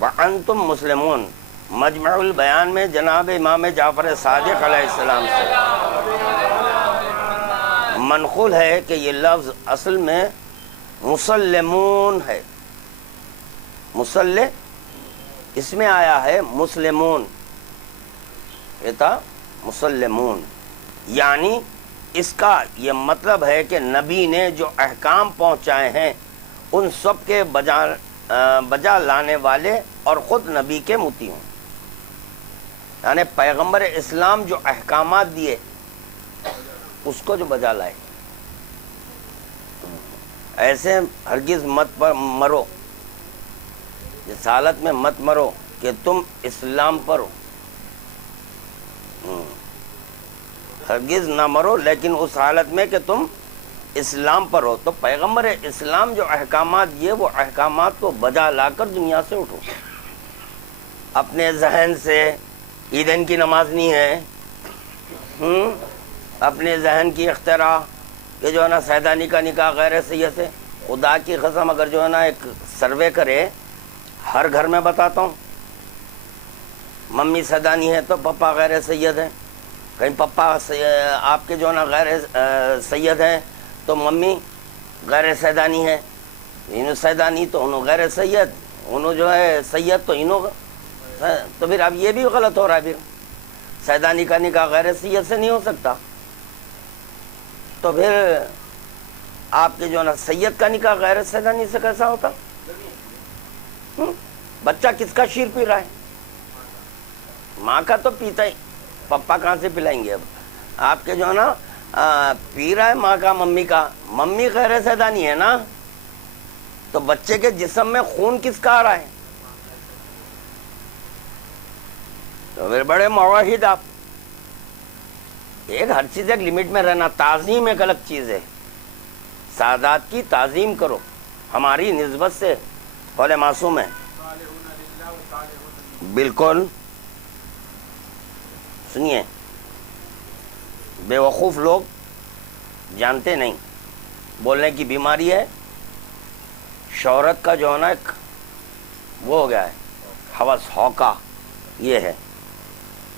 وَأَنْتُمْ مسلمون مجمع البیان میں جناب امام جعفر صادق علیہ السلام سے منقول ہے کہ یہ لفظ اصل میں مسلمون ہے. مسلح اس میں آیا ہے مسلمون، یہ تھا مسلمون. یعنی اس کا یہ مطلب ہے کہ نبی نے جو احکام پہنچائے ہیں ان سب کے بجا لانے والے اور خود نبی کے مطیع ہوں. یعنی پیغمبر اسلام جو احکامات دیے اس کو جو بجا لائے. ایسے ہرگز مت پر مرو، اس حالت میں مت مرو کہ تم اسلام پر ہو. ہرگز نہ مرو لیکن اس حالت میں کہ تم اسلام پر ہو. تو پیغمبر اسلام جو احکامات دیے وہ احکامات کو بجا لا کر دنیا سے اٹھو. اپنے ذہن سے عیدین کی نماز نہیں ہے، اپنے ذہن کی اختراع کہ جو ہے نا سیدانی کا نکاح غیر سید ہے. خدا کی قسم اگر جو ہے نا ایک سروے کرے، ہر گھر میں بتاتا ہوں، ممی سیدانی ہے تو پپا غیر سید ہے. کہیں پپا آپ کے جو ہے نا غیر سید ہیں تو ممی غیر سیدانی ہے. انہوں سیدانی تو انہوں غیر سید، انہوں جو ہے سید تو انہوں. تو پھر اب یہ بھی غلط ہو رہا ہے. پھر سیدانی کا نکاح غیر سید سے نہیں ہو سکتا، تو پھر آپ کے جو ہے نا سید کا نکاح غیر سیدانی سے کیسا ہوتا؟ بچہ کس کا شیر پی رہا ہے؟ ماں کا تو پیتا ہی، پپا کہاں سے پلائیں گے؟ اب آپ کے جو ہے نا پی رہا ہے ماں کا، ممی کا. ممی غیر سیدانی ہے نا، تو بچے کے جسم میں خون کس کا آ رہا ہے؟ تو پھر بڑے موحد آپ. ایک ہر چیز ایک لمٹ میں رہنا. تعظیم ایک الگ چیز ہے. سادات کی تعظیم کرو. ہماری نسبت سے قول معصوم ہے بالکل. سنیے، بے وقوف لوگ جانتے نہیں، بولنے کی بیماری ہے. شہرت کا جو ہے نا ایک وہ ہو گیا ہے، ہوس ہوکا. یہ ہے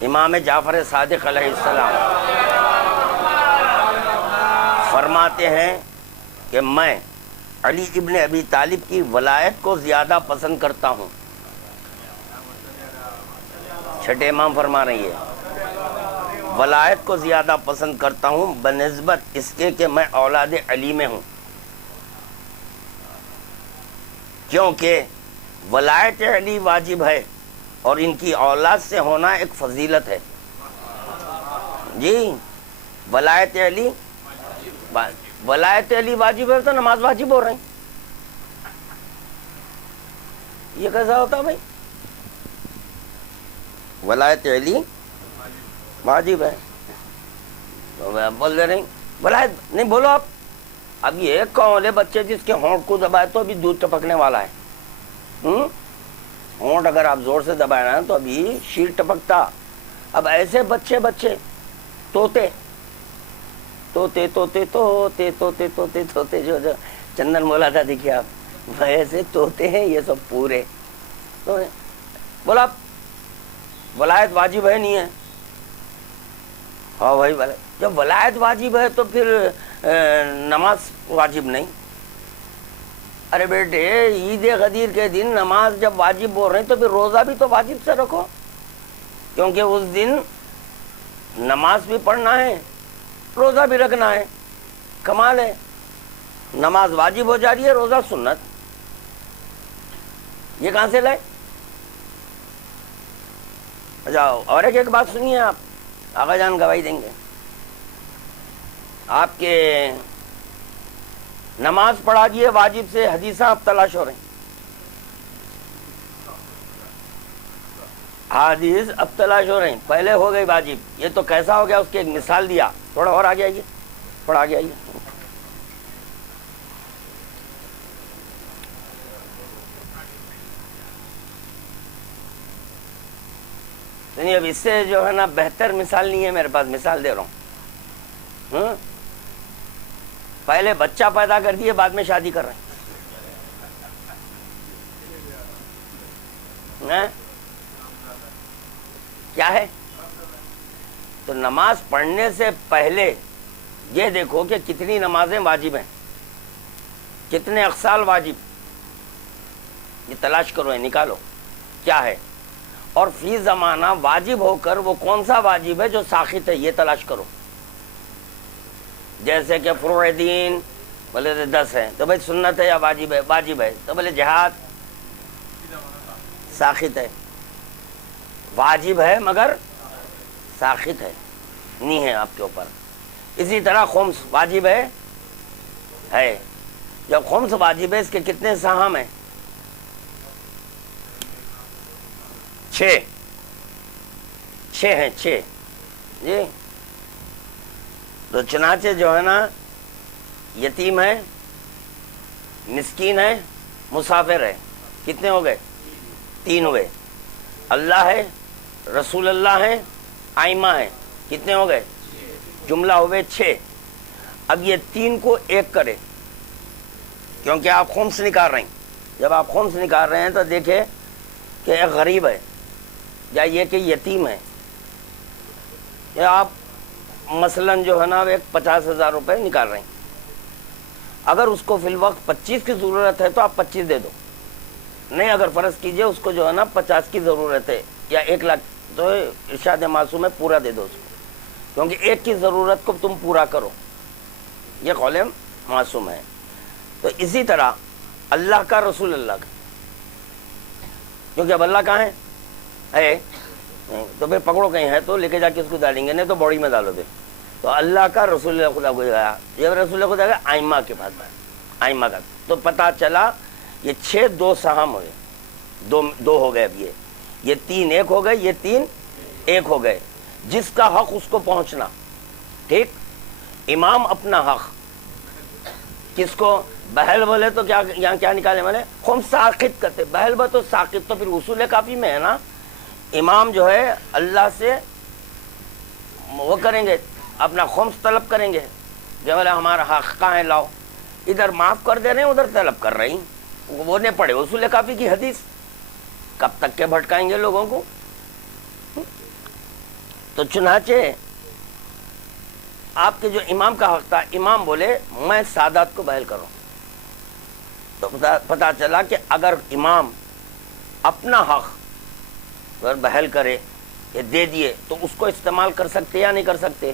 امام جعفر صادق علیہ السلام فرماتے ہیں کہ میں علی ابن ابی طالب کی ولایت کو زیادہ پسند کرتا ہوں. چھٹے امام فرما رہی ہے ولایت کو زیادہ پسند کرتا ہوں بنسبت اس کے کہ میں اولاد علی میں ہوں، کیونکہ ولایت علی واجب ہے اور ان کی اولاد سے ہونا ایک فضیلت ہے. جی ولایت علی واجب ہے تو نماز واجب ہو رہی. یہ کیسا ہوتا بھائی؟ ولایت علی واجب ہے تو بول دے رہی ولایت نہیں بولو آپ. اب یہ کون ہے بچے جس کے ہونٹ کو دبائے تو ابھی دودھ ٹپکنے والا ہے. ہونٹ اگر آپ زور سے دبائے نا تو ابھی شیر ٹپکتا. اب ایسے بچے توتے توتے توتے توتے توتے توتے توتے جو چندن بولا تھا دیکھیے آپ، ایسے توتے ہیں یہ سب پورے. تو بولا ولایت واجب ہے نہیں ہے؟ ہاں بھائی جب ولایت واجب ہے تو پھر نماز واجب نہیں. ارے بیٹے عید غدیر کے دن نماز جب واجب بول رہے ہیں تو پھر روزہ بھی تو واجب سے رکھو، کیونکہ اس دن نماز بھی پڑھنا ہے روزہ بھی رکھنا ہے. کمال ہے، نماز واجب ہو جا رہی ہے، روزہ سنت. یہ کہاں سے لائے؟ جاؤ اور ایک بات سنیے آپ، آقا جان گواہی دیں گے. آپ کے نماز پڑھا دیے واجب سے، حدیثیں آپ تلاش ہو رہے ہیں. حدیث اب تلاش ہو رہے ہیں، پہلے ہو گئی واجب. یہ تو کیسا ہو گیا اس کی ایک مثال دیا. تھوڑا اور آگے آئیے، تھوڑا آگے آئیے. نہیں اب اس سے جو ہے نا بہتر مثال نہیں ہے میرے پاس، مثال دے رہا ہوں. پہلے بچہ پیدا کر دیے بعد میں شادی کر رہے ہیں. ہیں؟ کیا ہے؟ تو نماز پڑھنے سے پہلے یہ دیکھو کہ کتنی نمازیں واجب ہیں، کتنے اقسال واجب، یہ تلاش کرو، نکالو کیا ہے، اور فی زمانہ واجب ہو کر وہ کون سا واجب ہے جو ساخط ہے، یہ تلاش کرو۔ جیسے کہ فروع دین بولے 10 ہیں تو بھائی سنت ہے یا واجب ہے؟ واجب ہے، تو بولے جہاد ساخط ہے، واجب ہے مگر ساخط ہے، نہیں ہے آپ کے اوپر۔ اسی طرح خمس واجب ہے، جب خمس واجب ہے اس کے کتنے سہام ہیں؟ 6 ہیں، 6 جی۔ تو چنانچہ جو ہے نا یتیم ہے، مسکین ہے، مسافر ہے، کتنے ہو گئے؟ 3 ہوئے۔ اللہ ہے، رسول اللہ ہے، آئمہ ہے، کتنے ہو گئے؟ جملہ ہوئے 6۔ اب یہ 3 کو 1 کرے، کیونکہ آپ خمس نکال رہے ہیں۔ جب آپ خمس نکال رہے ہیں تو دیکھیں کہ ایک غریب ہے، یا یہ کہ یتیم ہے، یا آپ مثلاً جو ہے نا ایک 50,000 روپے نکال رہے ہیں، اگر اس کو فی الوقت 25 کی ضرورت ہے تو آپ 25 دے دو، نہیں اگر فرض کیجئے اس کو جو ہے نا 50 کی ضرورت ہے یا 1 لاکھ، تو ارشاد معصوم ہے پورا دے دو اس کو، کیونکہ 1 کی ضرورت کو تم پورا کرو، یہ قول معصوم ہے۔ تو اسی طرح اللہ کا، رسول اللہ کا، کیونکہ اب اللہ کہاں ہے تو پھر پکڑو کہیں ہے تو لے کے جا کے اس کو ڈالیں گے، نہیں تو باڑی میں ڈالو گے۔ تو اللہ کا، رسول اللہ خدا کو گیا، یہ رسول اللہ خدا گیا آئمہ کے پاس، آئمہ کا، تو پتہ چلا یہ 6 2 سہام ہوئے، 2 ہو گئے۔ اب یہ 3 1 ہو گئے، یہ 3 1 ہو گئے، جس کا حق اس کو پہنچنا، ٹھیک۔ امام اپنا حق کس کو؟ بہل بولے تو کیا یہاں کیا نکالے میں نے؟ خمس ساقط کرتے، بہل بہ تو ساقط، تو پھر اصول کافی میں ہے نا، امام جو ہے اللہ سے وہ کریں گے، اپنا خمس طلب کریں گے، جو بولے ہمارا حق کہاں ہے لاؤ، ادھر معاف کر دے رہے ہیں ادھر طلب کر رہی، وہ نے پڑھے اصول کافی کی حدیث، کب تک کے بھٹکائیں گے لوگوں کو۔ تو چنانچہ آپ کے جو امام کا حق تھا، امام بولے میں سادات کو بحل کروں، تو پتا چلا کہ اگر امام اپنا حق اگر بحل کرے یا دے دیے تو اس کو استعمال کر سکتے یا نہیں کر سکتے؟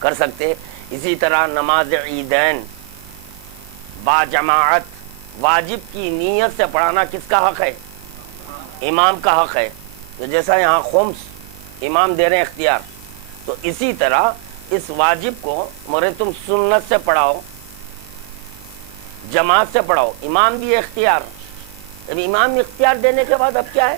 کر سکتے۔ اسی طرح نماز عیدین با جماعت واجب کی نیت سے پڑھانا کس کا حق ہے؟ امام کا حق ہے۔ تو جیسا یہاں خمس امام دے رہے ہیں اختیار، تو اسی طرح اس واجب کو مرے تم سنت سے پڑھاؤ، جماعت سے پڑھاؤ، امام بھی اختیار۔ اب امام اختیار دینے کے بعد اب کیا ہے؟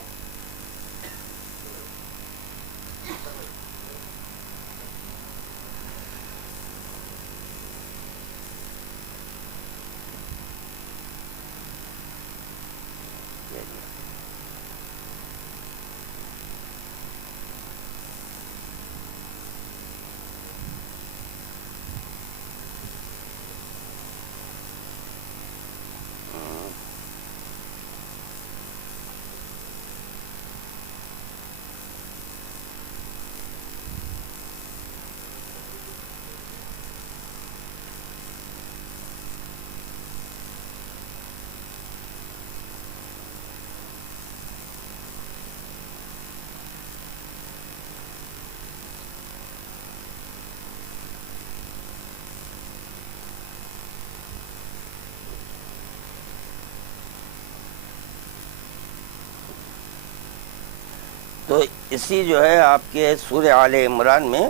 تو اسی جو ہے آپ کے سورہ آل عمران میں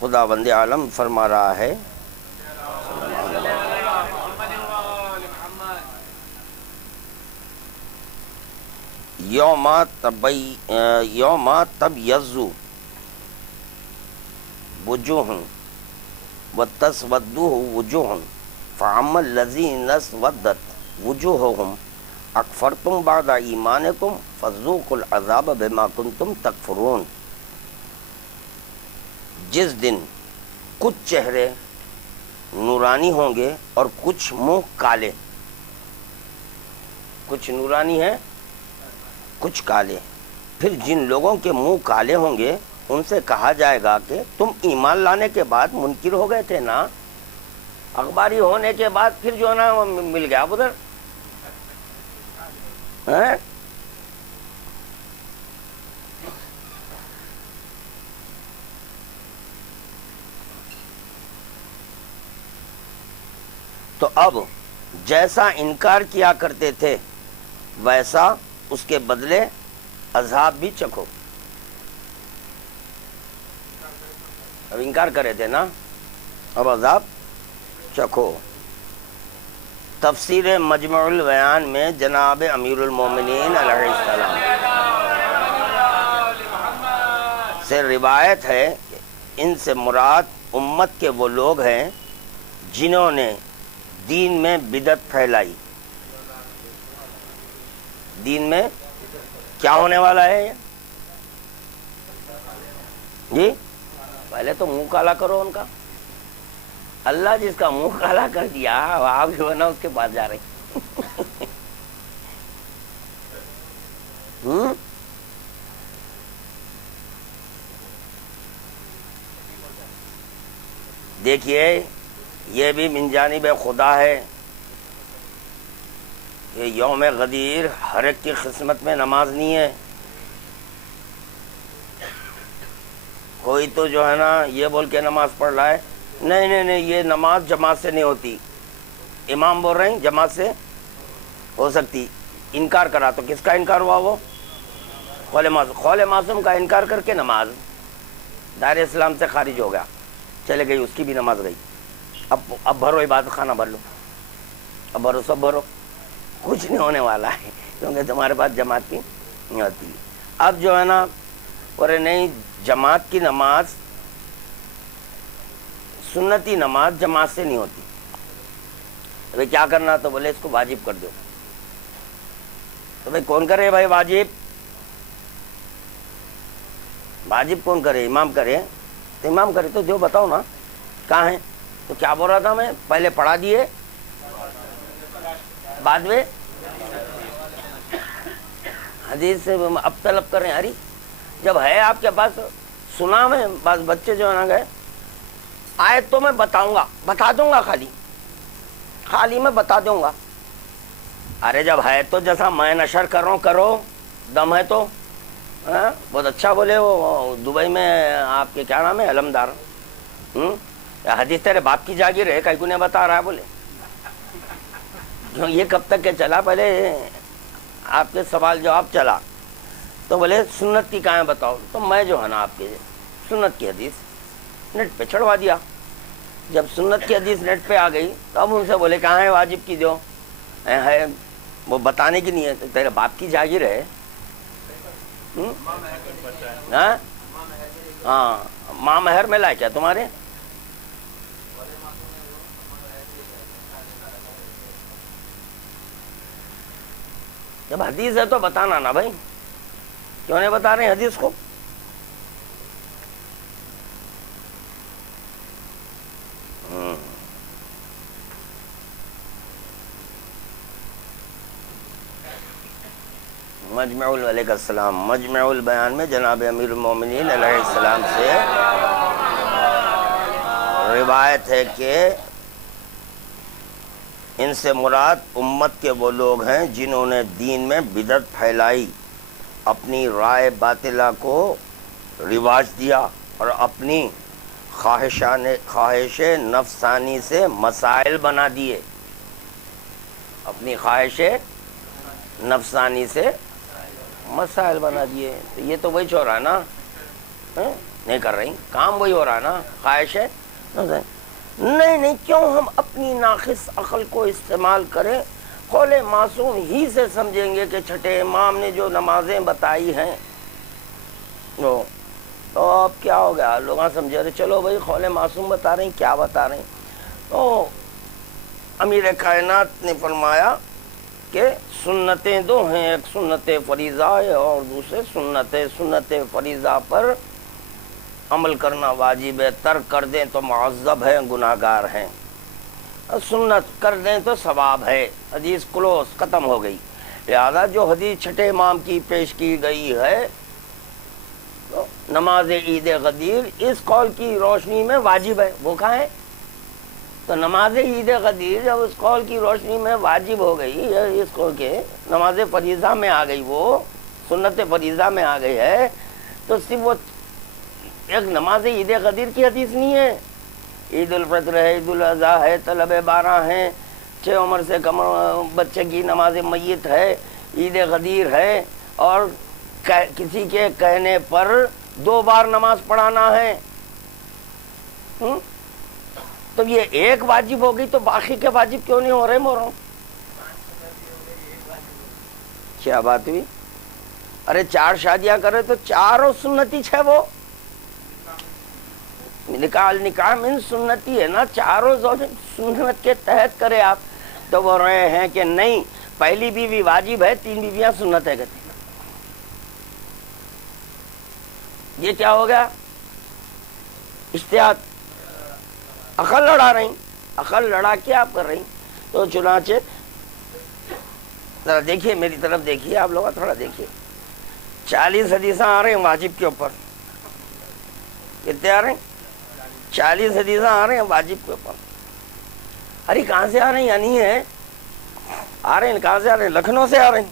خداوند عالم فرما رہا ہے یوم تبیض وجوہ وتسود وجوہ فاما الذین اسودت وجوہہم اکفرتم بعد ایمانکم فذوقوا العذاب بما کنتم تکفرون۔ جس دن کچھ چہرے نورانی ہوں گے اور کچھ منہ کالے، کچھ نورانی ہیں کچھ کالے. پھر جن لوگوں کے منہ کالے ہوں گے ان سے کہا جائے گا کہ تم ایمان لانے کے بعد منکر ہو گئے تھے نا, اخباری ہونے کے بعد پھر جو ہے نا مل گیا ادھر. تو اب جیسا انکار کیا کرتے تھے ویسا اس کے بدلے عذاب بھی چکھو. اب انکار کرے تھے نا, اب عذاب چکھو. تفسیر مجمع البیان میں جناب امیر المومنین علیہ السلام سے روایت ہے کہ ان سے مراد امت کے وہ لوگ ہیں جنہوں نے دین میں بدعت پھیلائی. دین میں کیا ہونے والا ہے جی؟ پہلے تو منہ کالا کرو ان کا. اللہ جس کا منہ کالا کر دیا آپ جو ہے نا اس کے پاس جا رہے دیکھیے یہ بھی من جانب خدا ہے. یہ یوم غدیر ہر ایک کی قسمت میں نماز نہیں ہے. کوئی تو جو ہے نا یہ بول کے نماز پڑھ رہا ہے, نہیں نہیں نہیں یہ نماز جماعت سے نہیں ہوتی. امام بول رہے ہیں جماعت سے ہو سکتی. انکار کرا تو کس کا انکار ہوا؟ وہ قول معصوم کا انکار کر کے نماز دائرہ اسلام سے خارج ہو گیا, چلے گئی, اس کی بھی نماز گئی. اب بھرو عبادت خانہ بھر لو, اب بھرو سب بھرو, کچھ نہیں ہونے والا ہے کیونکہ تمہارے پاس جماعت کی نہیں ہوتی. اب جو ہے نا اور نہیں جماعت کی نماز سنتی نماز جماعت سے نہیں ہوتی. ابھی کیا کرنا؟ تو بولے اس کو واجب کر دو. تو بھائی کون کرے بھائی واجب؟ واجب کون کرے؟ امام کرے. تو امام کرے تو جو بتاؤ نا کہاں ہے. تو کیا بول رہا تھا میں, پہلے پڑھا دیے بعد میں حدیث سے اب طلب کر رہے ہیں. اری جب ہے آپ کے پاس سنا میں, بعض بچے جو ہے نا گئے آیت تو میں بتاؤں گا, بتا دوں گا, خالی میں بتا دوں گا. ارے جب ہے تو جیسا میں نشر کر رہا ہوں کرو, دم ہے تو. بہت اچھا بولے وہ دبئی میں آپ کے کیا نام ہے علمدار, حدیث تیرے باپ کی جاگیر ہے کہیں کو نہیں بتا رہا ہے بولے. یہ کب تک کے چلا؟ پہلے آپ کے سوال جواب چلا تو بولے سنت کی کہاں بتاؤ. تو میں جو ہے نا آپ کے سنت کی حدیث نیٹ پہ چڑھوا دیا. جب سنت کی حدیث نیٹ پہ آ گئی تو اب ان سے بولے کہاں ہے واجب کی جو ہے, وہ بتانے کی نہیں ہے. تو تیرے باپ کی جاگیر ہے. ہاں ماں مہر میں لائے کیا تمہارے؟ جب حدیث ہے تو بتانا نا بھائی, کیوں نہیں بتا رہے ہیں حدیث کو؟ علیہ السلام مجمع البیان میں جناب امیر المومنین علیہ السلام سے روایت ہے کہ ان سے مراد امت کے وہ لوگ ہیں جنہوں نے دین میں بدعت پھیلائی, اپنی رائے باطلہ کو رواج دیا اور اپنی خواہش نفسانی سے مسائل بنا دیے. اپنی خواہش نفسانی سے مسائل بنا دیے. تو یہ تو وہی ہو رہا ہے نا, نہیں کر رہی کام وہی ہو رہا ہے نا. خواہش ہے نہیں کیوں ہم اپنی ناقص عقل کو استعمال کریں. قول معصوم ہی سے سمجھیں گے کہ چھٹے امام نے جو نمازیں بتائی ہیں وہ تو اب کیا ہو گیا, لوگ سمجھے رہے چلو بھائی قول معصوم بتا رہے ہیں, کیا بتا رہے ہیں. تو امیر کائنات نے فرمایا کہ سنتیں دو ہیں, ایک سنت فریضہ ہے اور دوسرے سنت فریضہ پر عمل کرنا واجب ہے, ترک کر دیں تو معذب ہے, گناہگار ہیں. سنت کر دیں تو ثواب ہے. حدیث کلوز ختم ہو گئی. لہذا جو حدیث چھٹے امام کی پیش کی گئی ہے تو نماز عید غدیر اس قول کی روشنی میں واجب ہے، وہ کہاں ہے؟ تو نماز عید غدیر جب اس قول کی روشنی میں واجب ہو گئی، اس قول کے نماز فریضہ میں آ گئی، وہ سنت فریضہ میں آ گئی ہے، تو صرف وہ ایک نماز عید غدیر کی حدیث نہیں ہے، عید الفطر ہے، عید الاضحیٰ ہے، طلب 12 ہے، 6 عمر سے کم بچے کی نماز میت ہے، عید غدیر ہے، اور کسی کے کہنے پر 2 بار نماز پڑھانا ہے۔ تو یہ ایک واجب ہوگی تو باقی کے واجب کیوں نہیں ہو رہے محرم؟ کیا بات ہوئی؟ ارے 4 شادیاں کرے تو 4 سنتی 6 وہ نکاح من سنتی ہے نا، 4 سنت کے تحت کرے آپ، تو بول رہے ہیں کہ نہیں پہلی بیوی واجب ہے، 3 بیویاں سنت ہے، کہتے یہ کیا ہو گیا؟ اجتہاد، عقل لڑا رہی، عقل لڑا کے آپ کر رہی۔ تو چنانچہ ذرا دیکھیے میری طرف دیکھیے، آپ لوگ تھوڑا دیکھیے، 40 حدیثیں آ رہے ہیں واجب کے اوپر، کتنے آ رہے ہیں؟ 40 حدیثیں آ رہے ہیں واجب کے اوپر۔ ارے کہاں سے آ رہے ہیں؟ یعنی ہے آ رہے ہیں، کہاں سے آ رہے ہیں؟ لکھنؤ سے آ رہے ہیں۔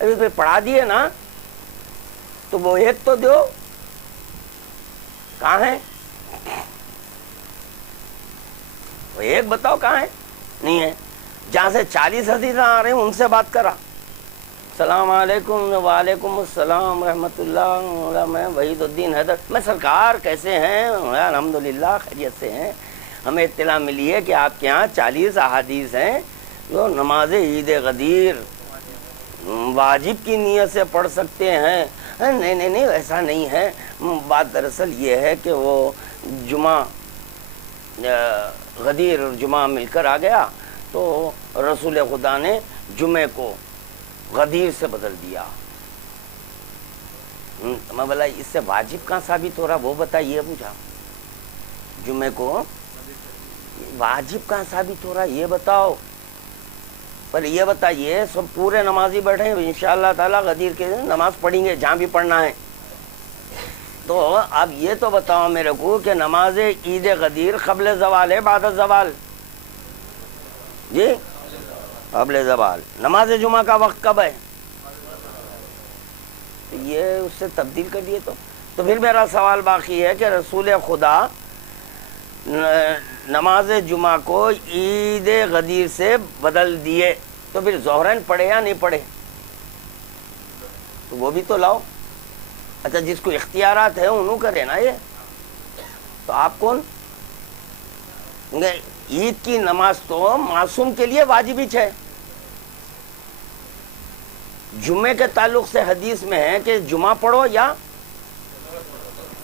ابھی پہ پڑھا دیے نا، تو وہ ایک تو دو، کہاں ہے؟ وہ ایک بتاؤ کہاں ہے؟ نہیں ہے۔ جہاں سے 40 حدیثیں آ رہے ہیں ان سے بات کرا، السلام علیکم، وعلیکم السلام رحمۃ اللہ، میں وحید الدین حیدر، میں سرکار کیسے ہیں؟ الحمدللہ خیریت سے ہیں، ہمیں اطلاع ملی ہے کہ آپ کے یہاں 40 احادیث ہیں جو نماز عید غدیر واجب کی نیت سے پڑھ سکتے ہیں۔ نہیں نہیں نہیں، ایسا نہیں ہے، بات دراصل یہ ہے کہ وہ جمعہ غدیر اور جمعہ مل کر آ گیا تو رسول خدا نے جمعے کو غدیر سے بدل دیا۔ میں بولا اس سے واجب کہاں ثابت ہو رہا، وہ بتائیے مجھے، جمعے کو واجب کہاں ثابت ہو رہا یہ بتاؤ۔ پر یہ بتائیے سب پورے نمازی بیٹھے ہیں، انشاءاللہ تعالی غدیر کے نماز پڑھیں گے جہاں بھی پڑھنا ہے، تو اب یہ تو بتاؤ میرے کو کہ نماز عید غدیر قبل زوال ہے بعد زوال؟ جی قبل زوال۔ نماز جمعہ کا وقت کب ہے؟ یہ اس سے تبدیل کر دیے تو پھر میرا سوال باقی ہے کہ رسول خدا نماز جمعہ کو عید غدیر سے بدل دیے تو پھر ظہرین پڑھے یا نہیں پڑھے؟ تو وہ بھی تو لاؤ۔ اچھا جس کو اختیارات ہیں انہوں کرے نا یہ، تو آپ کون؟ عید کی نماز تو معصوم کے لیے واجب ہی ہے۔ جمعے کے تعلق سے حدیث میں ہے کہ جمعہ پڑھو، یا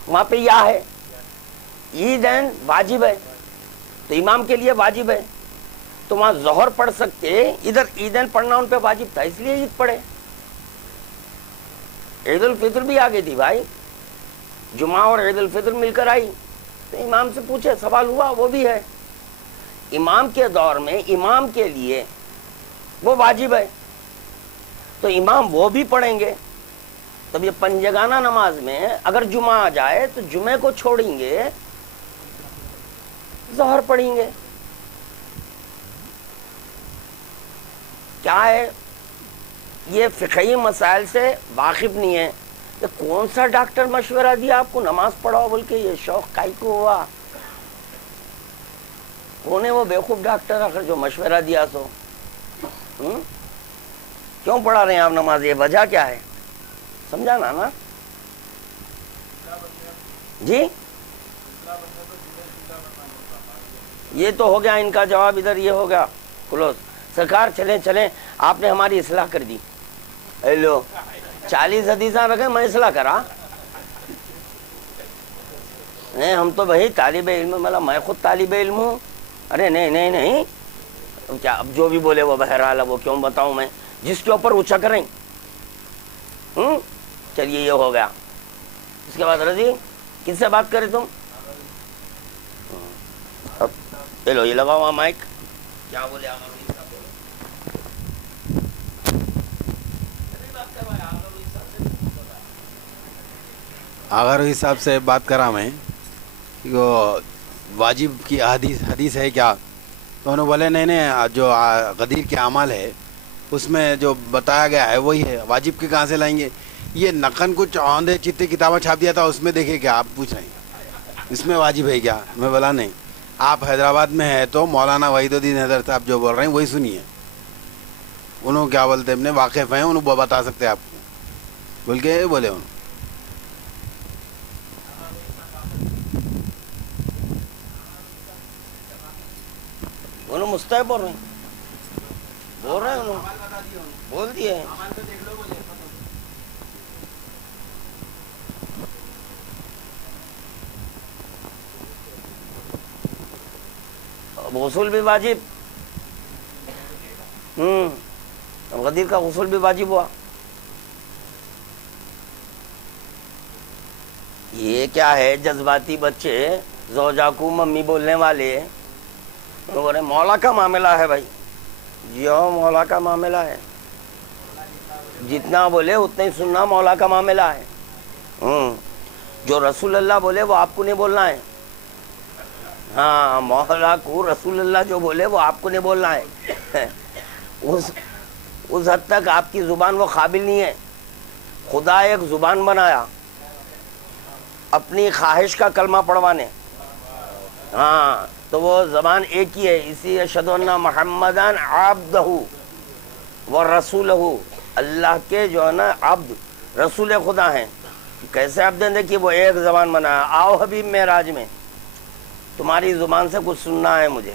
وہاں پہ یا ہے عیدین واجب ہے، تو امام کے لیے واجب ہے، تو وہاں ظہر پڑھ سکتے، ادھر عیدین پڑھنا ان پہ واجب تھا، اس لیے عید پڑھے۔ عید الفطر بھی آ گئی تھی بھائی، جمعہ اور عید الفطر مل کر آئی، تو امام سے پوچھے، سوال ہوا، وہ بھی ہے۔ امام کے دور میں امام کے لیے وہ واجب ہے، تو امام وہ بھی پڑھیں گے۔ تب یہ پنجگانہ نماز میں اگر جمعہ آ جائے تو جمعے کو چھوڑیں گے، ظہر پڑھیں گے۔ کیا ہے یہ فقہی مسائل سے واقف نہیں ہے، کہ کون سا ڈاکٹر مشورہ دیا آپ کو نماز پڑھاؤ بول کے؟ یہ شوق کائی کو ہوا؟ کون ہے وہ بیوقوف ڈاکٹر آخر جو مشورہ دیا سو؟ کیوں پڑھا رہے ہیں آپ نماز؟ یہ وجہ کیا ہے؟ سمجھانا نا جی۔ یہ تو ہو گیا ان کا جواب، ادھر یہ ہو گیا کلوز۔ سرکار چلیں چلیں، آپ نے ہماری اصلاح کر دی۔ ہیلو 40 حدیثاں رکھیں، میں اصلاح کرا؟ نہیں ہم تو بھائی طالب علم، مطلب میں خود طالب علم ہوں۔ ارے نہیں نہیں نہیں، کیا اب جو بھی بولے وہ بہرحال وہ کیوں بتاؤں میں، جس کے اوپر اونچا کریں۔ چلیے یہ ہو گیا۔ اس کے بعد رضی کس سے بات کرے تم؟ اب یہ لو، یہ لگا ہوا مائک، کیا بولے آپ؟ اگر اس حساب سے بات کرا میں وہ واجب کی حدیث ہے کیا، تو انہوں بولے نہیں نہیں، جو غدیر کے اعمال ہے اس میں جو بتایا گیا ہے وہی ہے، واجب کے کہاں سے لائیں گے؟ یہ نقن کچھ آندھے چتے کتابیں چھاپ دیا تھا، اس میں دیکھے کیا آپ پوچھ رہے ہیں اس میں واجب ہے کیا؟ میں بولا نہیں، آپ حیدرآباد میں ہے تو مولانا وحید الدین حیدر صاحب جو بول رہے ہیں وہی سنیے، انہوں کیا بولتے ہیں، اپنے واقف ہیں، انہوں بتا سکتے ہیں آپ کو، بول کے بولے انہوں. انہوں مستحب بول رہے ہیں انہوں بول دیے ہیں. اب غسل بھی واجب، غدیر کا غسل بھی واجب ہوا. یہ کیا ہے، جذباتی بچے زوجہ کو ممی بولنے والے، بول رہے مولا کا معاملہ ہے بھائی، جی ہاں مولا کا معاملہ ہے، جتنا بولے اتنا ہی سننا، مولا کا معاملہ ہے. جو رسول اللہ بولے وہ آپ کو نہیں بولنا ہے. ہاں مولا کو رسول اللہ جو بولے وہ آپ کو نہیں بولنا ہے. اس حد تک آپ کی زبان وہ قابل نہیں ہے. خدا ایک زبان بنایا اپنی خواہش کا کلمہ پڑھوانے، ہاں تو وہ زبان ایک ہی ہے. اسی اشہد ان محمدن عبدہ و رسولہ، اللہ کے جو ہے نا عبد رسول خدا ہیں. کیسے عبد ہیں؟ دیکھیے وہ ایک زبان بنایا. آؤ حبیب معراج میں تمہاری زبان سے کچھ سننا ہے مجھے،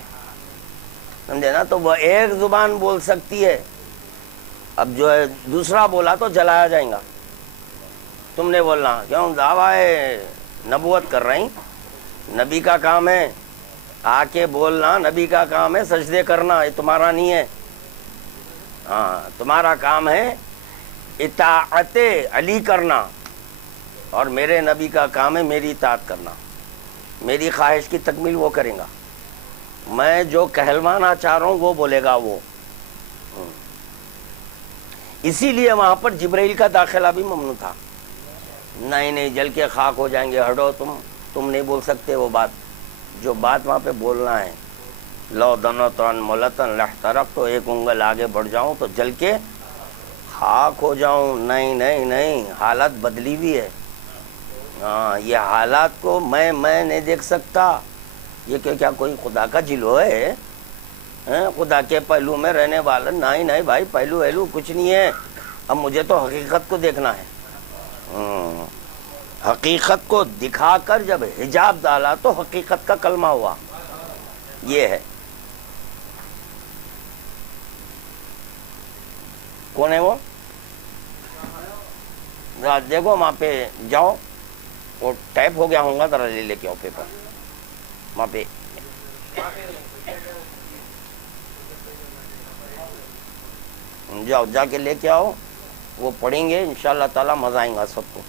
سمجھے نا، تو وہ ایک زبان بول سکتی ہے. اب جو ہے دوسرا بولا تو جلایا جائیں گا. تم نے بولنا کیوں، دعویٰ نبوت کر رہی، نبی کا کام ہے آ کے بولنا، نبی کا کام ہے سجدے کرنا، یہ تمہارا نہیں ہے. ہاں تمہارا کام ہے اطاعت علی کرنا، اور میرے نبی کا کام ہے میری اطاعت کرنا. میری خواہش کی تکمیل وہ کریں گا، میں جو کہلوانا چاہ رہا ہوں وہ بولے گا وہ. اسی لیے وہاں پر جبرائیل کا داخلہ بھی ممنوع تھا. نہیں جل کے خاک ہو جائیں گے، ہٹو تم نہیں بول سکتے وہ بات. جو بات وہاں پہ بولنا ہے، لو دنتن ملتن لحترق، تو ایک انگل آگے بڑھ جاؤں تو جل کے خاک ہو جاؤں. نہیں حالت بدلی بھی ہے. ہاں یہ حالات کو میں نہیں دیکھ سکتا. یہ کہ کیا کوئی خدا کا جلوہ ہے؟ خدا کے پہلو میں رہنے والا؟ نہیں بھائی، پہلو وہلو کچھ نہیں ہے. اب مجھے تو حقیقت کو دیکھنا ہے. حقیقت کو دکھا کر جب حجاب ڈالا تو حقیقت کا کلمہ ہوا. یہ ہے. کون ہے وہ؟ دیکھو وہاں پہ جاؤ، وہ ٹائپ ہو گیا ہوں گا، ذرا لے کے آؤ پیپر وہاں پہ. جاؤ جا کے لے کے آؤ، وہ پڑھیں گے انشاءاللہ تعالی، مزہ آئیں گا سب کو.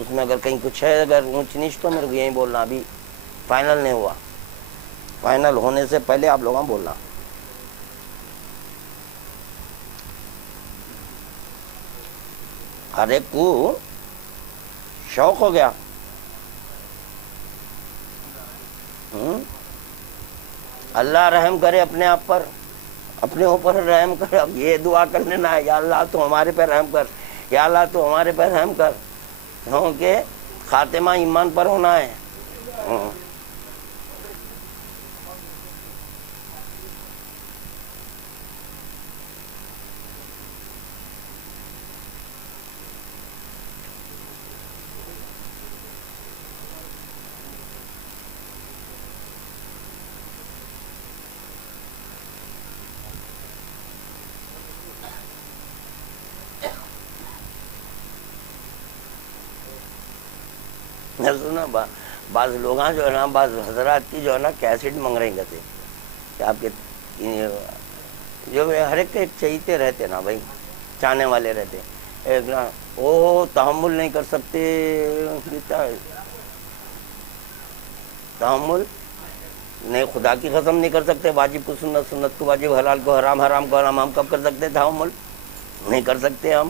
اس میں اگر کہیں کچھ ہے، اگر اونچ نیچ، تو میرے کو یہیں بولنا. ابھی فائنل نہیں ہوا، فائنل ہونے سے پہلے آپ لوگوں بولنا. ہر ایک کو شوق ہو گیا. اللہ رحم کرے اپنے آپ پر، اپنے اوپر رحم کر. اب یہ دعا کر لینا ہے، یا اللہ تو ہمارے پہ رحم کر، یا اللہ تو ہمارے پہ رحم کر، کیونکہ خاتمہ ایمان پر ہونا ہے. سنا بعض لوگ جو ہے نا، بعض حضرات کی جو ہے نا کیسٹ منگ رہے ہیں کہ آپ کے جو ہر ایک کے چہیتے رہتے نا بھائی، چاہنے والے رہتے. ایک نا وہ تحمل نہیں کر سکتے، تحمل نہیں، خدا کی قسم نہیں کر سکتے. واجب کو سنت، سنت کو واجب، حلال کو حرام، حرام کو حرام. ہم کب کر سکتے تحمل؟ نہیں کر سکتے ہم.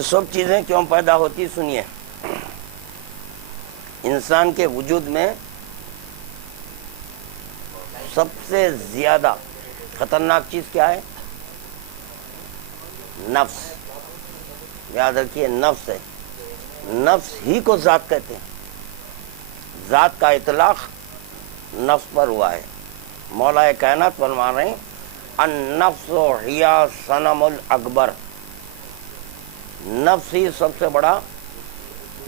یہ سب چیزیں کیوں پیدا ہوتی سنیے. انسان کے وجود میں سب سے زیادہ خطرناک چیز کیا ہے؟ نفس. یاد رکھیے نفس ہے. نفس ہی کو ذات کہتے ہیں. ذات کا اطلاق نفس پر ہوا ہے. مولا کائنات فرما رہے ہیں النفس ہی صنم الاکبر. نفس ہی سب سے بڑا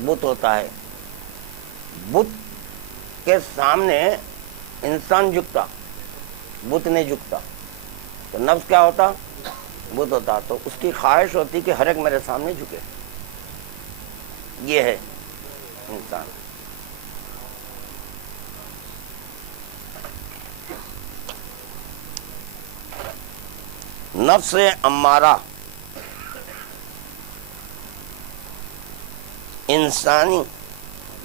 بت ہوتا ہے. بت کے سامنے انسان جھکتا، بت نہیں جھکتا. تو نفس کیا ہوتا؟ بت ہوتا. تو اس کی خواہش ہوتی کہ ہر ایک میرے سامنے جھکے. یہ ہے انسان. نفس امارہ انسانی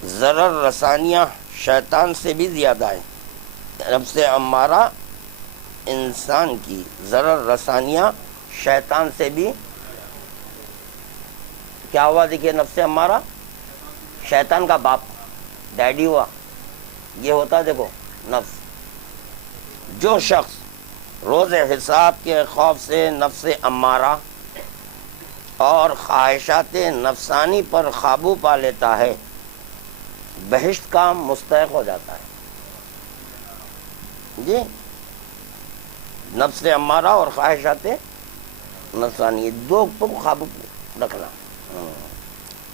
ضرر رسانیاں شیطان سے بھی زیادہ ہے. نفس امارہ انسان کی ضرر رسانیاں شیطان سے بھی. کیا ہوا دیکھیے؟ نفس امارہ شیطان کا باپ، ڈیڈی ہوا. یہ ہوتا دیکھو نفس. جو شخص روز حساب کے خوف سے نفس امارہ اور خواہشات نفسانی پر قابو پا لیتا ہے بہشت کا مستحق ہو جاتا ہے. جی، نفس امارہ اور خواہشات نفسانی دو کو قابو رکھنا.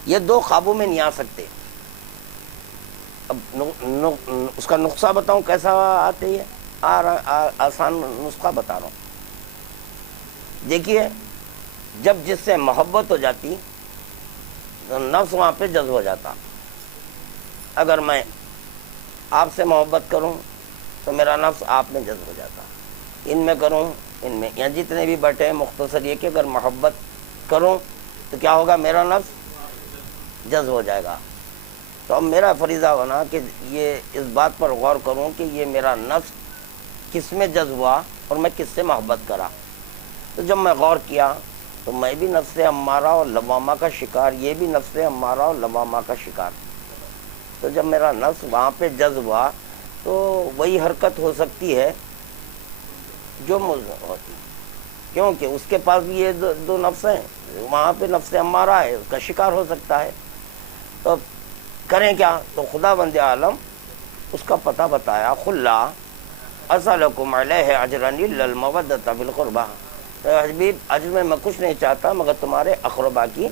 یہ دو قابو میں نہیں آ سکتے. اب اس کا نسخہ بتاؤں کیسا آتے ہیں؟ آسان نسخہ بتا رہا ہوں. دیکھیے، جب جس سے محبت ہو جاتی تو نفس وہاں پہ جذب ہو جاتا. اگر میں آپ سے محبت کروں تو میرا نفس آپ میں جذب ہو جاتا. ان میں کروں، ان میں، یہاں جتنے بھی بیٹھے ہیں مختصر یہ کہ اگر محبت کروں تو کیا ہوگا؟ میرا نفس جذب ہو جائے گا. تو اب میرا فریضہ ہونا کہ یہ اس بات پر غور کروں کہ یہ میرا نفس کس میں جذب ہوا اور میں کس سے محبت کرا. تو جب میں غور کیا تو میں بھی نفس امارہ اور لوامہ کا شکار، یہ بھی نفس امارہ اور لوامہ کا شکار. تو جب میرا نفس وہاں پہ جذب ہوا تو وہی حرکت ہو سکتی ہے جو ملزم ہوتی، کیونکہ اس کے پاس بھی یہ دو نفس ہیں. وہاں پہ نفس امارہ ہے، اس کا شکار ہو سکتا ہے. تو کریں کیا؟ تو خدا بند عالم اس کا پتہ بتایا. خلا اسألکم علیہ اجرا الا المودۃ فی القربہ. حبیب، اجر میں کچھ نہیں چاہتا مگر تمہارے اقربا کی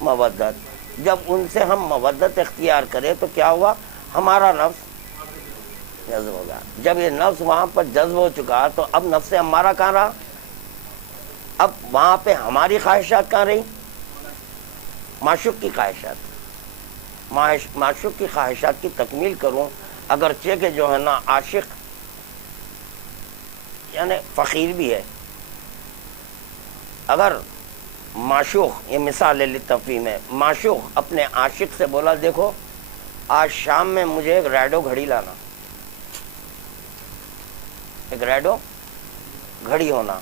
مودت. جب ان سے ہم مودت اختیار کرے تو کیا ہوا؟ ہمارا نفس جذب ہو گیا. جب یہ نفس وہاں پر جذب ہو چکا تو اب نفس امارہ کہاں رہا؟ اب وہاں پہ ہماری خواہشات کہاں رہی؟ معشوق کی خواہشات. معشوق کی خواہشات کی تکمیل کروں، اگرچہ کہ جو ہے نا عاشق یعنی فقیر بھی ہے. اگر معشوق، یہ مثال ہے للتفہیم ہے، معشوق اپنے عاشق سے بولا دیکھو آج شام میں مجھے ایک ریڈو گھڑی لانا، ایک ریڈو گھڑی ہونا.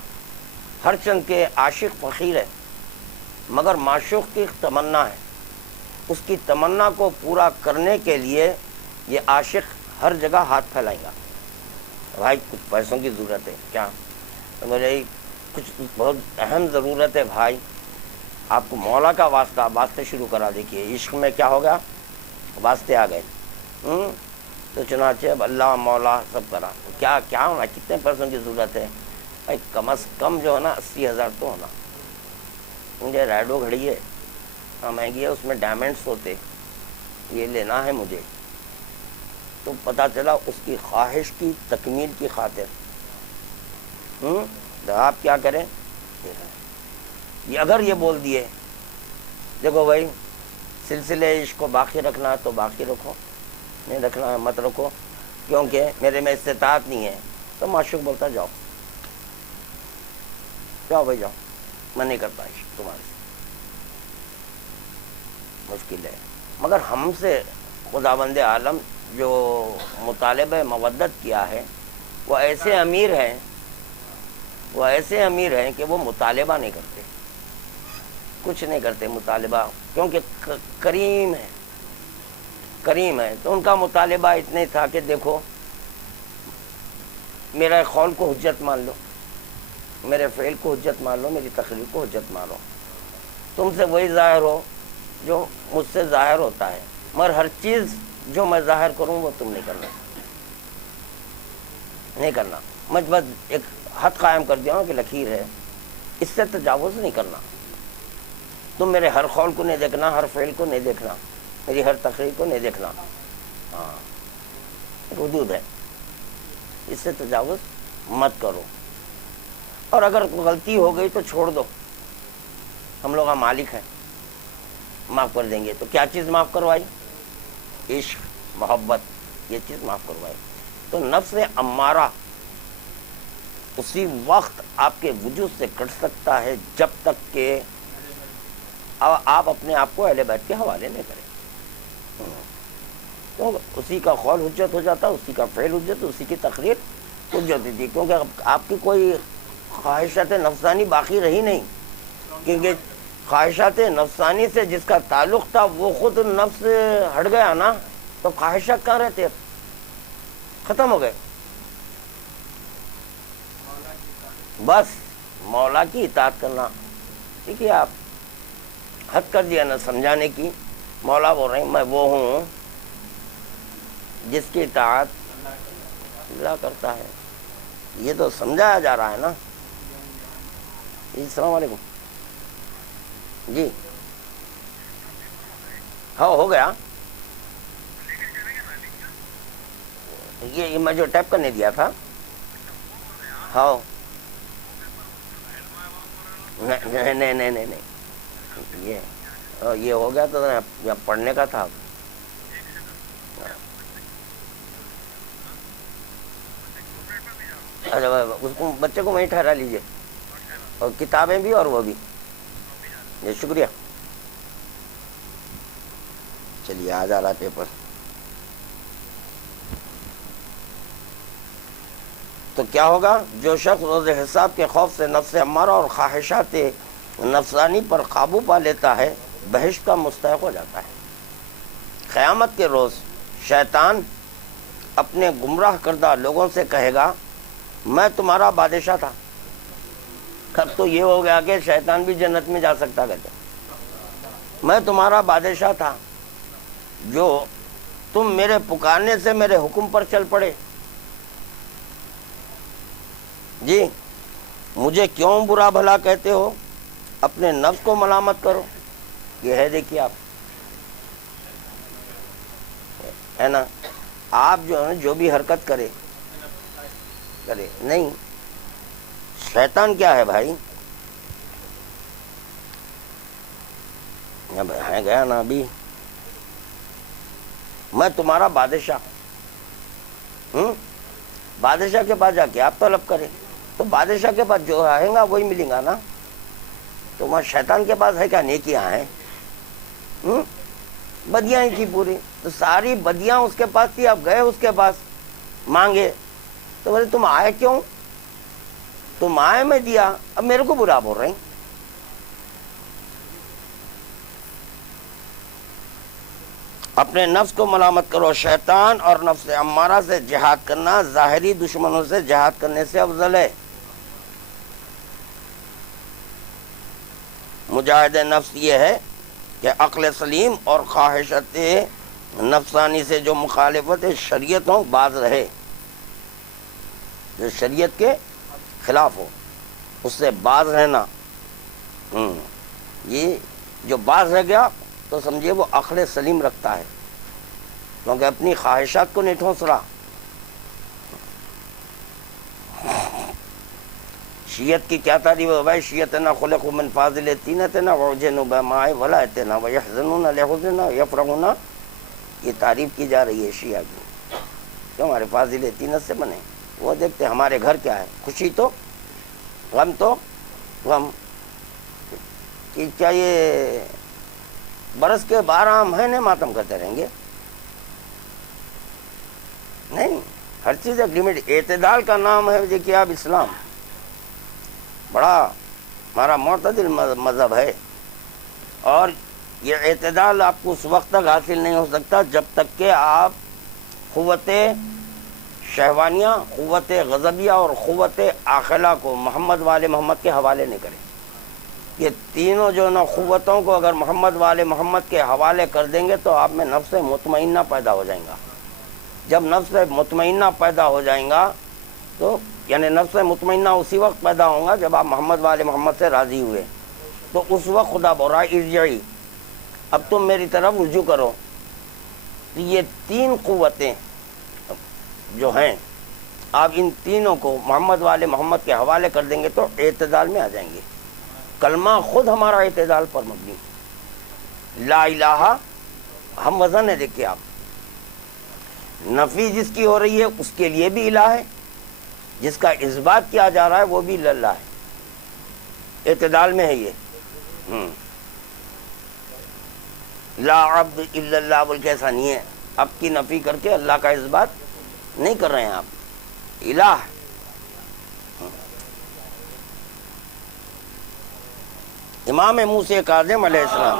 ہر چند کے عاشق فقیر ہے مگر معشوق کی تمنا ہے. اس کی تمنا کو پورا کرنے کے لیے یہ عاشق ہر جگہ ہاتھ پھیلائے گا. بھائی کچھ پیسوں کی ضرورت ہے کیا؟ تو میرے کچھ بہت اہم ضرورت ہے بھائی، آپ کو مولا کا واسطے شروع کرا. دیکھیے عشق میں کیا ہوگا؟ واسطے آ گئے. تو چنانچہ اب اللہ مولا سب کرا. کیا ہونا؟ کتنے پیسوں کی ضرورت ہے؟ بھائی کم از کم جو ہے نا 80,000 تو ہونا. مجھے ریڈو گھڑی ہے، مہنگی ہے، اس میں ڈائمنڈس ہوتے، یہ لینا ہے مجھے. تو پتہ چلا اس کی خواہش کی تکمیل کی خاطر تو آپ کیا کریں؟ یہ اگر یہ بول دیے دیکھو بھائی سلسلے عشق کو باقی رکھنا ہے تو باقی رکھو، نہیں رکھنا ہے مت رکھو کیونکہ میرے میں استطاعت نہیں ہے. تو معشوق بولتا جاؤ بھائی جاؤ، میں نہیں کرتا عشق تمہارے سے، مشکل ہے. مگر ہم سے خداوند عالم جو مطالبہ مودت کیا ہے وہ ایسے امیر ہیں کہ وہ مطالبہ نہیں کرتے. کچھ نہیں کرتے مطالبہ، کیونکہ کریم ہے، کریم ہے. تو ان کا مطالبہ اتنے تھا کہ دیکھو میرے قول کو حجت مان لو، میرے فعل کو حجت مان لو، میری تقریر کو حجت مانو، تم سے وہی ظاہر ہو جو مجھ سے ظاہر ہوتا ہے، مگر ہر چیز جو میں ظاہر کروں وہ تم نہیں کرنا، نہیں کرنا. میں بس ایک حد قائم کر دیا ہوں کہ لکیر ہے، اس سے تجاوز نہیں کرنا. تم میرے ہر قول کو نہیں دیکھنا، ہر فعل کو نہیں دیکھنا، میری ہر تقریر کو نہیں دیکھنا. ہاں حدود ہے، اس سے تجاوز مت کرو. اور اگر غلطی ہو گئی تو چھوڑ دو، ہم لوگ مالک ہیں، معاف کر دیں گے. تو کیا چیز معاف کروائی؟ عشق، محبت، یہ چیز معاف کروائی. تو نفس امارہ اسی وقت آپ کے وجود سے کٹ سکتا ہے جب تک کہ آپ اپنے آپ کو اہل بیت کے حوالے نہیں کریں. تو اسی کا قول حجت ہو جاتا، اسی کا فعل حجت، اسی کی تقریر حجت ہوتی، کیونکہ آپ کی کوئی خواہشات نفسانی باقی رہی نہیں. کیونکہ خواہشات نفسانی سے جس کا تعلق تھا وہ خود نفس ہٹ گیا نا، تو خواہشات کہاں رہتے، ختم ہو گئے. بس مولا کی اطاعت کرنا. ٹھیک ہے، آپ حد کر دیا نا سمجھانے کی. مولا بول رہے ہیں میں وہ ہوں جس کی اطاعت اللہ کرتا ہے. یہ تو سمجھایا جا رہا ہے نا. جی السلام علیکم. جی ہاں ہو گیا. یہ میں جو ٹیپ کرنے دیا تھا. ہاں نہیں نہیں نہیں نہیں نہیں، یہ ہو گیا تو پڑھنے کا تھا. اچھا اس کو بچے کو وہیں ٹھہرا لیجیے، اور کتابیں بھی اور وہ بھی. جی شکریہ. چلیے آ جا رہا پیپر. تو کیا ہوگا؟ جو شخص روز حساب کے خوف سے نفس امارہ اور خواہشات نفسانی پر قابو پا لیتا ہے بہشت کا مستحق ہو جاتا ہے. قیامت کے روز شیطان اپنے گمراہ کردہ لوگوں سے کہے گا میں تمہارا بادشاہ تھا. اب تو یہ ہو گیا کہ شیطان بھی جنت میں جا سکتا. کہتے میں تمہارا بادشاہ تھا جو تم میرے پکارنے سے میرے حکم پر چل پڑے. جی مجھے کیوں برا بھلا کہتے ہو، اپنے نفس کو ملامت کرو. یہ ہے دیکھیے آپ، ہے نا، آپ جو ہے جو بھی حرکت کرے نہیں. شیطان کیا ہے بھائی؟ ہے گیا نا ابھی، میں تمہارا بادشاہ بادشاہ کے پاس جا کے آپ طلب کریں تو بادشاہ کے پاس جو آئے گا وہی ملیں گا نا. تو وہاں شیطان کے پاس ہے کیا؟ نیکیاں ہیں، بدیاں ہی تھی پوری. تو ساری بدیاں اس کے پاس تھی. آپ گئے اس کے پاس مانگے تو بولے تم آئے کیوں؟ تم آئے میں دیا، اب میرے کو برا بول رہے ہیں. اپنے نفس کو ملامت کرو. شیطان اور نفس امارہ سے جہاد کرنا ظاہری دشمنوں سے جہاد کرنے سے افضل ہے. مجاہد نفس یہ ہے کہ عقل سلیم اور خواہشات نفسانی سے جو مخالفت شریعت ہو باز رہے، جو شریعت کے خلاف ہو اس سے باز رہنا. یہ جو باز رہ گیا تو سمجھیے وہ عقل سلیم رکھتا ہے، کیونکہ اپنی خواہشات کو نہیں ٹھونس رہا. شیعت کی کیا تعریف ہے بھائی؟ شیعتنا خلقوا من فاضل طینتنا وعجنوا بماء ولایتنا ویحزنون لحزننا یفرحون. یہ تعریف کی جا رہی ہے شیعہ کی، کیوں؟ ہمارے فاضل طینت سے بنے. وہ دیکھتے ہمارے گھر کیا ہے، خوشی تو غم تو غم. کیا یہ برس کے 12 مہینے ماتم کرتے رہیں گے؟ نہیں، ہر چیز ایک لمٹ. اعتدال کا نام ہے دیکھیے آپ اسلام، بڑا ہمارا معتدل مذہب ہے. اور یہ اعتدال آپ کو اس وقت تک حاصل نہیں ہو سکتا جب تک کہ آپ قوت شہوانیہ، قوت غضبیہ اور قوت عاقلہ کو محمد والے محمد کے حوالے نہیں کریں۔ یہ تینوں جو نا قوتوں کو اگر محمد والے محمد کے حوالے کر دیں گے تو آپ میں نفس مطمئنہ پیدا ہو جائیں گا۔ جب نفس مطمئنہ پیدا ہو جائیں گا تو یعنی نفس مطمئنہ اسی وقت پیدا ہوں گا جب آپ محمد والے محمد سے راضی ہوئے، تو اس وقت خدا بول رہا ہے ارجعی، اب تم میری طرف رجوع کرو۔ یہ تین قوتیں جو ہیں آپ ان تینوں کو محمد والے محمد کے حوالے کر دیں گے تو اعتدال میں آ جائیں گے۔ کلمہ خود ہمارا اعتدال پر مبنی، لا الہ ہم وزن ہے، دیکھیے آپ، نفی جس کی ہو رہی ہے اس کے لیے بھی الہ ہے، جس کا اثبات کیا جا رہا ہے وہ بھی اللہ ہے، اعتدال میں ہے یہ۔ لا عبد الا اللہ بول کے ایسا نہیں ہے، اب کی نفی کر کے اللہ کا اثبات نہیں کر رہے ہیں آپ، الہ۔ امام موسیٰ کاظم علیہ السلام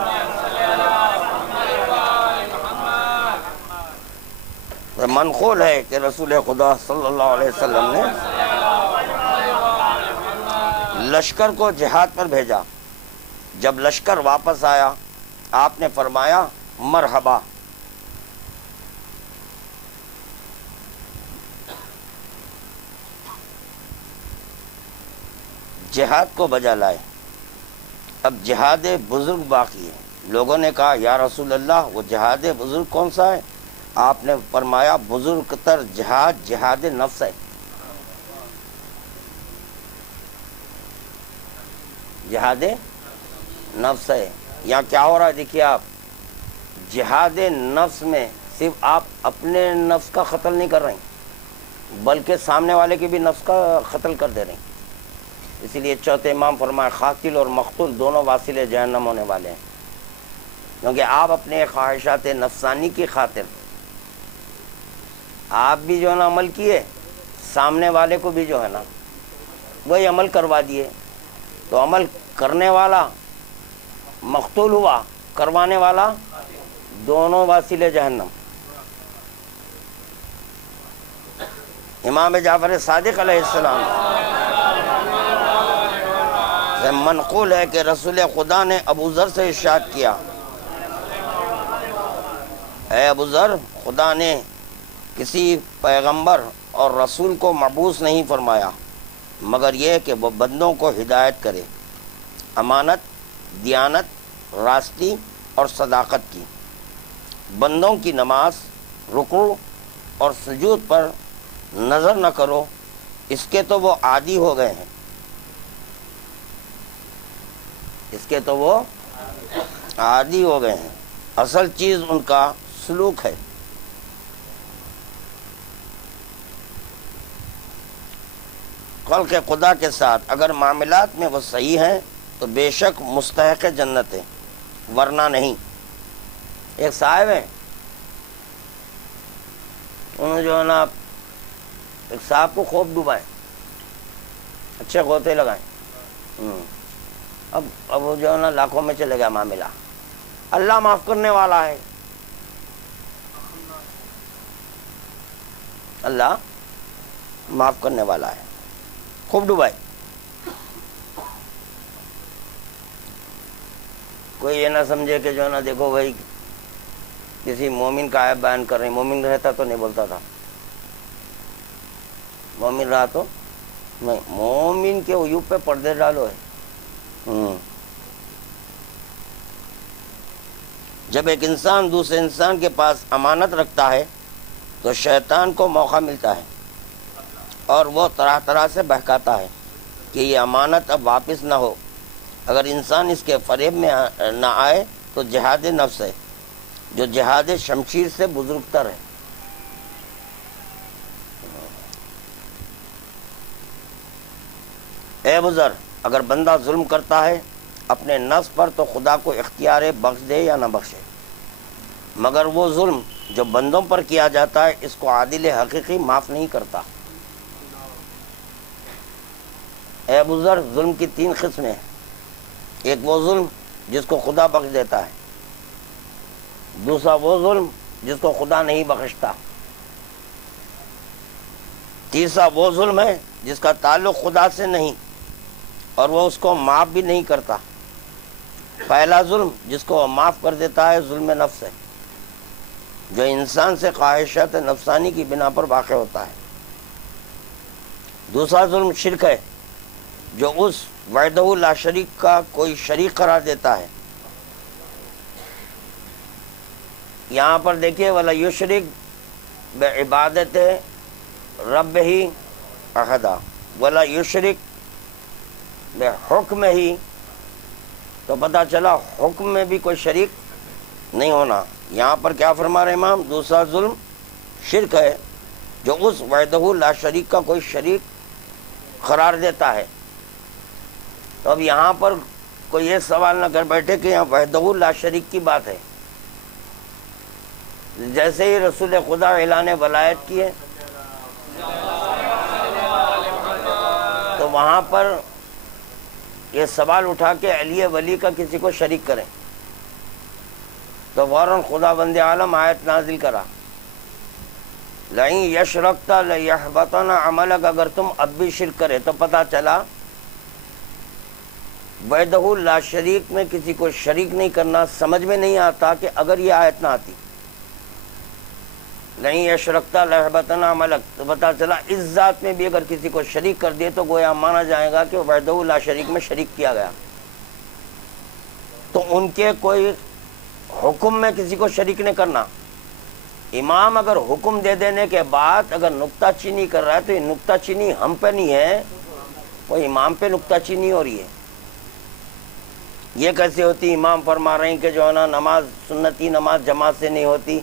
منقول ہے کہ رسول خدا صلی اللہ علیہ وسلم نے لشکر کو جہاد پر بھیجا۔ جب لشکر واپس آیا آپ نے فرمایا مرحبا، جہاد کو بجا لائے۔ اب جہاد بزرگ باقی ہے۔ لوگوں نے کہا یا رسول اللہ وہ جہاد بزرگ کون سا ہے؟ آپ نے فرمایا بزرگ تر جہاد جہاد نفس ہے۔ جہاد نفس ہے۔ یہاں کیا ہو رہا ہے دیکھیے آپ، جہاد نفس میں صرف آپ اپنے نفس کا قتل نہیں کر رہے ہیں بلکہ سامنے والے کے بھی نفس کا قتل کر دے رہے ہیں۔ اسی لیے چوتھے امام فرمایا قاتل اور مقتول دونوں واصل جہنم ہونے والے ہیں، کیونکہ آپ اپنے خواہشات نفسانی کی خاطر آپ بھی جو ہے نا عمل کیے، سامنے والے کو بھی جو ہے نا وہی عمل کروا دیے، تو عمل کرنے والا مقتول ہوا، کروانے والا دونوں واصل جہنم۔ امام جعفر صادق علیہ السلام سے منقول ہے کہ رسول خدا نے ابو ذر سے ارشاد کیا، اے ابو ذر، خدا نے کسی پیغمبر اور رسول کو مبعوث نہیں فرمایا مگر یہ کہ وہ بندوں کو ہدایت کرے امانت، دیانت، راستی اور صداقت کی۔ بندوں کی نماز، رکوع اور سجود پر نظر نہ کرو، اس کے تو وہ عادی ہو گئے ہیں، اس کے تو وہ عادی ہو گئے ہیں، اصل چیز ان کا سلوک ہے۔ خلق خدا کے ساتھ اگر معاملات میں وہ صحیح ہیں تو بے شک مستحق جنت ہے، ورنہ نہیں۔ ایک صاحب ہیں، انہوں نے جو ہے نا ایک صاحب کو خوب ڈوبائے، اچھے غوطے لگائے، اب وہ جو ہے نا لاکھوں میں چلے گیا معاملہ۔ اللہ معاف کرنے والا ہے، اللہ معاف کرنے والا ہے، خوب ڈوبائے۔ کوئی یہ نہ سمجھے کہ جو ہے نا دیکھو بھائی کسی مومن کا عیب بیان کر رہے ہیں، مومن رہتا تو نہیں بولتا تھا، مومن رہا تو نہیں، مومن کے عیوب پہ پردے ڈالو ہے۔ جب ایک انسان دوسرے انسان کے پاس امانت رکھتا ہے تو شیطان کو موقع ملتا ہے اور وہ طرح طرح سے بہکاتا ہے کہ یہ امانت اب واپس نہ ہو۔ اگر انسان اس کے فریب میں نہ آئے تو جہاد نفس ہے، جو جہاد شمشیر سے بزرگ تر ہے۔ اے بزرگ، اگر بندہ ظلم کرتا ہے اپنے نفس پر تو خدا کو اختیار بخش دے یا نہ بخشے، مگر وہ ظلم جو بندوں پر کیا جاتا ہے اس کو عادل حقیقی معاف نہیں کرتا۔ اے بزرگ، ظلم کی تین قسمیں ہیں۔ ایک وہ ظلم جس کو خدا بخش دیتا ہے، دوسرا وہ ظلم جس کو خدا نہیں بخشتا، تیسرا وہ ظلم ہے جس کا تعلق خدا سے نہیں اور وہ اس کو معاف بھی نہیں کرتا، پہلا ظلم جس کو وہ معاف کر دیتا ہے ظلم نفس ہے، جو انسان سے خواہشات نفسانی کی بنا پر واقع ہوتا ہے، دوسرا ظلم شرک ہے جو اس وحدہ لا شریک کا کوئی شریک قرار دیتا ہے۔ یہاں پر دیکھیے وَلَا يُشْرِكْ بِعِبَادَتِ رَبِّهِ أَحَدًا، وَلَا يُشْرِكْ بِحُکْمِهِ، تو پتہ چلا حکم میں بھی کوئی شریک نہیں ہونا۔ یہاں پر کیا فرما رہے امام؟ دوسرا ظلم شرک ہے جو اس وحدہ لا شریک کا کوئی شریک قرار دیتا ہے۔ تو اب یہاں پر کوئی یہ سوال نہ کر بیٹھے کہ یہاں وحدہ لا شریک کی بات ہے، جیسے ہی رسول خدا اعلان ولایت کیے تو وہاں پر یہ سوال اٹھا کہ علی ولی کا کسی کو شریک کریں، تو فوراً خدا بند عالم آیت نازل کرا لئن یشرکت لیحبطن عملک، اگر تم اب بھی شرک کرے، تو پتہ چلا وحدہ لا شریک میں کسی کو شریک نہیں کرنا سمجھ میں نہیں آتا کہ اگر یہ آیت نہ آتی لئن یشرکت لیحبطن عملک، تو پتہ چلا اس ذات میں بھی اگر کسی کو شریک کر دیے تو گویا مانا جائے گا کہ وحدہ لا شریک میں شریک کیا گیا۔ تو ان کے کوئی حکم میں کسی کو شریک نہیں کرنا، امام اگر حکم دے دینے کے بعد اگر نکتہ چینی کر رہا ہے تو یہ نکتہ چینی ہم پہ نہیں ہے، وہ امام پہ نکتہ چینی ہو رہی ہے۔ یہ کیسے ہوتی؟ امام فرما رہے ہیں کہ جو ہے نا نماز سنتی نماز جماعت سے نہیں ہوتی،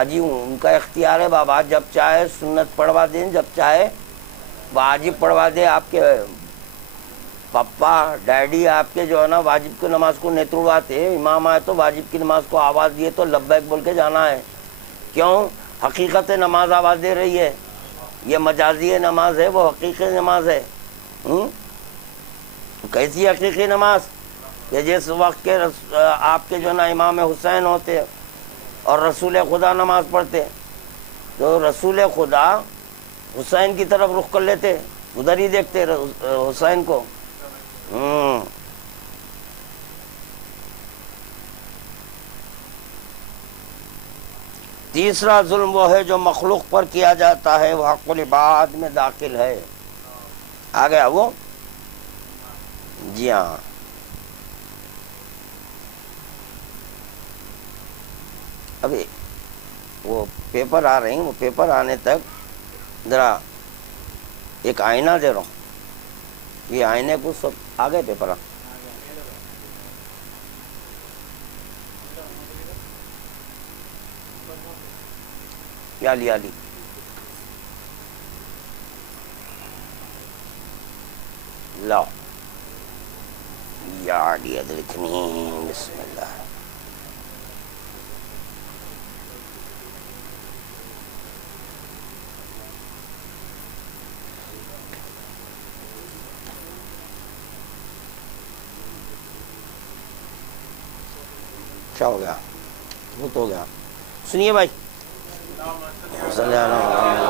اجی ان کا اختیار ہے بابا، جب چاہے سنت پڑھوا دیں، جب چاہے واجب پڑھوا دے۔ آپ کے پپا ڈیڈی آپ کے جو ہے نا واجب کی نماز کو نہیں توڑواتے، امام آئے تو واجب کی نماز کو آواز دیے تو لبیک بول کے جانا ہے۔ کیوں؟ حقیقت نماز آواز دے رہی ہے، یہ مجازی نماز ہے، وہ حقیقی نماز ہے۔ کیسی حقیقی نماز؟ کہ جس وقت کے آپ کے جو نا امام حسین ہوتے اور رسول خدا نماز پڑھتے تو رسول خدا حسین کی طرف رخ کر لیتے، ادھر ہی دیکھتے حسین کو۔ تیسرا ظلم وہ ہے جو مخلوق پر کیا جاتا ہے، وہ حق العباد میں داخل ہے۔ آ گیا وہ؟ جی ہاں، ابھی وہ پیپر آ رہے ہیں، وہ پیپر آنے تک ذرا ایک آئینہ دے رہا ہوں، یہ آئینے کو سب آ گئے پیپر یا لی لاؤ یا علی ادرکنی، بسم اللہ۔ کیا ہو گیا؟ بہت ہو گیا، سنیے بھائی۔ صلی اللہ علیہ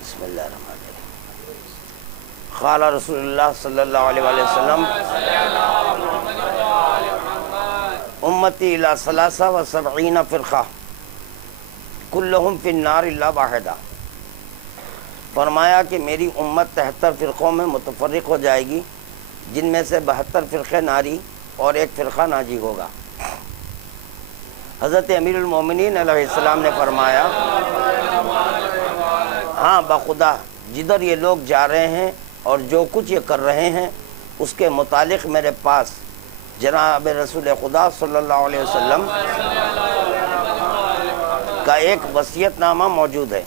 بسم اللہ الرحمن الرحیم۔ قال رسول اللہ صلی اللہ علیہ وسلم امتی الی 73 فرقہ کلہم فی النار الا واحدہ، فرمایا کہ میری امت 73 فرقوں میں متفرق ہو جائے گی، جن میں سے 72 فرقے ناری اور ایک فرقہ ناجی ہوگا۔ حضرت امیر المومنین علیہ السلام نے فرمایا ہاں بخدا جدھر یہ لوگ جا رہے ہیں اور جو کچھ یہ کر رہے ہیں اس کے متعلق میرے پاس جناب رسول خدا صلی اللہ علیہ وسلم کا ایک وصیت نامہ موجود ہے۔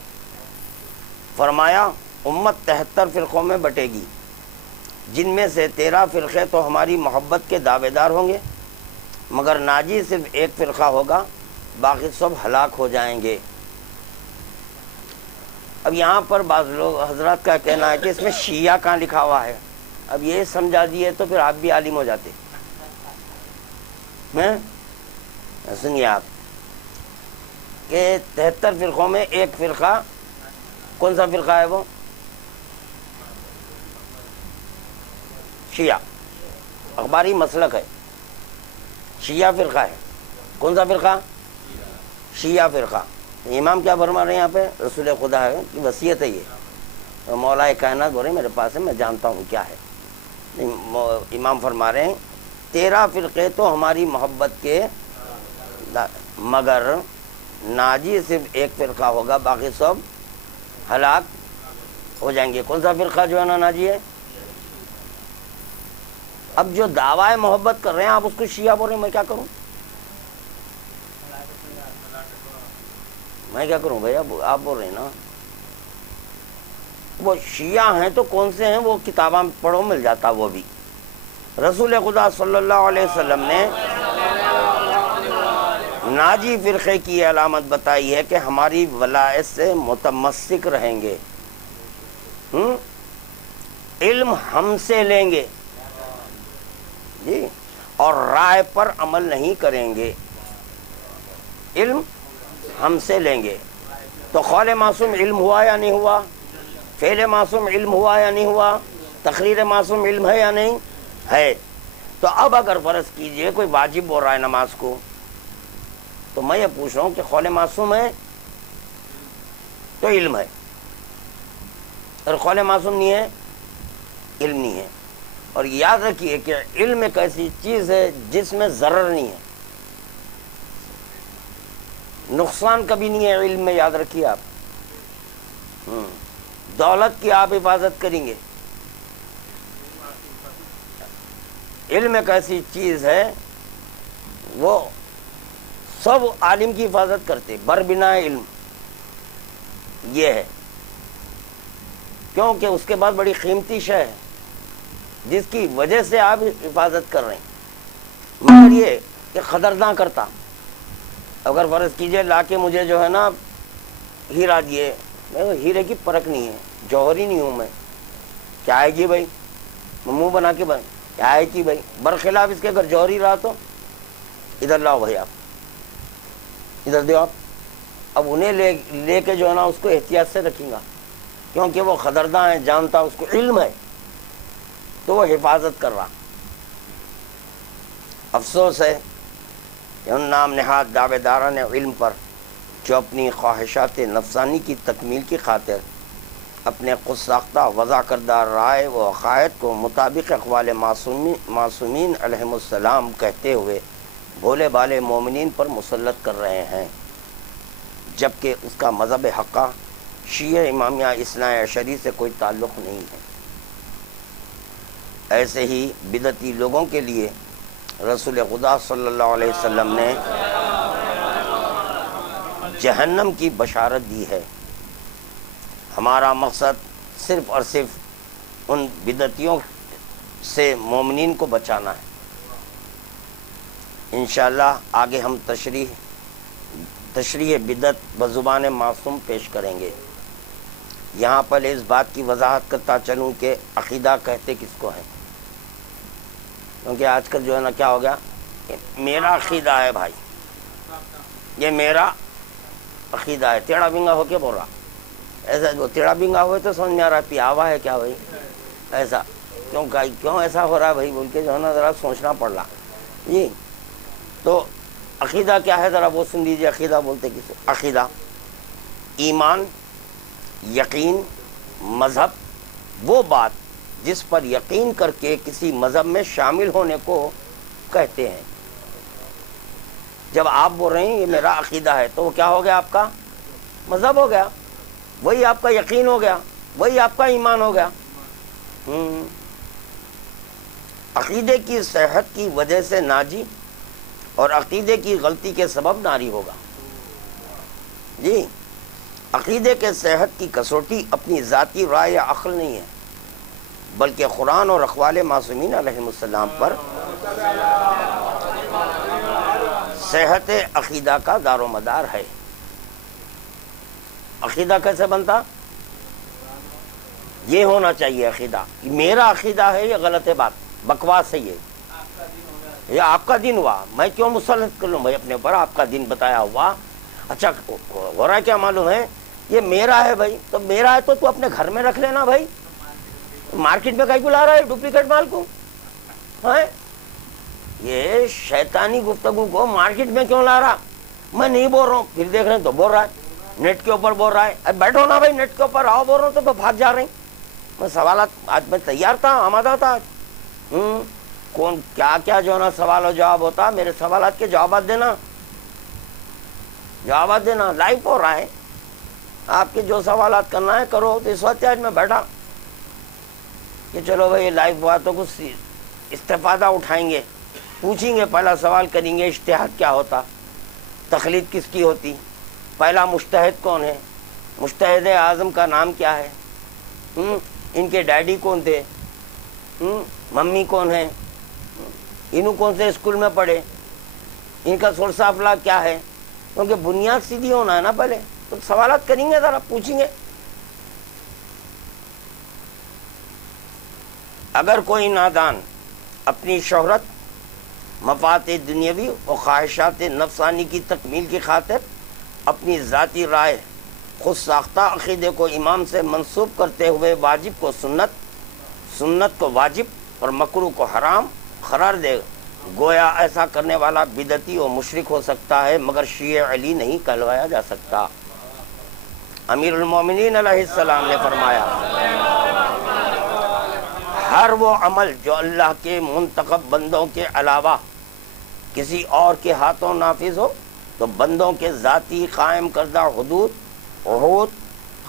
فرمایا امت 73 فرقوں میں بٹے گی، جن میں سے 13 فرقے تو ہماری محبت کے دعوے دار ہوں گے، مگر ناجی صرف ایک فرقہ ہوگا، باقی سب ہلاک ہو جائیں گے۔ اب یہاں پر بعض لوگ حضرات کا کہنا ہے کہ اس میں شیعہ کہاں لکھا ہوا ہے. اب یہ سمجھا دیے تو پھر آپ بھی عالم ہو جاتے. سنیے آپ کہ 73 فرقوں میں ایک فرقہ، کون سا فرقہ ہے وہ؟ شیعہ. اخباری مسلک ہے، شیعہ فرقہ ہے. کون سا فرقہ؟ شیعہ فرقہ. امام کیا فرما رہے ہیں یہاں پہ؟ رسول خدا ہے کی وصیت ہے یہ، مولا کائنات بول رہے ہیں میرے پاس ہے، میں جانتا ہوں کیا ہے. امام فرما رہے ہیں 13 فرقے تو ہماری محبت کے، مگر ناجی صرف ایک فرقہ ہوگا، باقی سب ہلاک ہو جائیں گے. کون سا فرقہ جو ہے نا ناجی ہے؟ اب جو دعویٰ محبت کر رہے ہیں آپ اس کو شیعہ بول رہے ہیں، میں کیا کروں؟ میں کیا کروں بھائی؟ آپ بول رہے ہیں نا وہ شیعہ ہیں تو کون سے ہیں؟ وہ کتاباں پڑھو مل جاتا. وہ بھی رسول خدا صلی اللہ علیہ وسلم نے ناجی فرقے کی علامت بتائی ہے کہ ہماری ولایت سے متمسک رہیں گے، علم ہم سے لیں گے جی، اور رائے پر عمل نہیں کریں گے، علم ہم سے لیں گے. تو قول معصوم علم ہوا یا نہیں ہوا؟ فعل معصوم علم ہوا یا نہیں ہوا؟ تقریر معصوم علم ہے یا نہیں ہے؟ تو اب اگر فرض کیجئے کوئی واجب بول رہا ہے نماز کو، تو میں یہ پوچھ رہا ہوں کہ قول معصوم ہے تو علم ہے، اور قول معصوم نہیں ہے، علم نہیں ہے. اور یاد رکھیے کہ علم ایک ایسی چیز ہے جس میں ضرر نہیں ہے، نقصان کبھی نہیں ہے علم میں. یاد رکھیے آپ، دولت کی آپ حفاظت کریں گے، علم ایک ایسی چیز ہے وہ سب عالم کی حفاظت کرتے بر بنا علم. یہ ہے کیونکہ اس کے بعد بڑی قیمتی شے ہے جس کی وجہ سے آپ حفاظت کر رہے ہیں. مگر یہ کہ قدرداں کرتا، اگر فرض کیجئے لا کے مجھے جو ہے نا ہیرا دیے، میں ہیرے کی پرکھ نہیں ہے، جوہری نہیں ہوں میں، کیا ہے کہ بھائی منہ بنا کے بھائی کیا ہے کہ بھائی، برخلاف اس کے اگر جوہری رہا تو ادھر لاؤ بھائی، آپ ادھر دیو آپ. اب انہیں لے کے جو ہے نا اس کو احتیاط سے رکھیں گا، کیونکہ وہ قدرداں ہیں، جانتا، اس کو علم ہے تو وہ حفاظت کر رہا. افسوس ہے کہ ان نام نہاد دعوے داران علم پر جو اپنی خواہشات نفسانی کی تکمیل کی خاطر اپنے خود ساختہ وضع کردہ رائے و عقائد کو مطابق اقوال معصومین علیہم السلام کہتے ہوئے بھولے بالے مومنین پر مسلط کر رہے ہیں، جبکہ اس کا مذہب حقہ شیعہ امامیہ اثنا عشری سے کوئی تعلق نہیں ہے. ایسے ہی بدعتی لوگوں کے لیے رسول خدا صلی اللہ علیہ وسلم نے جہنم کی بشارت دی ہے. ہمارا مقصد صرف اور صرف ان بدعتیوں سے مومنین کو بچانا ہے. انشاءاللہ آگے ہم تشریح بدعت بزبان معصوم پیش کریں گے. یہاں پر اس بات کی وضاحت کرتا چلوں کہ عقیدہ کہتے کس کو ہیں، کیونکہ آج کل جو ہے نا کیا ہو گیا، میرا عقیدہ ہے بھائی، یہ میرا عقیدہ ہے، ٹیڑھا بنگا ہو کے بول رہا. ایسا جو ٹیڑھا بنگا ہوئے تو سمجھ میں آ رہا ہے پیاوا ہے کیا بھائی، ایسا کیوں ایسا ہو رہا ہے بھائی بول کے جو ہے نا ذرا سوچنا پڑ رہا جی. تو عقیدہ کیا ہے ذرا وہ سن لیجیے. عقیدہ بولتے کس کو؟ عقیدہ ایمان، یقین، مذہب، وہ بات جس پر یقین کر کے کسی مذہب میں شامل ہونے کو کہتے ہیں. جب آپ بول رہے ہیں یہ میرا عقیدہ ہے تو وہ کیا ہو گیا؟ آپ کا مذہب ہو گیا، وہی آپ کا یقین ہو گیا، وہی آپ کا ایمان ہو گیا. عقیدے کی صحت کی وجہ سے ناجی اور عقیدے کی غلطی کے سبب ناری ہوگا جی. عقیدے کے صحت کی کسوٹی اپنی ذاتی رائے یا عقل نہیں ہے، بلکہ قرآن اور اقوال معصومین علیہ السلام پر صحت عقیدہ کا دار و مدار ہے. عقیدہ کیسے بنتا؟ یہ ہونا چاہیے عقیدہ. میرا عقیدہ ہے یہ غلط ہے، بات بکواس ہے یہ آپ کا دین ہوا، میں کیوں مسلط کر لوں بھائی اپنے اوپر؟ آپ کا دین بتایا ہوا. اچھا ہو رہا ہے کیا معلوم ہے، یہ میرا ہے بھائی، تو میرا ہے تو اپنے گھر میں رکھ لینا بھائی. مارکیٹ میں کہیں کو لا رہا ہے ڈپلیکیٹ مال کو؟ یہ شیطانی گفتگو کو مارکیٹ میں کیوں لا رہا؟ میں نہیں بول رہا ہوں، پھر دیکھ رہے ہیں تو بول رہا ہے، نیٹ کے اوپر بول رہا ہے. اب بیٹھو نا بھائی نیٹ کے اوپر، آؤ بول رہا ہوں تو بھاگ جا رہے ہیں. میں سوالات آج میں تیار تھا، آمادہ تھا. کون کیا کیا جو ہے نا سوال و جواب ہوتا، میرے سوالات کے جوابات دینا، لائیو ہو رہا ہے. آپ کے جو سوالات کرنا ہے کرو. تو اس وقت آج میں بیٹھا کہ چلو بھائی لائیو ہوا تو کچھ استفادہ اٹھائیں گے، پوچھیں گے. پہلا سوال کریں گے اجتہاد کیا ہوتا، تقلید کس کی ہوتی، پہلا مجتہد کون ہے، مجتہد اعظم کا نام کیا ہے، ان کے ڈیڈی کون تھے، ممی کون ہے، انہوں کون سے اسکول میں پڑھے، ان کا سورس آف لا کیا ہے. کیونکہ بنیاد سیدھی ہونا ہے نا پہلے. تو سوالات کریں گے، ذرا پوچھیں گے. اگر کوئی نادان اپنی شہرت، مفاد دنیاوی اور خواہشات نفسانی کی تکمیل کی خاطر اپنی ذاتی رائے، خود ساختہ عقیدے کو امام سے منسوب کرتے ہوئے واجب کو سنت کو واجب اور مکروہ کو حرام قرار دے، گویا ایسا کرنے والا بدعتی و مشرک ہو سکتا ہے، مگر شیعہ علی نہیں کہلوایا جا سکتا. امیر المومنین علیہ السلام نے فرمایا، ہر وہ عمل جو اللہ کے منتخب بندوں کے علاوہ کسی اور کے ہاتھوں نافذ ہو تو بندوں کے ذاتی قائم کردہ حدود، عہود،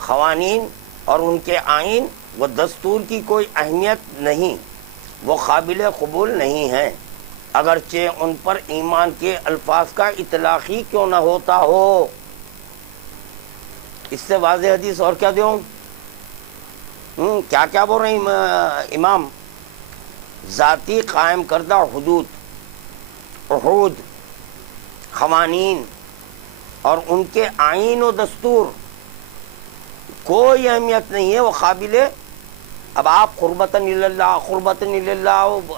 قوانین اور ان کے آئین و دستور کی کوئی اہمیت نہیں، وہ قابل قبول نہیں ہیں، اگرچہ ان پر ایمان کے الفاظ کا اطلاق ہی کیوں نہ ہوتا ہو. اس سے واضح حدیث اور کیا دوں؟ کیا کیا بول رہے ہیں امام؟ ذاتی قائم کردہ حدود، عہود، قوانین اور ان کے آئین و دستور کوئی اہمیت نہیں ہے، وہ قابل. اب آپ قربتاً اللہ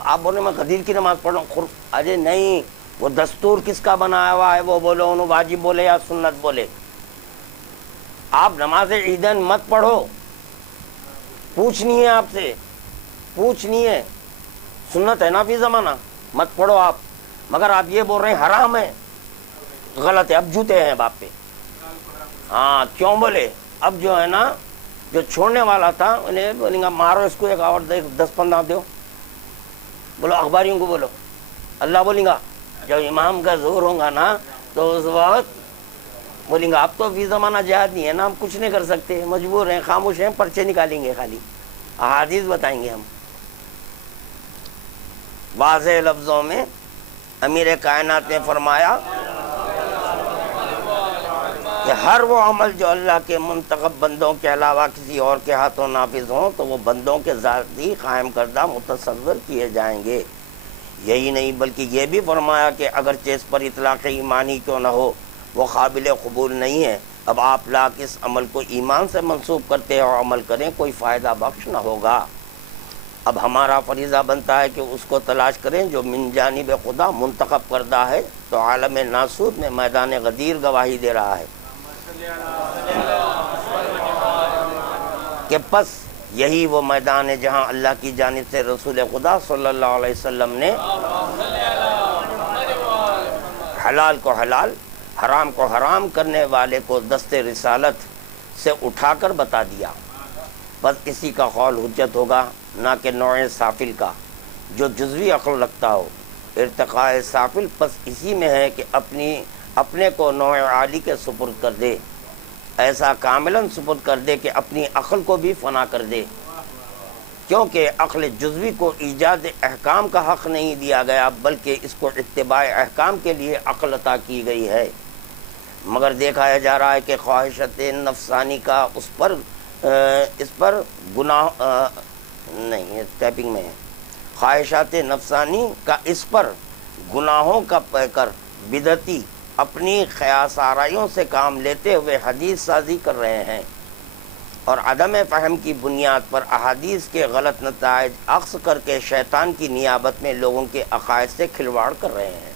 آپ بولے میں غدیر کی نماز پڑھ رہا ہوں، ارے نہیں، وہ دستور کس کا بنایا ہوا ہے وہ بولو، انہوں واجب بولے یا سنت بولے. آپ نماز عیدین مت پڑھو، پوچھنی ہے آپ سے، پوچھنی ہے. سنت ہے نا فی زمانہ، مت پڑھو آپ. مگر آپ یہ بول رہے ہیں حرام ہے، غلط ہے. اب جوتے ہیں باپ پہ. ہاں کیوں بولے؟ اب جو ہے نا جو چھوڑنے والا تھا انہیں بولیں گا مارو اس کو، ایک اور 10-15 دو، بولو اخباریوں کو بولو. اللہ بولیں گا جب امام کا زور ہوگا نا تو اس وقت بولیں گا اب تو فی زمانہ جہاد نہیں ہے نا، ہم کچھ نہیں کر سکتے، مجبور ہیں، خاموش ہیں، پرچے نکالیں گے، خالی احادیث بتائیں گے ہم. واضح لفظوں میں امیر کائنات نے فرمایا کہ ہر وہ عمل جو اللہ کے منتخب بندوں کے علاوہ کسی اور کے ہاتھوں نافذ ہوں تو وہ بندوں کے ذاتی قائم کردہ متصور کیے جائیں گے. یہی نہیں بلکہ یہ بھی فرمایا کہ اگرچہ اس پر اطلاق ایمان ہی کیوں نہ ہو وہ قابل قبول نہیں ہے. اب آپ لاکھ اس عمل کو ایمان سے منسوب کرتے ہیں اور عمل کریں، کوئی فائدہ بخش نہ ہوگا. اب ہمارا فریضہ بنتا ہے کہ اس کو تلاش کریں جو من جانب خدا منتخب کردہ ہے. تو عالم ناسوت میں میدان غدیر گواہی دے رہا ہے کہ پس یہی وہ میدان ہے جہاں اللہ کی جانب سے رسول خدا صلی اللہ علیہ وسلم نے حلال کو حلال، حرام کو حرام کرنے والے کو دست رسالت سے اٹھا کر بتا دیا. بس اسی کا قول حجت ہوگا، نہ کہ نوع سافل کا جو جزوی عقل رکھتا ہو. ارتقاء سافل پس اسی میں ہے کہ اپنے کو نوع عالی کے سپرد کر دے، ایسا کاملاً سپرد کر دے کہ اپنی عقل کو بھی فنا کر دے، کیونکہ عقل جزوی کو ایجاد احکام کا حق نہیں دیا گیا بلکہ اس کو اتباع احکام کے لیے عقل عطا کی گئی ہے. مگر دیکھا جا رہا ہے کہ خواہشات نفسانی کا اس پر گناہ نہیں، ٹائپنگ میں ہے، خواہشات نفسانی کا اس پر گناہوں کا پہ کر بدعتی اپنی خیاس آرائیوں سے کام لیتے ہوئے حدیث سازی کر رہے ہیں. اور عدم فہم کی بنیاد پر احادیث کے غلط نتائج اخذ کر کے شیطان کی نیابت میں لوگوں کے عقائد سے کھلواڑ کر رہے ہیں۔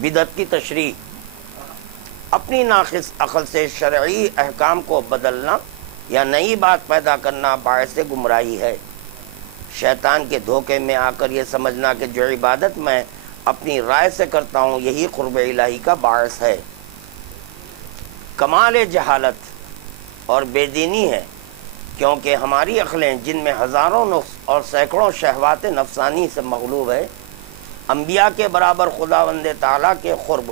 بدعت کی تشریح، اپنی ناقص عقل سے شرعی احکام کو بدلنا یا نئی بات پیدا کرنا باعث گمراہی ہے۔ شیطان کے دھوکے میں آ کر یہ سمجھنا کہ جو عبادت میں اپنی رائے سے کرتا ہوں یہی قرب الہی کا باعث ہے، کمال جہالت اور بے دینی ہے، کیونکہ ہماری عقلیں جن میں ہزاروں نفس اور سینکڑوں شہوات نفسانی سے مغلوب ہے، انبیاء کے برابر خداوند تعالیٰ کے قرب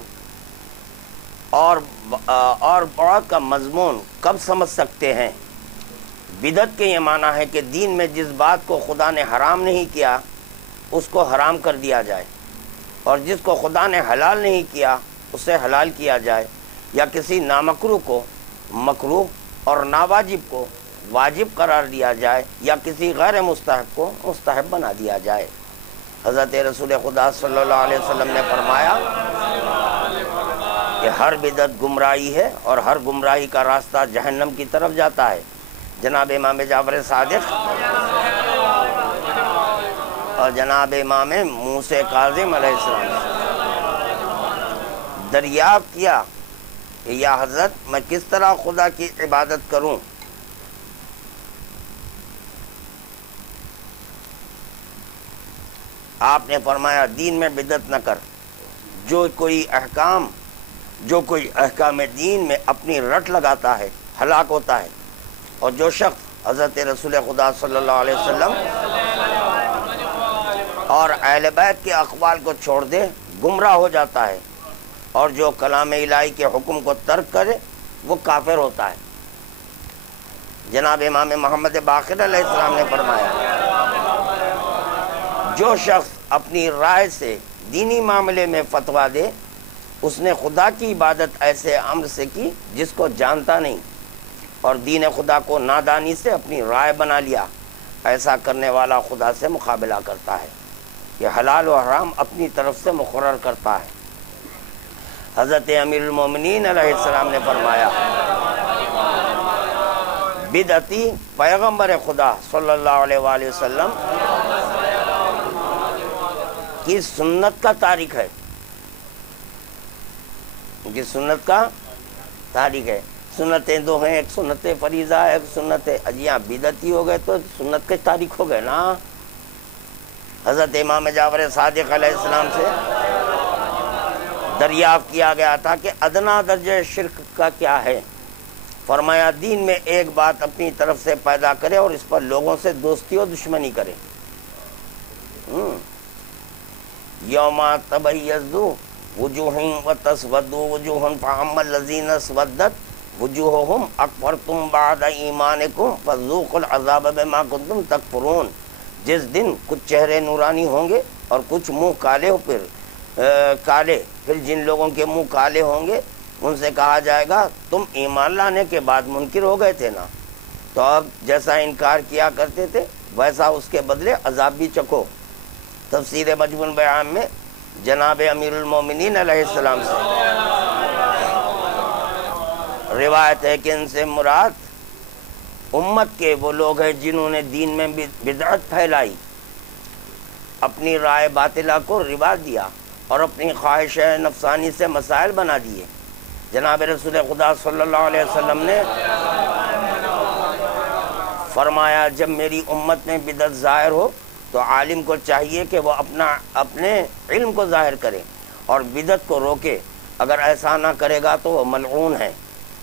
اور بعد کا مضمون کب سمجھ سکتے ہیں؟ بدعت کے یہ معنی ہے کہ دین میں جس بات کو خدا نے حرام نہیں کیا اس کو حرام کر دیا جائے، اور جس کو خدا نے حلال نہیں کیا اسے حلال کیا جائے، یا کسی نامکروہ کو مکروہ اور ناواجب کو واجب قرار دیا جائے، یا کسی غیر مستحب کو مستحب بنا دیا جائے۔ حضرت رسول خدا صلی اللہ علیہ وسلم نے فرمایا کہ ہر بدعت گمراہی ہے اور ہر گمراہی کا راستہ جہنم کی طرف جاتا ہے۔ جناب امام جعفر صادق اور جناب امام موسیٰ کاظم علیہ السلام دریافت کیا کہ یا حضرت میں کس طرح خدا کی عبادت کروں؟ آپ نے فرمایا دین میں بدعت نہ کر، جو کوئی احکام دین میں اپنی رٹ لگاتا ہے ہلاک ہوتا ہے، اور جو شخص حضرت رسول خدا صلی اللہ علیہ وسلم اور اہل بیت کے اقوال کو چھوڑ دے گمراہ ہو جاتا ہے، اور جو کلام الہی کے حکم کو ترک کرے وہ کافر ہوتا ہے۔ جناب امام محمد باقر علیہ السلام نے فرمایا جو شخص اپنی رائے سے دینی معاملے میں فتویٰ دے اس نے خدا کی عبادت ایسے امر سے کی جس کو جانتا نہیں، اور دین خدا کو نادانی سے اپنی رائے بنا لیا۔ ایسا کرنے والا خدا سے مقابلہ کرتا ہے، یہ حلال و حرام اپنی طرف سے مقرر کرتا ہے۔ حضرت امیر المومنین علیہ السلام نے فرمایا بدعتی پیغمبر خدا صلی اللہ علیہ وآلہ وسلم کی سنت کا تارک ہے، ان کی سنت کا تارک ہے۔ سنتیں دو ہیں، ایک سنت فریضہ ہے، ایک سنت اجیاں بدعتی ہو گئے تو سنت کے تارک ہو گئے نا۔ حضرت امام جعفر صادق علیہ السلام سے دریافت کیا گیا تھا کہ ادنا درجہ شرک کا کیا ہے؟ فرمایا دین میں ایک بات اپنی طرف سے پیدا کرے اور اس پر لوگوں سے دوستی و دشمنی کرے۔ یوم تبیض وجوہ وتسود وجوہ فاما الذین اسودت وجوہہم اکفرتم بعد ایمانکم فذوقوا العذاب بما کنتم تکفرون۔ جس دن کچھ چہرے نورانی ہوں گے اور کچھ منہ کالے، پھر جن لوگوں کے منہ کالے ہوں گے ان سے کہا جائے گا تم ایمان لانے کے بعد منکر ہو گئے تھے نا، تو اب جیسا انکار کیا کرتے تھے ویسا اس کے بدلے عذاب بھی چکھو۔ تفسیر مجموع البیان میں جناب امیر المومنین علیہ السلام سے روایت ہے کہ ان سے مراد امت کے وہ لوگ ہیں جنہوں نے دین میں بدعت پھیلائی، اپنی رائے باطلہ کو رواج دیا اور اپنی خواہش نفسانی سے مسائل بنا دیے۔ جناب رسول خدا صلی اللہ علیہ وسلم نے فرمایا جب میری امت میں بدعت ظاہر ہو تو عالم کو چاہیے کہ وہ اپنے علم کو ظاہر کرے اور بدعت کو روکے، اگر ایسا نہ کرے گا تو وہ ملعون ہے۔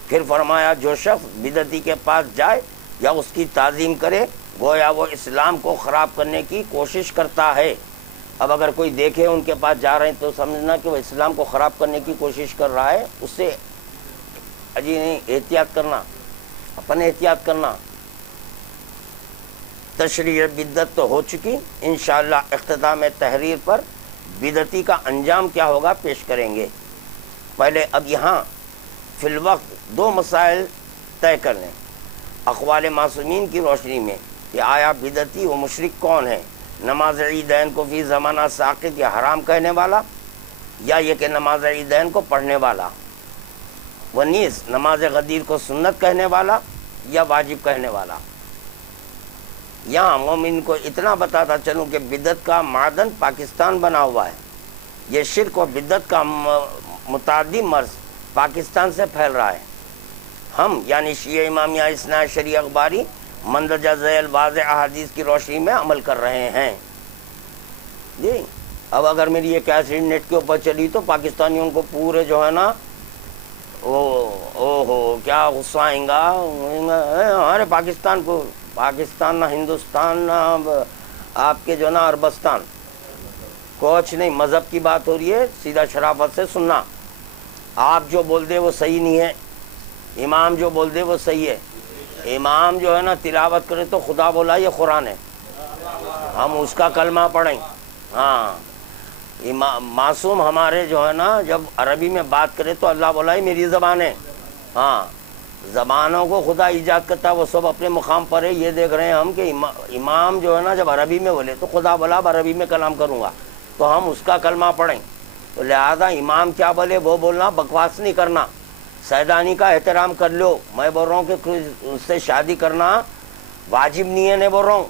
پھر فرمایا جو شخص بدعتی کے پاس جائے یا اس کی تعظیم کرے گویا وہ اسلام کو خراب کرنے کی کوشش کرتا ہے۔ اب اگر کوئی دیکھے ان کے پاس جا رہے ہیں تو سمجھنا کہ وہ اسلام کو خراب کرنے کی کوشش کر رہا ہے، اس سے نہیں احتیاط کرنا، اپنے احتیاط کرنا۔ تشریح بدعت تو ہو چکی، انشاءاللہ اختتام تحریر پر بدعتی کا انجام کیا ہوگا پیش کریں گے۔ پہلے اب یہاں فی الوقت دو مسائل طے کر لیں اقوال معصومین کی روشنی میں کہ آیا بدعتی و مشرک کون ہے؟ نماز عیدین کو فی زمانہ ساقط یا حرام کہنے والا، یا یہ کہ نماز عیدین کو پڑھنے والا، و نیز نماز غدیر کو سنت کہنے والا، یا واجب کہنے والا؟ یہاں مومن کو اتنا بتاتا چلوں کہ بدعت کا معدن پاکستان بنا ہوا ہے، یہ شرک و بدعت کا متعدی مرض پاکستان سے پھیل رہا ہے۔ ہم یعنی شیعہ امامیہ اثنا عشری اخباری مندرجہ ذیل واضح احادیث کی روشنی میں عمل کر رہے ہیں جی۔ اب اگر میری یہ کیسٹ نیٹ کے اوپر چلی تو پاکستانیوں کو پورے جو ہے نا او ہو کیا غصہ آئیں گا ہمارے پاکستان کو، پاکستان نہ ہندوستان نہ آپ کے جو نا عربستان، کچھ نہیں، مذہب کی بات ہو رہی ہے، سیدھا شرافت سے سننا۔ آپ جو بول دے وہ صحیح نہیں ہے، امام جو بول دے وہ صحیح ہے۔ امام جو ہے نا تلاوت کرے تو خدا بولا یہ قرآن ہے، ہم اس کا کلمہ پڑھیں۔ ہاں معصوم ہمارے جو ہے نا جب عربی میں بات کرے تو اللہ بولا یہ میری زبان ہے۔ ہاں زبانوں کو خدا ایجاد کرتا ہے، وہ سب اپنے مقام پر ہے۔ یہ دیکھ رہے ہیں ہم کہ امام جو ہے نا جب عربی میں بولے تو خدا بولا اب عربی میں کلام کروں گا تو ہم اس کا کلمہ پڑھیں۔ تو لہذا امام کیا بولے وہ بولنا، بکواس نہیں کرنا، سیدانی کا احترام کر لو۔ میں بول رہا ہوں کہ اس سے شادی کرنا واجب نہیں ہے، نہیں بول رہا ہوں،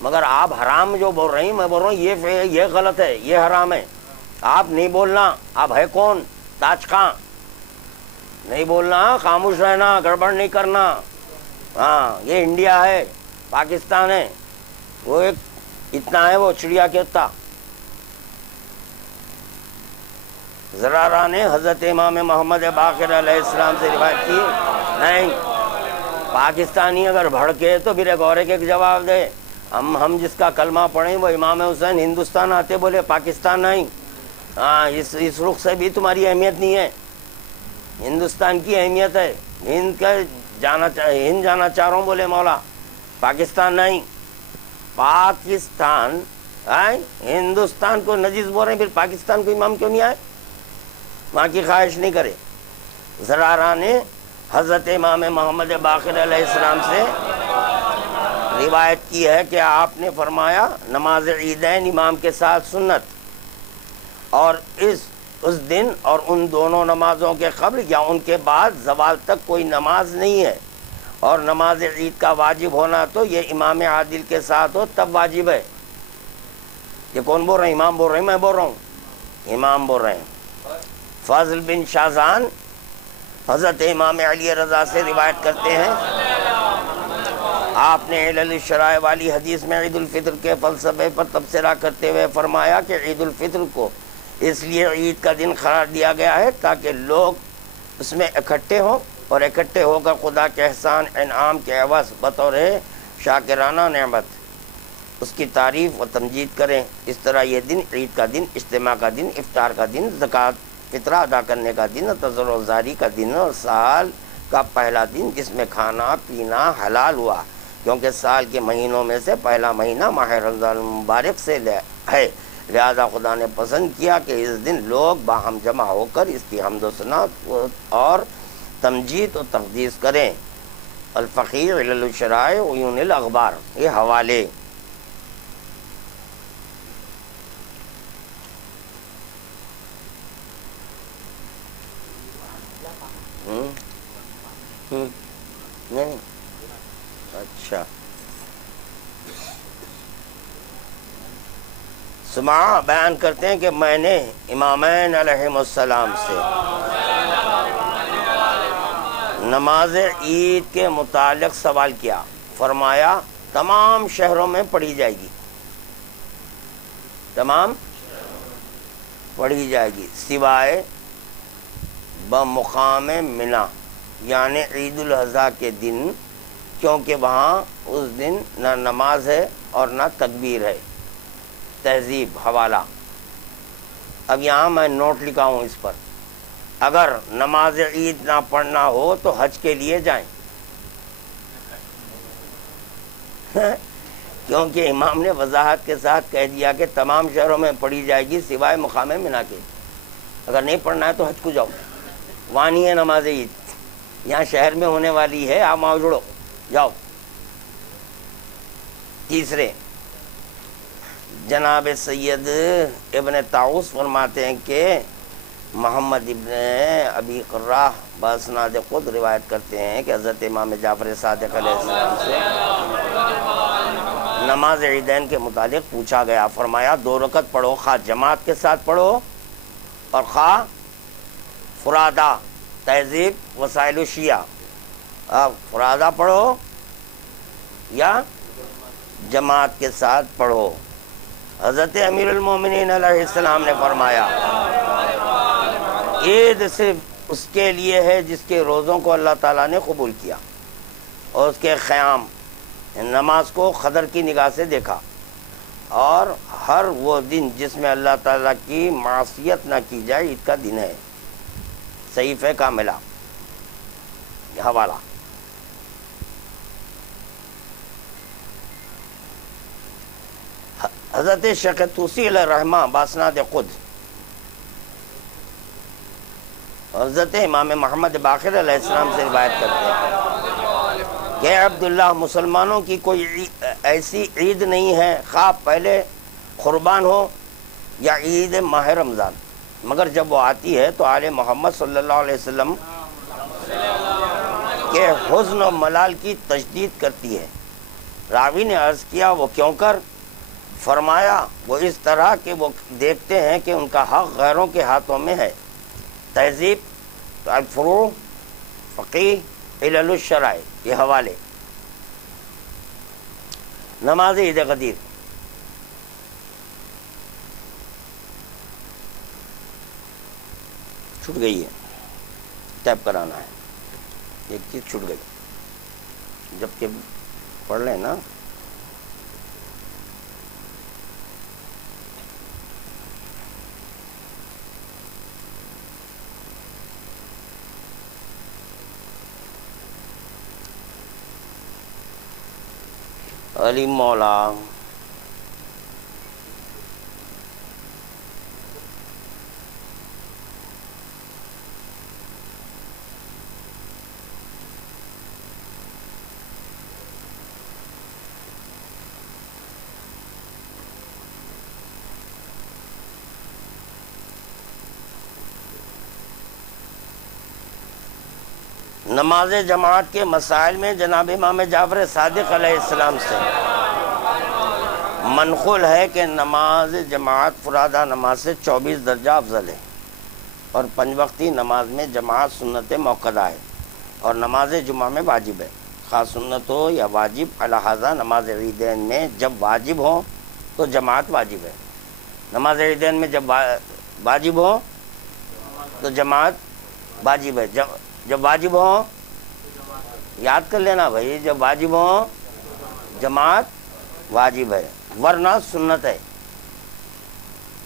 مگر آپ حرام جو بول رہی ہیں میں بول رہا ہوں یہ غلط ہے، یہ حرام ہے۔ آپ نہیں بولنا، آپ ہے کون؟ تاج خاں، نہیں بولنا، خاموش رہنا، گڑبڑ نہیں کرنا۔ ہاں یہ انڈیا ہے، پاکستان ہے، وہ ایک اتنا ہے وہ چڑیا کے اتنا۔ زرارہ نے حضرت امام محمد باقر علیہ السلام سے روایت کی نہیں، پاکستانی اگر بھڑکے تو پھر ایک اور ایک جواب دے۔ ہم جس کا کلمہ پڑھیں وہ امام حسین ہندوستان آتے بولے پاکستان نہیں۔ ہاں اس رخ سے بھی تمہاری اہمیت نہیں ہے، ہندوستان کی اہمیت ہے، ہند جانا چاہ رہا ہوں بولے مولا، پاکستان نہیں۔ پاکستان ہندوستان کو نجیس بول رہے ہیں، پھر پاکستان کو امام کیوں نہیں آئے؟ وہاں کی خواہش نہیں کرے۔ زرارہ نے حضرت امام محمد باقر علیہ السلام سے روایت کی ہے کہ آپ نے فرمایا نماز عیدین امام کے ساتھ سنت، اور اس دن اور ان دونوں نمازوں کے قبل یا ان کے بعد زوال تک کوئی نماز نہیں ہے، اور نماز عید کا واجب ہونا تو یہ امام عادل کے ساتھ ہو تب واجب ہے۔ یہ کون بول رہے ہیں؟ امام بول رہے ہیں، میں بول رہا ہوں، امام بول رہے ہیں۔ فاضل بن شاہزان حضرت امام علی رضا سے روایت کرتے ہیں، آپ نے علل الشرائع والی حدیث میں عید الفطر کے فلسفے پر تبصرہ کرتے ہوئے فرمایا کہ عید الفطر کو اس لیے عید کا دن قرار دیا گیا ہے تاکہ لوگ اس میں اکٹھے ہوں اور اکٹھے ہو کر خدا کے احسان انعام کے عوض بطور شاکرانہ نعمت اس کی تعریف و تمجید کریں۔ اس طرح یہ دن عید کا دن، اجتماع کا دن، افطار کا دن، زکوٰۃ فطرہ ادا کرنے کا دن، تضرع زاری کا دن، اور سال کا پہلا دن جس میں کھانا پینا حلال ہوا، کیونکہ سال کے مہینوں میں سے پہلا مہینہ ماہ رمضان مبارک سے ہے، لہذا خدا نے پسند کیا کہ اس دن لوگ باہم جمع ہو کر اس کی حمد و ثنا اور تمجید و تقدیس کریں۔ الفقیر علل الشرائع عیون الاخبار، یہ حوالے۔ نہیں اچھا، سماع بیان کرتے ہیں کہ میں نے امامین علیہم السلام سے نماز عید کے متعلق سوال کیا، فرمایا تمام شہروں میں پڑھی جائے گی، تمام پڑھی جائے گی سوائے بمقام منی، یعنی عید الاضحیٰ کے دن، کیونکہ وہاں اس دن نہ نماز ہے اور نہ تکبیر ہے۔ تہذیب حوالہ۔ اب یہاں میں نوٹ لکھا ہوں اس پر، اگر نماز عید نہ پڑھنا ہو تو حج کے لیے جائیں، کیونکہ امام نے وضاحت کے ساتھ کہہ دیا کہ تمام شہروں میں پڑھی جائے گی سوائے مقام منی کے۔ اگر نہیں پڑھنا ہے تو حج کو جاؤ، وہاں نہیں ہے نماز عید، یہاں شہر میں ہونے والی ہے، آپ وہاں جڑو جاؤ۔ تیسرے، جناب سید ابن طاؤس فرماتے ہیں کہ محمد ابن ابی قرہ باسناد خود روایت کرتے ہیں کہ حضرت امام جعفر صادق علیہ السلام سے نماز عیدین کے متعلق پوچھا گیا. فرمایا 2 رکعت پڑھو، خواہ جماعت کے ساتھ پڑھو اور خواہ فرادا. تہذیب وسائل الشیعہ، آپ فرادا پڑھو یا جماعت کے ساتھ پڑھو. حضرت امیر المومنین علیہ السلام نے فرمایا عید صرف اس کے لیے ہے جس کے روزوں کو اللہ تعالیٰ نے قبول کیا اور اس کے قیام نماز کو قدر کی نگاہ سے دیکھا، اور ہر وہ دن جس میں اللہ تعالیٰ کی معصیت نہ کی جائے عید کا دن ہے. صحیفہ کاملہ حوالہ. حضرت شیخ طوسی علیہ الرحمہ باسناد خود حضرت امام محمد باقر علیہ السلام سے روایت کرتے ہیں کہ عبداللہ مسلمانوں کی کوئی ایسی عید نہیں ہے، خواہ پہلے قربان ہو یا عید ماہ رمضان، مگر جب وہ آتی ہے تو آل محمد صلی اللہ علیہ وسلم کے حزن و ملال کی تشدید کرتی ہے. راوی نے عرض کیا وہ کیوں کر؟ فرمایا وہ اس طرح کہ وہ دیکھتے ہیں کہ ان کا حق غیروں کے ہاتھوں میں ہے. تہذیب الفروع فقیہ علل الشرائع یہ حوالے. نماز عید غدیر. چھوٹ گئی ہے، ٹیپ کرانا ہے، ایک چیز چھوٹ گئی جبکہ پڑھ لیں نا. علی مولا نماز جماعت کے مسائل میں جناب امام جعفر صادق علیہ السلام سے منقول ہے کہ نماز جماعت فرادہ نماز سے 24 درجہ افضل ہے، اور 5 وقتی نماز میں جماعت سنت موقدہ ہے، اور نماز جمعہ میں واجب ہے، خاص سنت ہو یا واجب. لہذا نماز عیدین میں جب واجب ہو تو جماعت واجب ہے، نماز عیدین میں جب واجب ہو تو جماعت واجب ہے. جب واجب ہو یاد کر لینا بھائی، جب واجب ہو جماعت واجب ہے، ورنہ سنت ہے،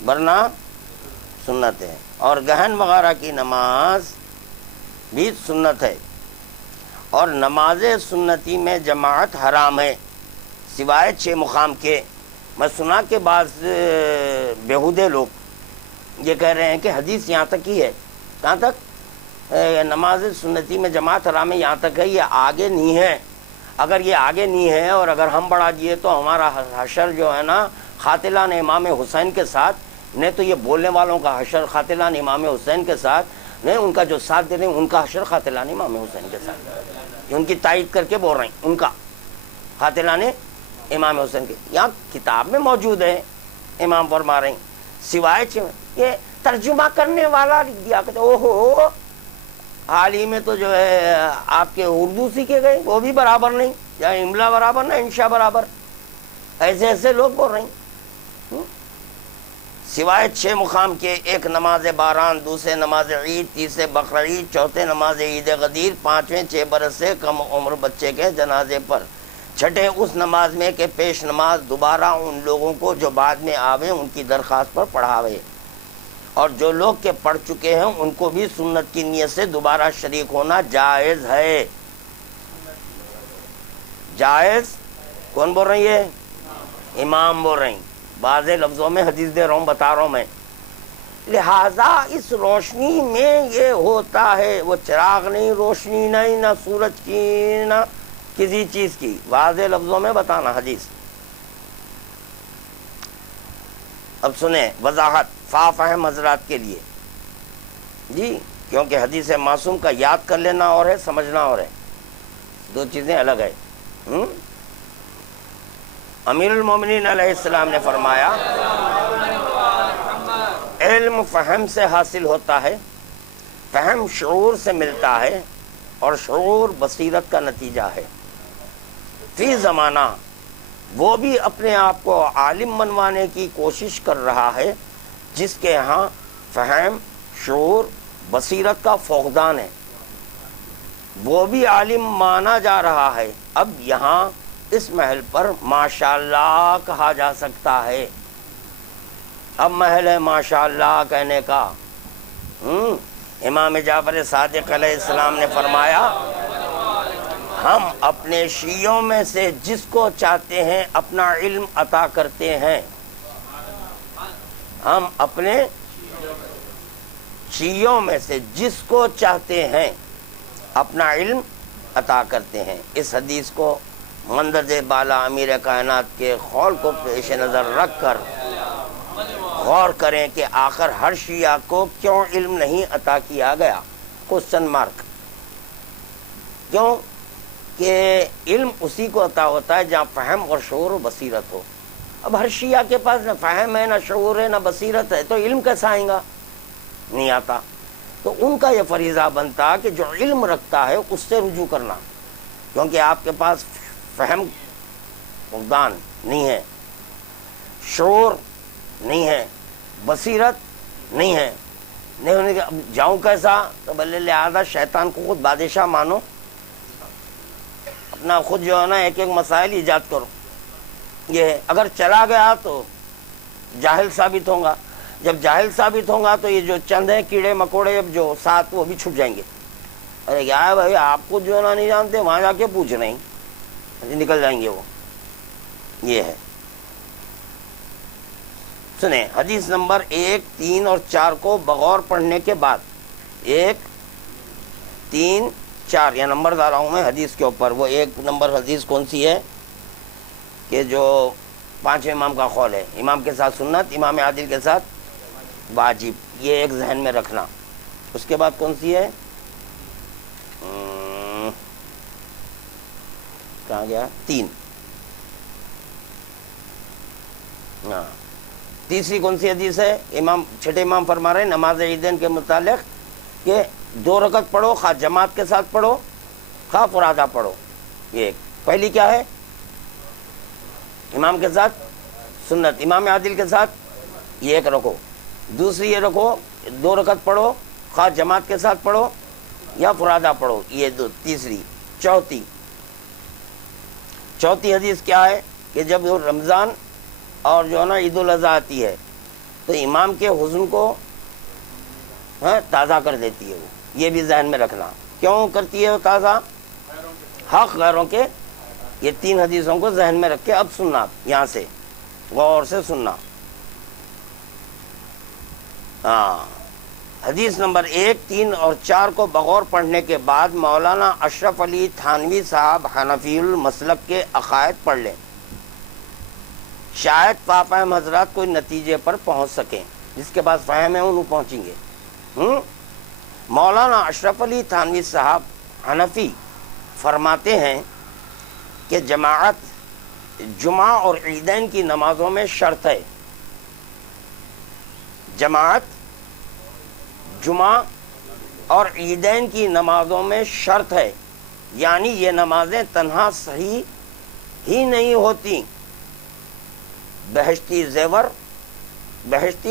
ورنہ سنت ہے. اور گہن وغیرہ کی نماز بھی سنت ہے، اور نماز سنتی میں جماعت حرام ہے سوائے 6 مقام کے. میں سنا کہ بعض بیہودے لوگ یہ کہہ رہے ہیں کہ حدیث یہاں تک ہی ہے. کہاں تک؟ نماز سنتی میں جماعت حرام ہے یہاں تک ہے، یہ آگے نہیں ہے. اگر یہ آگے نہیں ہے اور اگر ہم بڑھا دیے تو ہمارا حشر جو ہے نا قاتلان امام حسین کے ساتھ، نہیں تو یہ بولنے والوں کا حشر قاتلان امام حسین کے ساتھ، نہیں ان کا جو ساتھ دے رہے ہیں ان کا حشر قاتلان امام حسین کے ساتھ. ان کی تائید کر کے بول رہے ہیں ان کا قاتلان امام حسین کے. یہاں کتاب میں موجود ہے، امام فرما رہے ہیں سوائے یہ ترجمہ کرنے والا لکھ دیا کہ اوہو حال ہی میں تو جو ہے آپ کے اردو سیکھے گئے وہ بھی برابر نہیں، یا املا برابر نہ انشا برابر، ایسے لوگ بول رہے ہیں. سوائے 6 مقام کے: 1 نماز باران، 2 نماز عید، 3 بقرعید، 4 نماز عید غدیر، 5 6 برس سے کم عمر بچے کے جنازے پر، 6 اس نماز میں کہ پیش نماز دوبارہ ان لوگوں کو جو بعد میں آوے ان کی درخواست پر پڑھاوے، اور جو لوگ کے پڑھ چکے ہیں ان کو بھی سنت کی نیت سے دوبارہ شریک ہونا جائز ہے. جائز کون بول رہی ہے؟ امام بول رہی ہیں. بعض لفظوں میں حدیث دے رہا ہوں، بتا رہا ہوں میں. لہذا اس روشنی میں یہ ہوتا ہے، وہ چراغ نہیں، روشنی نہیں، نہ سورج کی نہ کسی چیز کی. واضح لفظوں میں بتانا حدیث. اب سنیں وضاحت فا فہم حضرات کے لیے. جی، کیونکہ حدیث معصوم کا یاد کر لینا اور ہے، سمجھنا اور ہے، دو چیزیں الگ ہے۔ امیر المومنین علیہ السلام نے فرمایا علم فہم سے حاصل ہوتا ہے، فہم شعور سے ملتا ہے، اور شعور بصیرت کا نتیجہ ہے۔ فی زمانہ وہ بھی اپنے آپ کو عالم منوانے کی کوشش کر رہا ہے جس کے ہاں فہم، شعور، بصیرت کا فقدان ہے، وہ بھی عالم مانا جا رہا ہے۔ اب یہاں اس محل پر ماشاءاللہ کہا جا سکتا ہے، اب محل ہے ماشاءاللہ کہنے کا۔ امام جعفر صادق علیہ السلام نے فرمایا ہم اپنے شیعوں میں سے جس کو چاہتے ہیں اپنا علم عطا کرتے ہیں، ہم اپنے شیعوں میں سے جس کو چاہتے ہیں اپنا علم عطا کرتے ہیں۔ اس حدیث کو مندرجہ بالا امیر کائنات کے قول کو پیش نظر رکھ کر غور کریں کہ آخر ہر شیعہ کو کیوں علم نہیں عطا کیا گیا؟ Question mark. کیوں کہ علم اسی کو عطا ہوتا ہے جہاں فہم اور شعور و بصیرت ہو۔ اب ہر شیعہ کے پاس نہ فہم ہے، نہ شعور ہے، نہ بصیرت ہے، تو علم کیسا آئے گا؟ نہیں آتا۔ تو ان کا یہ فریضہ بنتا کہ جو علم رکھتا ہے اس سے رجوع کرنا، کیونکہ آپ کے پاس فہم فقدان نہیں ہے، شعور نہیں ہے، بصیرت نہیں ہے، نہیں ہونے کے اب جاؤں کیسا؟ تو بلے لہذا شیطان کو خود بادشاہ مانو، اپنا خود جو ہے نا ایک ایک مسائل ایجاد کرو۔ یہ ہے، اگر چلا گیا تو جاہل ثابت ہوگا، جب جاہل ثابت ہوگا تو یہ جو چند ہیں کیڑے مکوڑے جو ساتھ وہ بھی چھٹ جائیں گے۔ ارے کیا ہے بھائی، آپ کو جو ہے نا نہیں جانتے، وہاں جا کے پوچھ رہے ہیں، نکل جائیں گے وہ۔ یہ ہے، سنیں حدیث نمبر 1، 3 اور 4 کو بغور پڑھنے کے بعد 1، 3، 4 یا نمبر ڈالا ہوں میں حدیث کے اوپر۔ وہ 1 نمبر حدیث کون سی ہے کہ جو 5 امام کا قول ہے، امام کے ساتھ سنت، امام عادل کے ساتھ واجب، یہ ایک ذہن میں رکھنا۔ اس کے بعد کون سی ہے؟ کہاں گیا؟ 3۔ ہاں، تیسری کون سی حدیث ہے؟ امام چھٹے امام فرما رہے ہیں نماز عیدین کے متعلق کہ 2 رکعت پڑھو، خواہ جماعت کے ساتھ پڑھو، خواہ فرادہ پڑھو۔ یہ ایک پہلی کیا ہے؟ امام کے ساتھ سنت، امام عادل کے ساتھ یہ ایک رکھو۔ دوسری یہ رکھو 2 رکعت پڑھو، خواہ جماعت کے ساتھ پڑھو یا فرادہ پڑھو، یہ 2۔ تیسری چوتھی حدیث کیا ہے کہ جب رمضان اور جو ہے نا عید الاضحیٰ آتی ہے تو امام کے حزن کو تازہ کر دیتی ہے وہ، یہ بھی ذہن میں رکھنا۔ کیوں کرتی ہے وہ تازہ؟ حق غیروں کے۔ یہ 3 حدیثوں کو ذہن میں رکھ کے اب سننا، یہاں سے غور سے سننا۔ ہاں، حدیث نمبر 1، 3 اور 4 کو بغور پڑھنے کے بعد مولانا اشرف علی تھانوی صاحب حنفی المسلک کے عقائد پڑھ لیں، شاید پاپا حضرات کوئی نتیجے پر پہنچ سکیں، جس کے پاس فہم ہے انہوں پہنچیں گے۔ مولانا اشرف علی تھانوی صاحب حنفی فرماتے ہیں کہ جماعت جمعہ اور عیدین کی نمازوں میں شرط ہے۔ جماعت جمعہ اور عیدین کی نمازوں میں شرط ہے، یعنی یہ نمازیں تنہا صحیح ہی نہیں ہوتی۔ بہشتی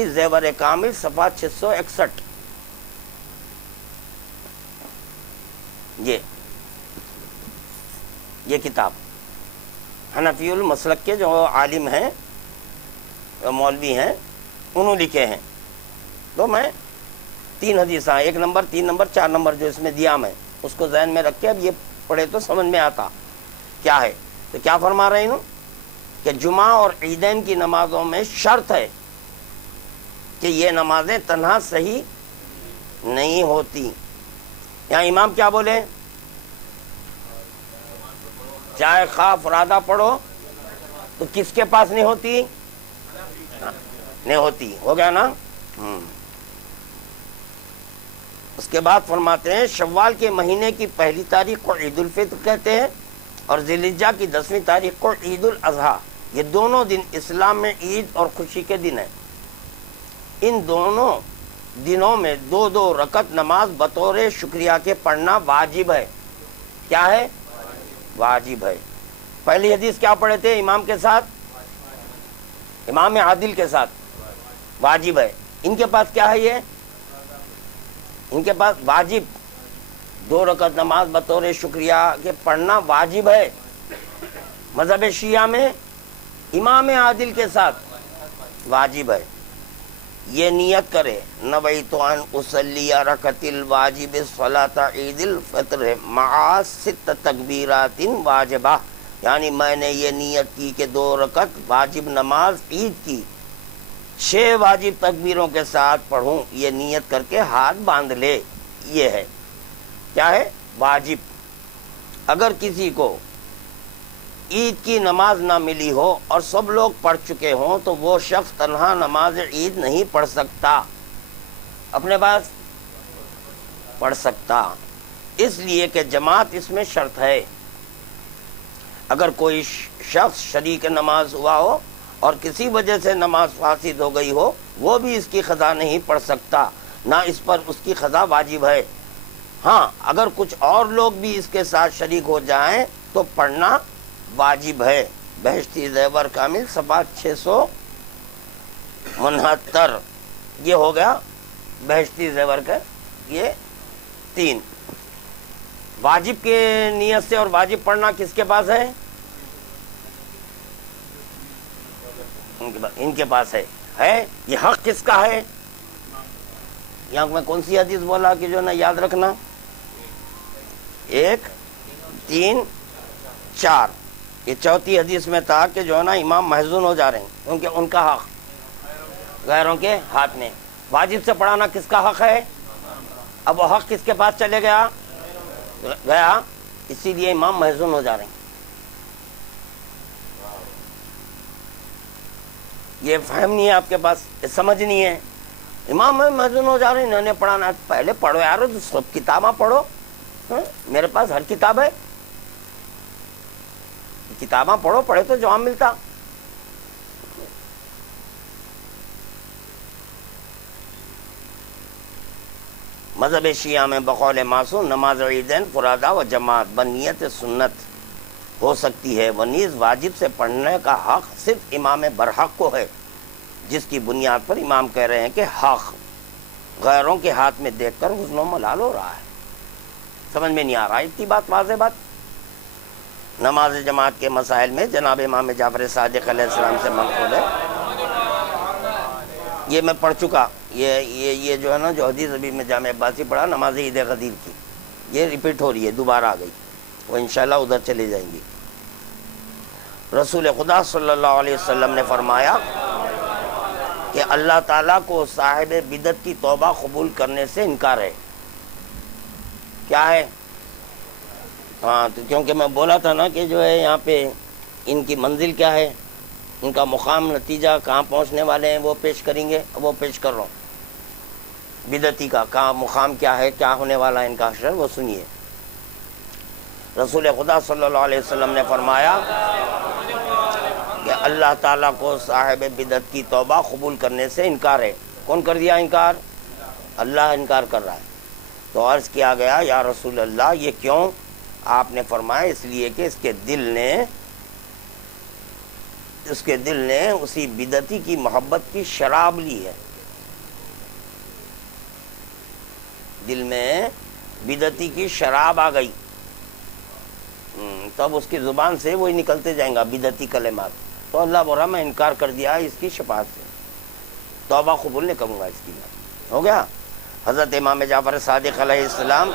زیور کامل صفحہ 661۔ یہ کتاب حنفی المسلک کے جو عالم ہیں، مولوی ہیں، انہوں لکھے ہیں۔ تو میں 3 حدیثاں 1 نمبر، 3 نمبر، 4 نمبر جو اس میں دیا میں اس کو ذہن میں رکھ کے اب یہ پڑھے تو سمجھ میں آتا کیا ہے۔ تو کیا فرما رہے ہیں کہ جمعہ اور عیدین کی نمازوں میں شرط ہے کہ یہ نمازیں تنہا صحیح نہیں ہوتی۔ یہاں امام کیا بولے؟ چاہے خواہ فرادہ پڑھو، تو کس کے پاس نہیں ہوتی؟ نہیں ہوتی، ہو گیا نا۔ اس کے بعد فرماتے ہیں شوال کے مہینے کی پہلی تاریخ کو عید الفطر کہتے ہیں اور ذی الحجہ کی 10ویں تاریخ کو عید الاضحیٰ. یہ دونوں دن اسلام میں عید اور خوشی کے دن ہیں. ان دونوں دنوں میں 2 رکعت نماز بطور شکریہ کے پڑھنا واجب ہے. کیا ہے؟ واجب ہے. پہلی حدیث کیا پڑھے تھے امام کے ساتھ؟ امام عادل کے ساتھ. واجب ہے. ان کے پاس کیا ہے؟ یہ ان کے پاس واجب 2 رکعت نماز بطور شکریہ کے پڑھنا واجب ہے. مذہب شیعہ میں امام عادل کے ساتھ واجب ہے. یہ نیت کرے نویت ان اصلی رکعت الواجب صلاۃ عید الفطر مع 6 تکبیرات واجبہ، یعنی میں نے یہ نیت کی کہ 2 رکعت واجب نماز عید کی 6 واجب تکبیروں کے ساتھ پڑھوں. یہ نیت کر کے ہاتھ باندھ لے. یہ ہے کیا ہے؟ واجب. اگر کسی کو عید کی نماز نہ ملی ہو اور سب لوگ پڑھ چکے ہوں تو وہ شخص تنہا نماز عید نہیں پڑھ سکتا، اپنے پاس پڑھ سکتا، اس لیے کہ جماعت اس میں شرط ہے. اگر کوئی شخص شریک نماز ہوا ہو اور کسی وجہ سے نماز فاسد ہو گئی ہو، وہ بھی اس کی قضا نہیں پڑھ سکتا، نہ اس پر اس کی قضا واجب ہے. ہاں اگر کچھ اور لوگ بھی اس کے ساتھ شریک ہو جائیں تو پڑھنا واجب ہے. بہشتی زیور کامل صفحہ 669. یہ ہو گیا بہشتی زیور کا یہ 3. واجب کے نیت سے اور واجب پڑھنا کس کے پاس ہے؟ ان کے پاس ہے. یہ حق کس کا ہے؟ یہاں میں کون سی حدیث بولا کہ جو نا یاد رکھنا؟ 1 3 4. یہ چوتھی حدیث میں تھا کہ جو ہے نا امام محزون ہو جا رہے ہیں کیونکہ ان کا حق غیروں کے ہاتھ میں. واجب سے پڑھانا کس کا حق ہے؟ اب وہ حق کس کے پاس چلے گیا؟ اسی لیے امام محزون ہو جا رہے ہیں. یہ فہم نہیں ہے آپ کے پاس، یہ سمجھ نہیں ہے. امام محزون ہو جا رہے ہیں، انہوں نے پڑھانا. پہلے پڑھو یار، سب کتاباں پڑھو. میرے پاس ہر کتاب ہے، کتاباں پڑھو، پڑھے تو جواب ملتا. مذہب شیعہ میں بقول معصوم نماز عیدین فرادا و جماعت بنیت سنت ہو سکتی ہے، ونیز واجب سے پڑھنے کا حق صرف امام برحق کو ہے، جس کی بنیاد پر امام کہہ رہے ہیں کہ حق غیروں کے ہاتھ میں دیکھ کر حزن و ملال ہو رہا ہے. سمجھ میں نہیں آ رہا اتنی بات، واضح بات. نماز جماعت کے مسائل میں جناب امام جعفر صادق علیہ السلام سے منقول ہے. یہ میں پڑھ چکا. یہ جو ہے نا جو حدیث ابھی میں جامع عباسی پڑھا نماز عید غدیر کی، یہ ریپیٹ ہو رہی ہے، دوبارہ آ گئی. وہ انشاءاللہ ادھر چلے جائیں گی. رسول خدا صلی اللہ علیہ وسلم نے فرمایا کہ اللہ تعالیٰ کو صاحب بدعت کی توبہ قبول کرنے سے انکار ہے. کیا ہے؟ ہاں تو کیونکہ میں بولا تھا نا کہ جو ہے یہاں پہ ان کی منزل کیا ہے، ان کا مقام نتیجہ کہاں پہنچنے والے ہیں وہ پیش کریں گے. وہ پیش کر رہا ہوں. بدعتی کا کہاں مقام کیا ہے، کیا ہونے والا ہے ان کا حشر، وہ سنیے. رسول خدا صلی اللہ علیہ وسلم نے فرمایا کہ اللہ تعالیٰ کو صاحب بدعت کی توبہ قبول کرنے سے انکار ہے. کون کر دیا انکار؟ اللہ انکار کر رہا ہے. تو عرض کیا گیا یا رسول اللہ یہ کیوں؟ آپ نے فرمایا اس لیے کہ اس کے دل نے اسی بدعتی کی محبت کی شراب لی ہے. دل میں بدعتی کی شراب آ گئی، تب اس کی زبان سے وہی نکلتے جائیں گا بدعتی کلمات. تو اللہ بول رہا میں انکار کر دیا اس کی شفاعت سے، توبہ قبول نہیں کروں گا اس کی. ہو گیا. حضرت امام جعفر صادق علیہ السلام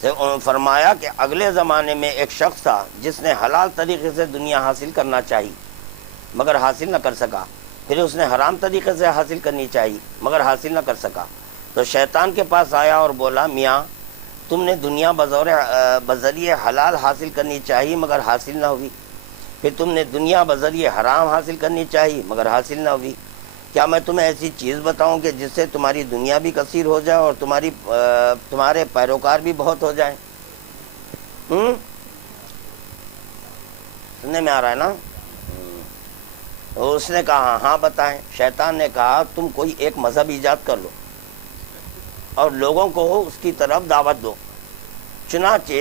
سے فرمایا کہ اگلے زمانے میں ایک شخص تھا جس نے حلال طریقے سے دنیا حاصل کرنا چاہی مگر حاصل نہ کر سکا. پھر اس نے حرام طریقے سے حاصل کرنی چاہی مگر حاصل نہ کر سکا. تو شیطان کے پاس آیا اور بولا میاں تم نے دنیا بذریعہ حلال حاصل کرنی چاہی مگر حاصل نہ ہوئی. پھر تم نے دنیا بذریعہ حرام حاصل کرنی چاہی مگر حاصل نہ ہوئی. کیا میں تمہیں ایسی چیز بتاؤں کہ جس سے تمہاری دنیا بھی کثیر ہو جائے اور تمہارے پیروکار بھی بہت ہو جائیں؟ سننے میں آ رہا ہے نا؟ تو اس نے کہا ہاں بتائیں. شیطان نے کہا تم کوئی ایک مذہب ایجاد کر لو اور لوگوں کو اس کی طرف دعوت دو. چنانچہ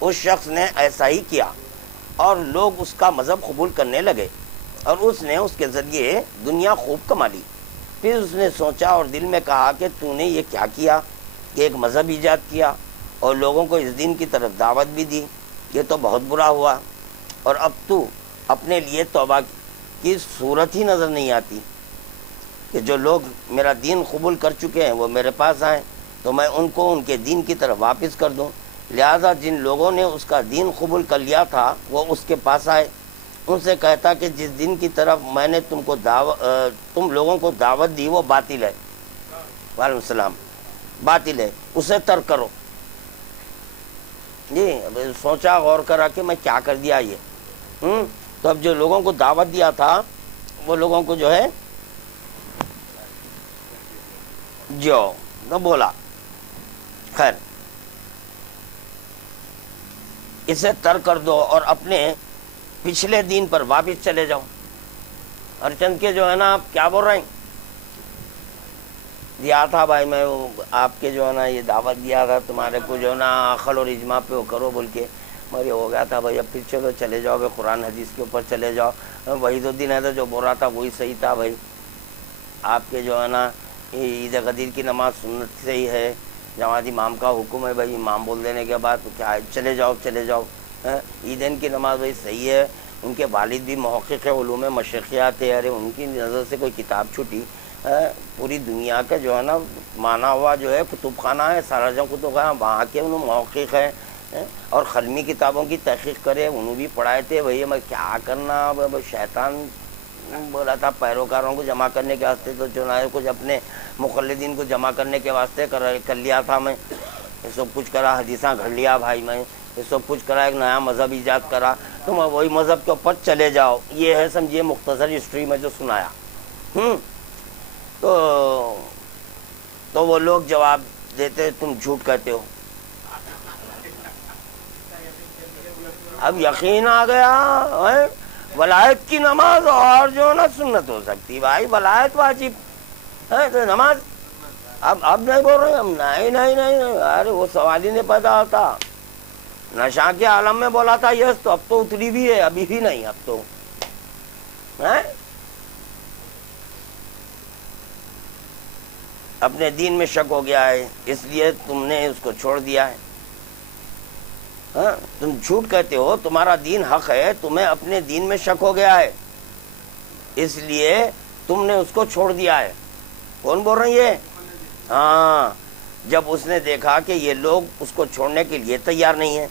اس شخص نے ایسا ہی کیا اور لوگ اس کا مذہب قبول کرنے لگے اور اس نے اس کے ذریعے دنیا خوب کما لی. پھر اس نے سوچا اور دل میں کہا کہ تو نے یہ کیا کیا کہ ایک مذہب ایجاد کیا اور لوگوں کو اس دین کی طرف دعوت بھی دی. یہ تو بہت برا ہوا. اور اب تو اپنے لیے توبہ کی صورت ہی نظر نہیں آتی کہ جو لوگ میرا دین قبول کر چکے ہیں وہ میرے پاس آئیں تو میں ان کو ان کے دین کی طرف واپس کر دوں. لہذا جن لوگوں نے اس کا دین قبول کر لیا تھا وہ اس کے پاس آئے. ان سے کہتا کہ جس دن کی طرف میں نے تم لوگوں کو دعوت دی وہ باطل ہے. وعلیکم السلام. باطل ہے، اسے ترک کرو. جی سوچا غور کرا کہ میں کیا کر دیا یہ. تو اب جو لوگوں کو دعوت دیا تھا وہ لوگوں کو جو ہے جو نہ بولا. خیر اسے ترک کر دو اور اپنے پچھلے دین پر واپس چلے جاؤ. اور چند کے جو ہے نا آپ کیا بول رہے ہیں؟ دیا تھا بھائی میں آپ کے جو ہے نا یہ دعوت دیا تھا تمہارے کو جو ہے نا عقل اور اجماع پہ وہ کرو بول کے مگر ہو گیا تھا بھائی. اب پھر چلو چلے جاؤ بھائی قرآن حدیث کے اوپر چلے جاؤ. وحید الدین حیدر جو بول رہا تھا وہی صحیح تھا بھائی. آپ کے جو ہے نا عید غدیر کی نماز سنت سے ہی ہے. جماعت امام کا حکم ہے بھائی. امام بول دینے کے بعد کیا چلے جاؤ چلے جاؤ. عیدین کی نماز بھائی صحیح ہے. ان کے والد بھی محقق علوم مشرقیات تھے. ارے ان کی نظر سے کوئی کتاب چھوٹی پوری دنیا کا جو ہے نا مانا ہوا جو ہے کتب خانہ ہے سارا جہاں کتب خانہ وہاں کے انہوں محقق ہیں اور خلمی کتابوں کی تحقیق کرے انہوں بھی پڑھائے تھے. بھائی میں کیا کرنا. شیطان بولا تھا پیروکاروں کو جمع کرنے کے واسطے تو جو ہے کچھ اپنے مقلدین کو جمع کرنے کے واسطے کر لیا تھا. میں یہ سب کچھ کرا حدیثاں گھڑ لیا بھائی. میں یہ سب کچھ کرا ایک نیا مذہب ایجاد کرا. تم وہی مذہب کے اوپر چلے جاؤ. یہ ہے سمجھیے مختصر ہسٹری میں جو سنایا. تو وہ لوگ جواب دیتے تم جھوٹ کہتے ہو. اب یقین آ گیا ولایت کی نماز اور جو نا سنت ہو سکتی بھائی. ولایت واجب ہے تو نماز اب نہیں بول رہے ہم. نہیں ارے وہ سوال ہی نہیں پیدا ہوتا. نشا کے عالم میں بولا تھا یس تو اب تو اتری بھی ہے ابھی بھی نہیں. اب تو اپنے دین میں شک ہو گیا ہے اس لیے تم نے اس کو چھوڑ دیا ہے. تم جھوٹ کہتے ہو تمہارا دین حق ہے. تمہیں اپنے دین میں شک ہو گیا ہے اس لیے تم نے اس کو چھوڑ دیا ہے. کون بول رہے ہیں یہ؟ ہاں. جب اس نے دیکھا کہ یہ لوگ اس کو چھوڑنے کے لیے تیار نہیں ہیں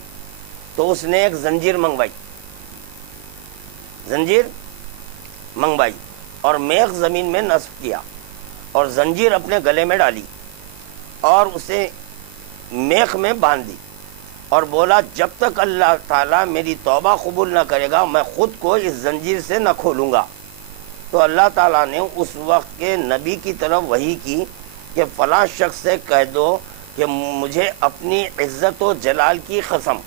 تو اس نے ایک زنجیر منگوائی اور میخ زمین میں نصب کیا اور زنجیر اپنے گلے میں ڈالی اور اسے میخ میں باندھ دی اور بولا جب تک اللہ تعالیٰ میری توبہ قبول نہ کرے گا میں خود کو اس زنجیر سے نہ کھولوں گا. تو اللہ تعالیٰ نے اس وقت کے نبی کی طرف وحی کی کہ فلاں شخص سے کہہ دو کہ مجھے اپنی عزت و جلال کی قسم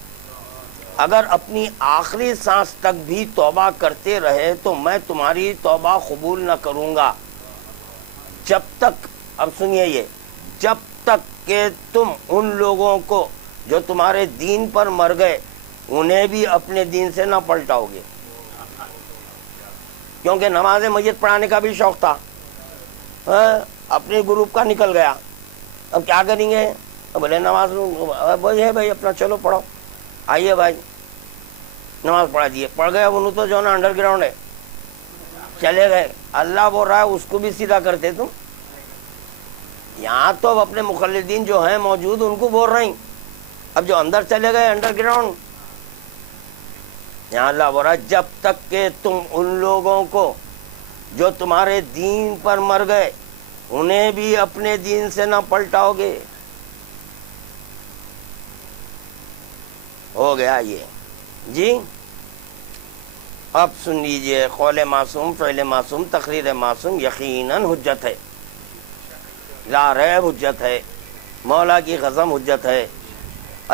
اگر اپنی آخری سانس تک بھی توبہ کرتے رہے تو میں تمہاری توبہ قبول نہ کروں گا جب تک. اب سنیے یہ جب تک کہ تم ان لوگوں کو جو تمہارے دین پر مر گئے انہیں بھی اپنے دین سے نہ پلٹاؤ گے. کیونکہ نماز میت پڑھانے کا بھی شوق تھا اپنے گروپ کا نکل گیا. اب کیا کریں گے؟ بولے نماز وہی ہے بھائی اپنا چلو پڑھو. آئیے بھائی نماز پڑھا دیے. پڑھ گئے انہوں تو جو نا انڈر گراؤنڈ ہے چلے گئے. اللہ بول رہا ہے اس کو بھی سیدھا کرتے تم. یہاں تو اب اپنے مخلدین جو ہیں موجود ان کو بول رہے ہیں. اب جو اندر چلے گئے انڈر گراؤنڈ یہاں اللہ بول رہا ہے جب تک کہ تم ان لوگوں کو جو تمہارے دین پر مر گئے انہیں بھی اپنے دین سے نہ پلٹاؤ گے. ہو گیا یہ جی. اب سن لیجئے، قول معصوم، فعل معصوم، تقریر معصوم یقیناً حجت ہے، لا ریب حجت ہے، مولا کی قسم حجت ہے،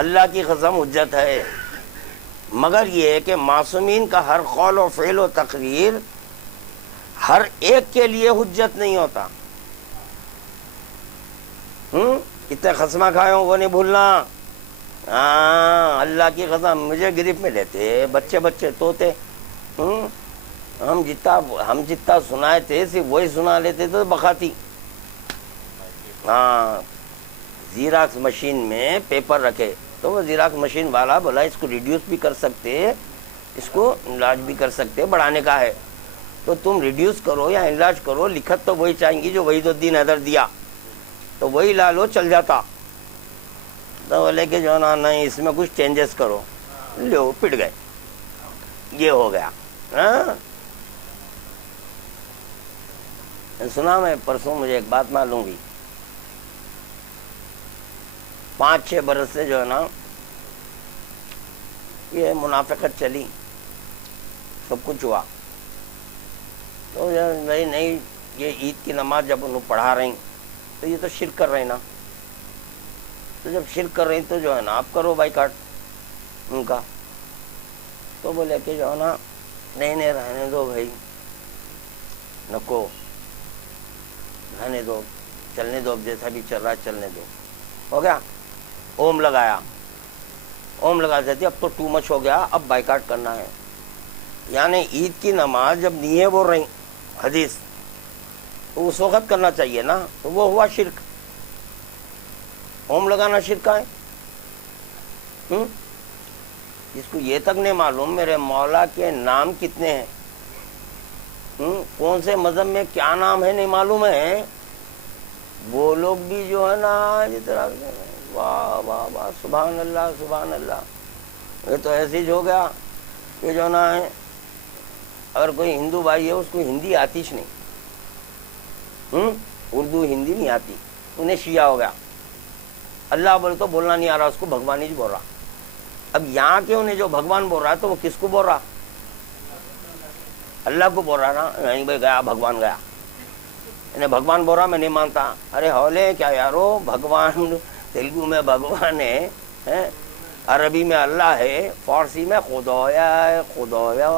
اللہ کی قسم حجت ہے، مگر یہ ہے کہ معصومین کا ہر قول و فعل و تقریر ہر ایک کے لیے حجت نہیں ہوتا۔ اتنے قسمہ کھائے ہوں وہ نہیں بھولنا، ہاں اللہ کی قسم مجھے گرفت میں لیتے بچے توتے، ہم جتنا سنائے تھے صرف وہی سنا لیتے تھے بخاتی۔ ہاں زیراکس مشین میں پیپر رکھے تو وہ زیراکس مشین والا بولا اس کو ریڈیوس بھی کر سکتے، اس کو انلارج بھی کر سکتے، بڑھانے کا ہے تو تم ریڈیوس کرو یا انلارج کرو، لکھت تو وہی چاہیں گی جو وحید الدین حیدر دیا، تو وہی لا لو چل جاتا۔ تو بولے کہ جو نا نہیں اس میں کچھ چینجز کرو، لو پٹ گئے، یہ ہو گیا۔ سنا میں پرسوں مجھے ایک بات معلوم ہوئی، 5-6 برس سے جو ہے نا یہ منافقت چلی، سب کچھ ہوا، تو بھائی نہیں یہ عید کی نماز جب انہوں پڑھا رہی تو یہ تو شرک کر رہے نا، تو جب شرک کر رہی تو جو ہے نا آپ کرو بائی کاٹ ان کا۔ تو بولے کہ جو ہے نا نہیں رہنے دو بھائی، نکو رہنے دو، چلنے دو، اب جیسا بھی چل رہا ہے چلنے دو۔ ہو گیا، اوم لگایا، اوم لگا دیتی اب تو ٹو مچ ہو گیا، اب بائیکاٹ کرنا ہے۔ یعنی عید کی نماز جب نیے بول رہی حدیث تو اس وقت کرنا چاہیے نا، تو وہ ہوا شرک، اوم لگانا شرک ہے۔ جس کو یہ تک نہیں معلوم میرے مولا کے نام کتنے ہیں، کون سے مذہب میں کیا نام ہے نہیں معلوم ہے، وہ لوگ بھی جو ہے نا اس طرح سے واہ واہ واہ سبحان اللہ سبحان اللہ۔ یہ تو ایسے ہی ہو گیا کہ جو نا ہے اگر کوئی ہندو بھائی ہے اس کو ہندی آتی ہی نہیں، اردو ہندی نہیں آتی، انہیں شیعہ ہو گیا، اللہ بولے تو بولنا نہیں آ رہا اس کو، بھگوان ہی بول رہا۔ اب یہاں کے انہیں جو بھگوان بول رہا ہے تو وہ کس کو بول رہا؟ اللہ کو بول رہا نا، نہیں بھائی گیا بھگوان گیا، انہیں بھگوان بول رہا میں نہیں مانتا۔ ارے ہولے کیا یارو، بھگوان تیلگو میں بھگوان ہے، عربی میں اللہ ہے، فارسی میں خدایا ہے، خدایا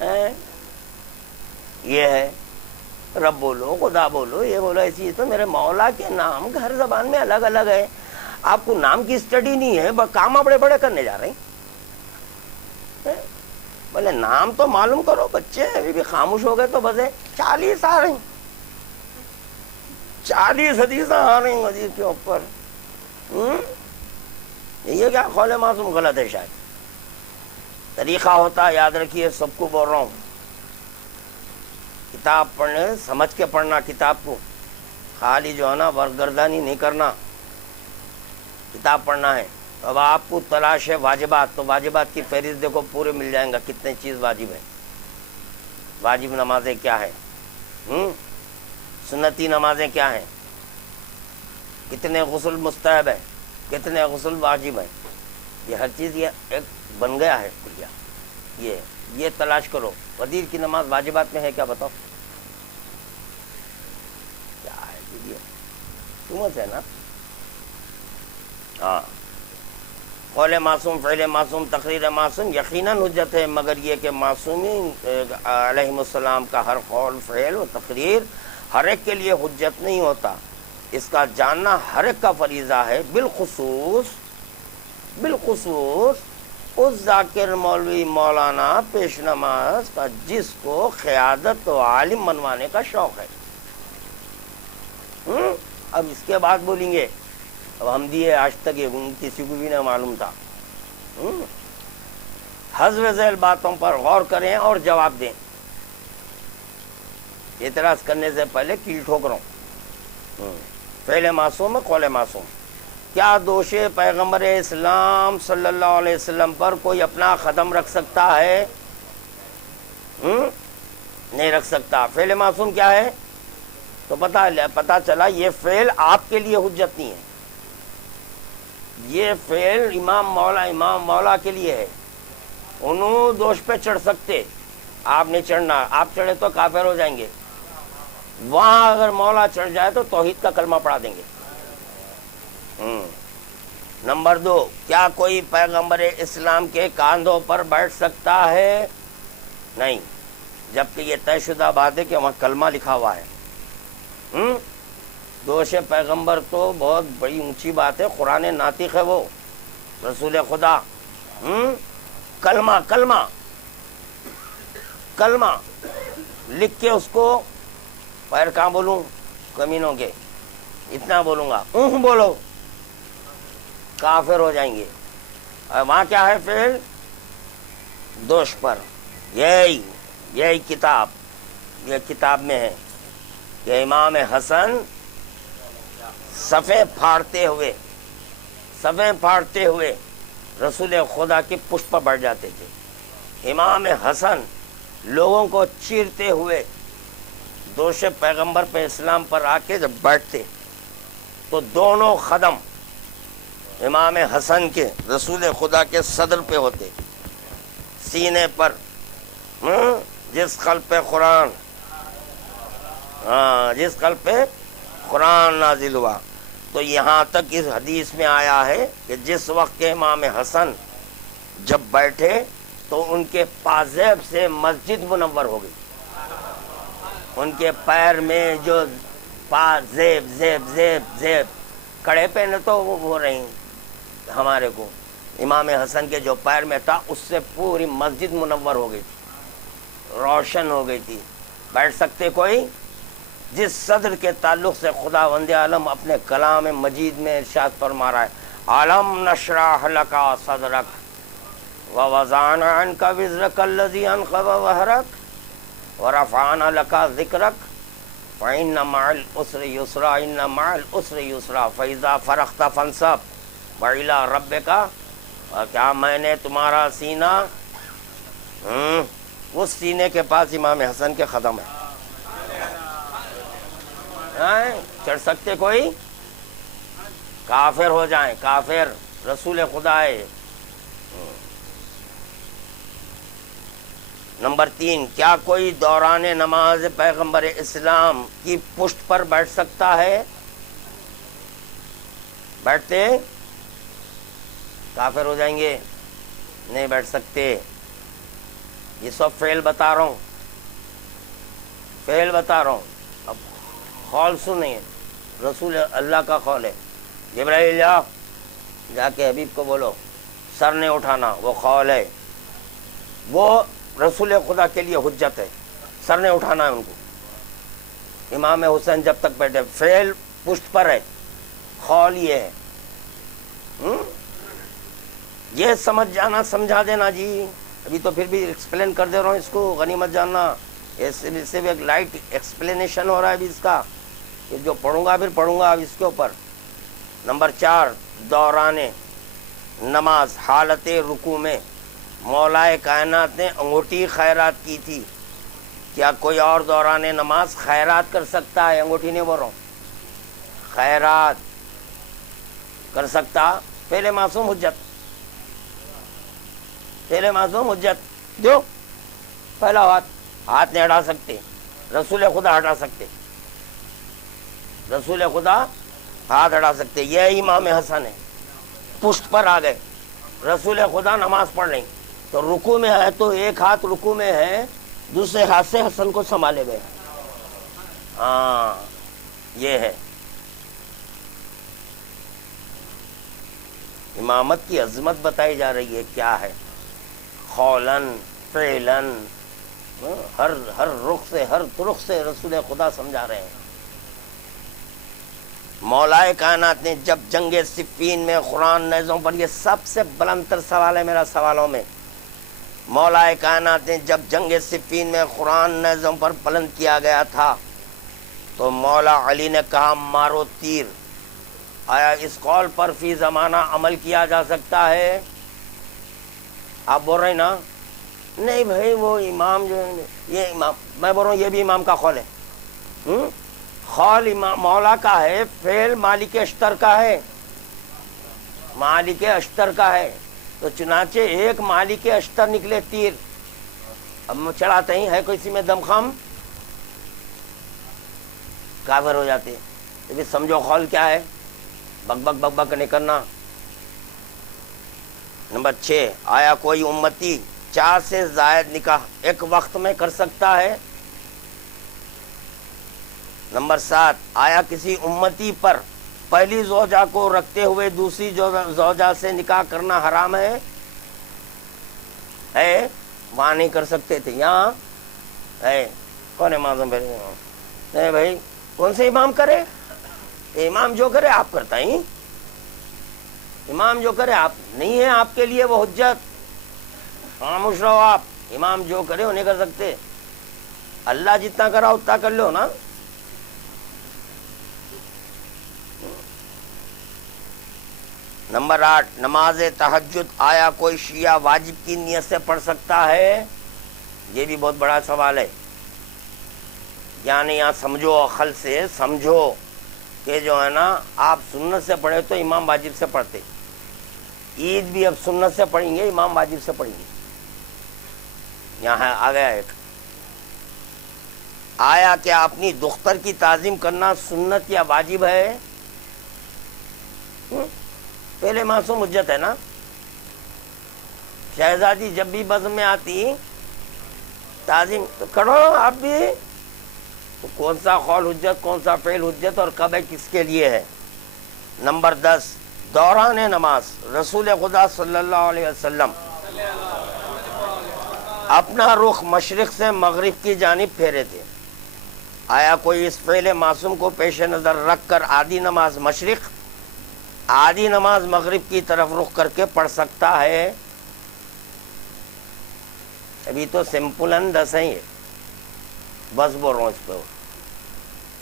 ہے، یہ ہے رب بولو خدا بولو یہ بولو، ایسی تو میرے مولا کے نام ہر زبان میں الگ الگ ہے۔ آپ کو نام کی اسٹڈی نہیں ہے، کام بڑے بڑے کرنے جا رہے ہیں۔ بولے نام تو معلوم کرو، بچے ابھی بھی خاموش ہو گئے تو بس 40 آ رہی، 40 حدیثیں آ رہی حدیث کے اوپر۔ یہ کیا قول معصوم غلط ہے، شاید طریقہ ہوتا ہے، یاد رکھیے سب کو بول رہا ہوں، کتاب پڑھنے سمجھ کے پڑھنا، کتاب کو خالی جو ہے نا ورگردانی نہیں کرنا، کتاب پڑھنا ہے۔ اب آپ کو تلاش ہے واجبات، تو واجبات کی فہرست دیکھو پورے مل جائیں گا، کتنے چیز واجب ہے، واجب نمازیں کیا ہے، سنتی نمازیں کیا ہیں، کتنے غسل مستحب ہے، کتنے غسل واجب ہے، یہ ہر چیز یہ ایک بن گیا ہے کلیہ۔ یہ تلاش کرو، غدیر کی نماز واجبات میں ہے کیا بتاؤ؟ کیا ہے یہ سمجھ ہے نا؟ ہاں قول معصوم، فعل معصوم، تقریر معصوم یقیناً حجت ہے، مگر یہ کہ معصومین علیہم السلام کا ہر قول فعل و تقریر ہر ایک کے لیے حجت نہیں ہوتا، اس کا جاننا ہر ایک کا فریضہ ہے، بالخصوص اس ذاکر مولوی مولانا پیش نماز کا جس کو قیادت و عالم منوانے کا شوق ہے۔ اب اس کے بعد بولیں گے، اب ہم دیے آج تک یہ کسی کو بھی نہیں معلوم تھا، حذف ذیل باتوں پر غور کریں اور جواب دیں، اعتراض کرنے سے پہلے کیل ٹھوک رہا ہوں۔ فعل معصوم ہے، قول معصوم، کیا دوش پیغمبر اسلام صلی اللہ علیہ وسلم پر کوئی اپنا قدم رکھ سکتا ہے؟ نہیں رکھ سکتا۔ فعل معصوم کیا ہے تو پتا چلا یہ فعل آپ کے لیے حجت نہیں ہے، یہ فعل امام مولا کے لیے ہے، انہوں دوش پہ چڑھ سکتے، آپ نہیں چڑھنا، آپ چڑھے تو کافر ہو جائیں گے. وہاں اگر مولا چڑھ جائے تو توحید کا کلمہ پڑھا دیں گے. نمبر 2، کیا کوئی پیغمبر اسلام کے کاندھوں پر بیٹھ سکتا ہے؟ نہیں، جبکہ یہ طے شدہ بات ہے کہ وہاں کلمہ لکھا ہوا ہے. دوش پیغمبر تو بہت بڑی اونچی بات ہے، قرآن ناطق ہے، وہ رسول خدا. کلمہ کلمہ کلمہ لکھ کے اس کو پیر کہاں بولوں کمینوں کے، اتنا بولوں گا، بولو، کافر ہو جائیں گے. اور وہاں کیا ہے فعل دوش پر. یہی کتاب، یہ کتاب میں ہے کہ امام حسن صفے پھاڑتے ہوئے رسول خدا کی پشت پر بیٹھ جاتے تھے. امام حسن لوگوں کو چیرتے ہوئے دوش پیغمبر پہ اسلام پر آ کے جب بیٹھتے تو دونوں قدم امام حسن کے رسول خدا کے صدر پہ ہوتے، سینے پر. جس قلب پہ قرآن نازل ہوا. تو یہاں تک اس حدیث میں آیا ہے کہ جس وقت کے امام حسن جب بیٹھے تو ان کے پازیب سے مسجد منور ہو گئی. ان کے پیر میں جو زیب کڑے پہنے تو وہ ہو رہی ہمارے کو، امام حسن کے جو پیر میں تھا اس سے پوری مسجد منور ہو گئی تھی، روشن ہو گئی تھی. بیٹھ سکتے کوئی؟ جس صدر کے تعلق سے خداوند عالم اپنے کلام مجید میں ارشاد فرما رہا ہے، عالم نشرح لک صدرک ووضعنا عنک وزرک الذی انقض ظہرک ورفعنا لک ذکرک فإن مع العسر یسرا ان مع العسر یسرا فإذا فرغت فانصب وإلی ربک. اور کیا میں نے تمہارا سینہ، اس سینے کے پاس امام حسن کے قدم ہے. چڑھ سکتے کوئی؟ کافر ہو جائیں، کافر. رسول خدا ہے. نمبر 3، کیا کوئی دوران نماز پیغمبر اسلام کی پشت پر بیٹھ سکتا ہے؟ بیٹھتے کافر ہو جائیں گے، نہیں بیٹھ سکتے. یہ سب فعل بتا رہا ہوں. اب قول سنیں، رسول اللہ کا قول ہے، جبرائیل جا کے حبیب کو بولو سر نہیں اٹھانا، وہ قول ہے، وہ رسول خدا کے لیے حجت ہے، سر نہیں اٹھانا ہے ان کو. امام حسین جب تک بیٹھے، فعل پشت پر ہے، قول یہ ہے. یہ سمجھ جانا، سمجھا دینا جی. ابھی تو پھر بھی ایکسپلین کر دے رہا ہوں اس کو، غنیمت جاننا. اس سے بھی ایک لائٹ ایکسپلینیشن ہو رہا ہے ابھی اس کا، کہ جو پڑھوں گا پھر پڑھوں گا اب اس کے اوپر. نمبر 4، دوران نماز حالت رکوع میں مولائے کائنات نے انگوٹھی خیرات کی تھی. کیا کوئی اور دوران نماز خیرات کر سکتا ہے؟ انگوٹھی نہیں بول رہا ہوں، خیرات کر سکتا. پہلے معصوم حجت دو. پہلا ہاتھ نہیں ہٹا سکتے، رسول خدا ہٹا سکتے، رسول خدا ہاتھ ہٹا سکتے. یہ امام حسن ہے، پشت پر آ گئے، رسول خدا نماز پڑھ رہے تو رکوع میں ہے تو ایک ہاتھ رکوع میں ہے، دوسرے ہاتھ سے حسن کو سنبھالے ہوئے. یہ ہے امامت کی عظمت بتائی جا رہی ہے. کیا ہے؟ قولاً فعلاً، ہر رخ سے، ہر طرق سے رسول خدا سمجھا رہے ہیں. مولائے کائنات نے جب جنگ صفین میں قرآن نیزوں پر، یہ سب سے بلند تر سوال ہے میرا سوالوں میں، مولائے کائنات نے جب جنگ صفین میں قرآن نیزوں پر بلند کیا گیا تھا تو مولا علی نے کہا مارو تیر. آیا اس قول پر فی زمانہ عمل کیا جا سکتا ہے؟ آپ بول رہے ہیں نا نہیں بھائی وہ امام جو ہے، یہ امام، میں بول رہا ہوں یہ بھی امام کا قول ہے. قول امام مولا کا ہے، فعل مالک اشتر کا ہے، مالک اشتر کا ہے. تو چنانچہ ایک مالک اشتر نکلے تیر، اب چڑھاتے ہی ہے کوئی سی میں دم خام کافر ہو جاتے. تو بھی سمجھو خول کیا ہے, بک بک بک بک نہیں کرنا. نمبر 6, آیا کوئی امتی 4 سے زائد نکاح ایک وقت میں کر سکتا ہے؟ نمبر 7, آیا کسی امتی پر پہلی زوجہ کو رکھتے ہوئے دوسری زوجہ سے نکاح کرنا حرام ہے؟ وہاں نہیں کر سکتے تھے, یہاں ہے. کون امام نہیں بھائی, کون سے امام کرے؟ امام جو کرے آپ کرتا ہی, امام جو کرے آپ نہیں ہے آپ کے لیے وہ حجت. خاموش رہو آپ, امام جو کرے وہ نہیں کر سکتے. اللہ جتنا کرا اتنا کر لو نا. نمبر 8, نماز تہجد آیا کوئی شیعہ واجب کی نیت سے پڑھ سکتا ہے؟ یہ بھی بہت بڑا سوال ہے. یعنی یہاں سمجھو, عقل سے سمجھو کہ جو ہے نا آپ سنت سے پڑھے تو امام واجب سے پڑھتے, عید بھی اب سنت سے پڑھیں گے, امام واجب سے پڑھیں گے. یہاں آ گیا ایک, آیا کیا اپنی دختر کی تعظیم کرنا سنت یا واجب ہے؟ پہلے معصوم حجت ہے نا. شہزادی جب بھی بزم میں آتی تعظیم تو کرو آپ بھی. تو کون سا قول حجت, کون سا فعل حجت, اور کب ہے, کس کے لیے ہے؟ نمبر 10, دوران نماز رسول خدا صلی اللہ علیہ وسلم اپنا رخ مشرق سے مغرب کی جانب پھیرے تھے. آیا کوئی اس فعل معصوم کو پیش نظر رکھ کر آدھی نماز مشرق آدھی نماز مغرب کی طرف رخ کر کے پڑھ سکتا ہے؟ ابھی تو سمپل 10 ہیں, بس بول رہا ہوں اس پہ.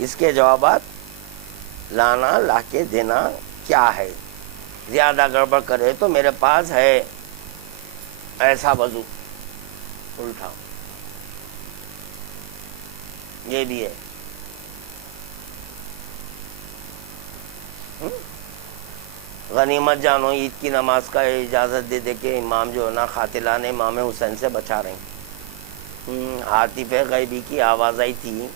اس کے جوابات لانا, لا کے دینا کیا ہے. زیادہ گڑبڑ کرے تو میرے پاس ہے ایسا وضو الٹا, یہ بھی ہے. غنیمت جانو عید کی نماز کا اجازت دے دے کے امام جو ہے نا قاتلان امام حسین سے بچا رہے ہیں. عاطف غیبی کی آواز آئی تھی,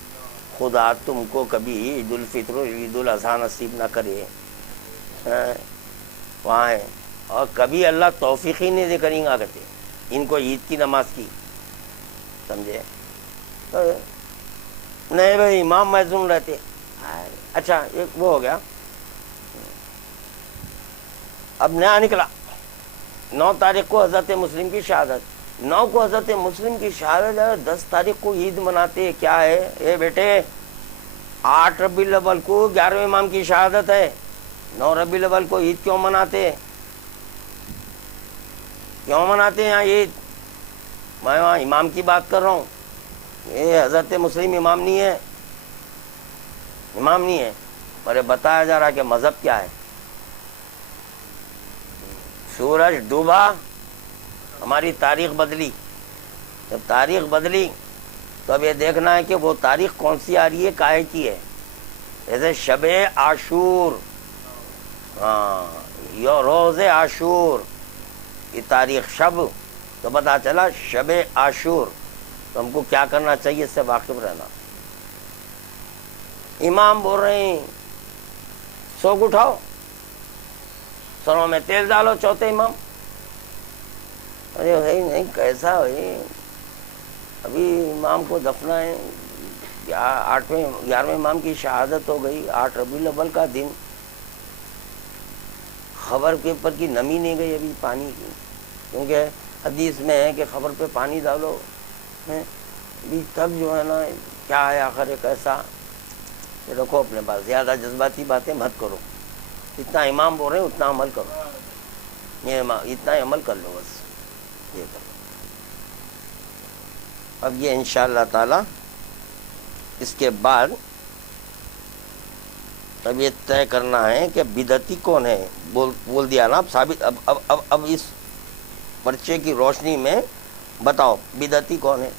خدا تم کو کبھی عید الفطر و عید الاضحیٰ نصیب نہ کرے. وہاں ہے, اور کبھی اللہ توفیق ہی نہیں دے کریں گا کرتے ان کو عید کی نماز کی. سمجھے؟ نہیں بھائی امام معصوم رہتے. اچھا ایک وہ ہو گیا. اب نیا نکلا 9 تاریخ کو حضرت مسلم کی شہادت. 9 کو حضرت مسلم کی شہادت ہے, 10 تاریخ کو عید مناتے. کیا ہے اے بیٹے, 8 ربیع الاول کو 11ویں امام کی شہادت ہے, 9 ربیع الاول کو عید کیوں مناتے؟ کیوں مناتے ہیں یہاں عید؟ میں وہاں امام کی بات کر رہا ہوں. یہ حضرت مسلم امام نہیں ہے, امام نہیں ہے. اور بتایا جا رہا کہ مذہب کیا ہے. سورج ڈوبا, ہماری تاریخ بدلی. جب تاریخ بدلی تو اب یہ دیکھنا ہے کہ وہ تاریخ کون سی آ رہی ہے, کاہے کی ہے. جیسے شب عاشور, یہ روز عاشور, یہ تاریخ شب, تو پتہ چلا شب عاشور. تو ہم کو کیا کرنا چاہیے, اس سے واقف رہنا. امام بول رہے ہیں سوگ اٹھاؤ, سروں میں تیل ڈالو. چوتھے امام ارے بھائی نہیں, کیسا بھائی, ابھی امام کو دفنا ہے. 11ویں امام کی شہادت ہو گئی, 8 ربیع الاول کا دن. خبر پیپر کی نمی نہیں گئی ابھی پانی کی, کیونکہ حدیث میں ہے کہ خبر پہ پانی ڈالو. ابھی تک جو ہے نا کیا ہے آخر ہے کیسا. رکھو اپنے پاس, زیادہ جذباتی باتیں مت کرو. اتنا امام بول رہے ہیں اتنا عمل کرو, یہ اتنا عمل کر لو بس. یہ کرو. اب یہ انشاءاللہ تعالی اس کے بعد اب یہ طے کرنا ہے کہ بدعتی کون ہے. بول دیا نا اب ثابت. اب اس پرچے کی روشنی میں بتاؤ بدعتی کون ہے.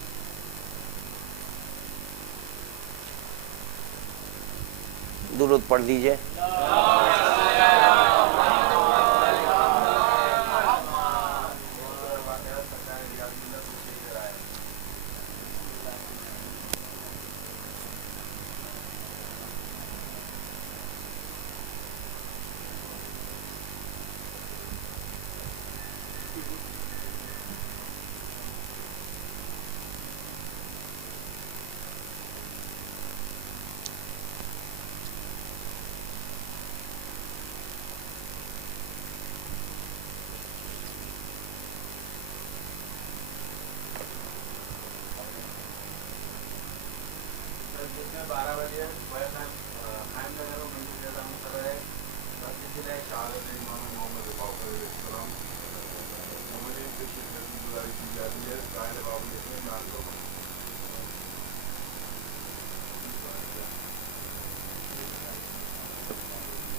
درود پڑھ دیجئے.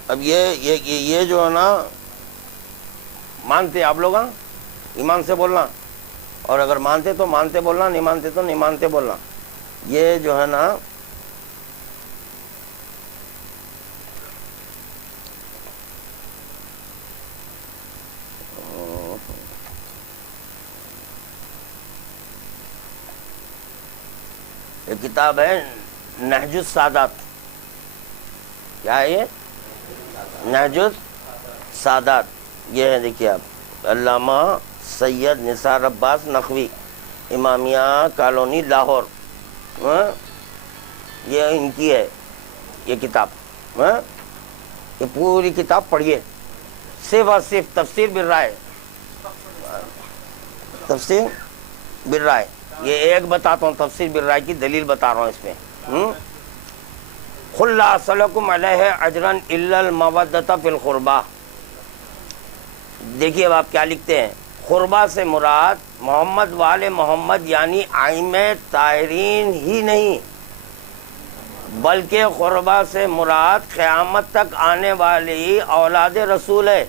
اب یہ جو ہے نا مانتے آپ لوگ ایمان سے بولنا، اور اگر مانتے تو مانتے بولنا، نہیں مانتے تو نہیں مانتے بولنا. یہ جو ہے نا یہ کتاب ہے نہج السادات. کیا ہے یہ؟ نہج السادات. یہ ہے دیکھیے آپ، علامہ سید نثار عباس نقوی، امامیہ کالونی لاہور. یہ ان کی ہے یہ کتاب. یہ پوری کتاب پڑھیے، صرف اور صرف تفسیر بالرائے. تفسیر بالرائے، یہ ایک بتاتا ہوں، تفسیر بالرائے کی دلیل بتا رہا ہوں اس میں. قل لا اسألکم علیہ اجرا الا المودۃ فی القربہ. دیکھیے اب آپ کیا لکھتے ہیں، قربہ سے مراد محمد والے محمد یعنی ائمہ طاہرین ہی نہیں، بلکہ قربہ سے مراد قیامت تک آنے والی اولاد رسول ہے.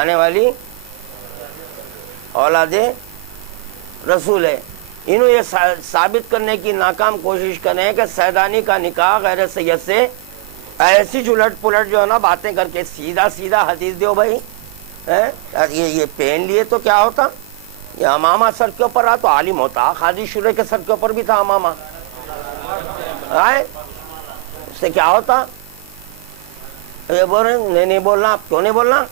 آنے والی اولاد رسول ہے. انہوں یہ ثابت کرنے کی ناکام کوشش کریں کہ سیدانی کا نکاح غیر سید سے، ایسی جلٹ پلٹ جو ہے نا باتیں کر کے سیدھا سیدھا حدیث دیو بھائی. یہ پہن لیے تو کیا ہوتا، یہ امامہ سر کے اوپر رہا تو عالم ہوتا. خادی شورے کے سر کے اوپر بھی تھا امامہ، اس سے کیا ہوتا. یہ بول رہے نہیں بولنا، آپ کیوں نہیں بولنا؟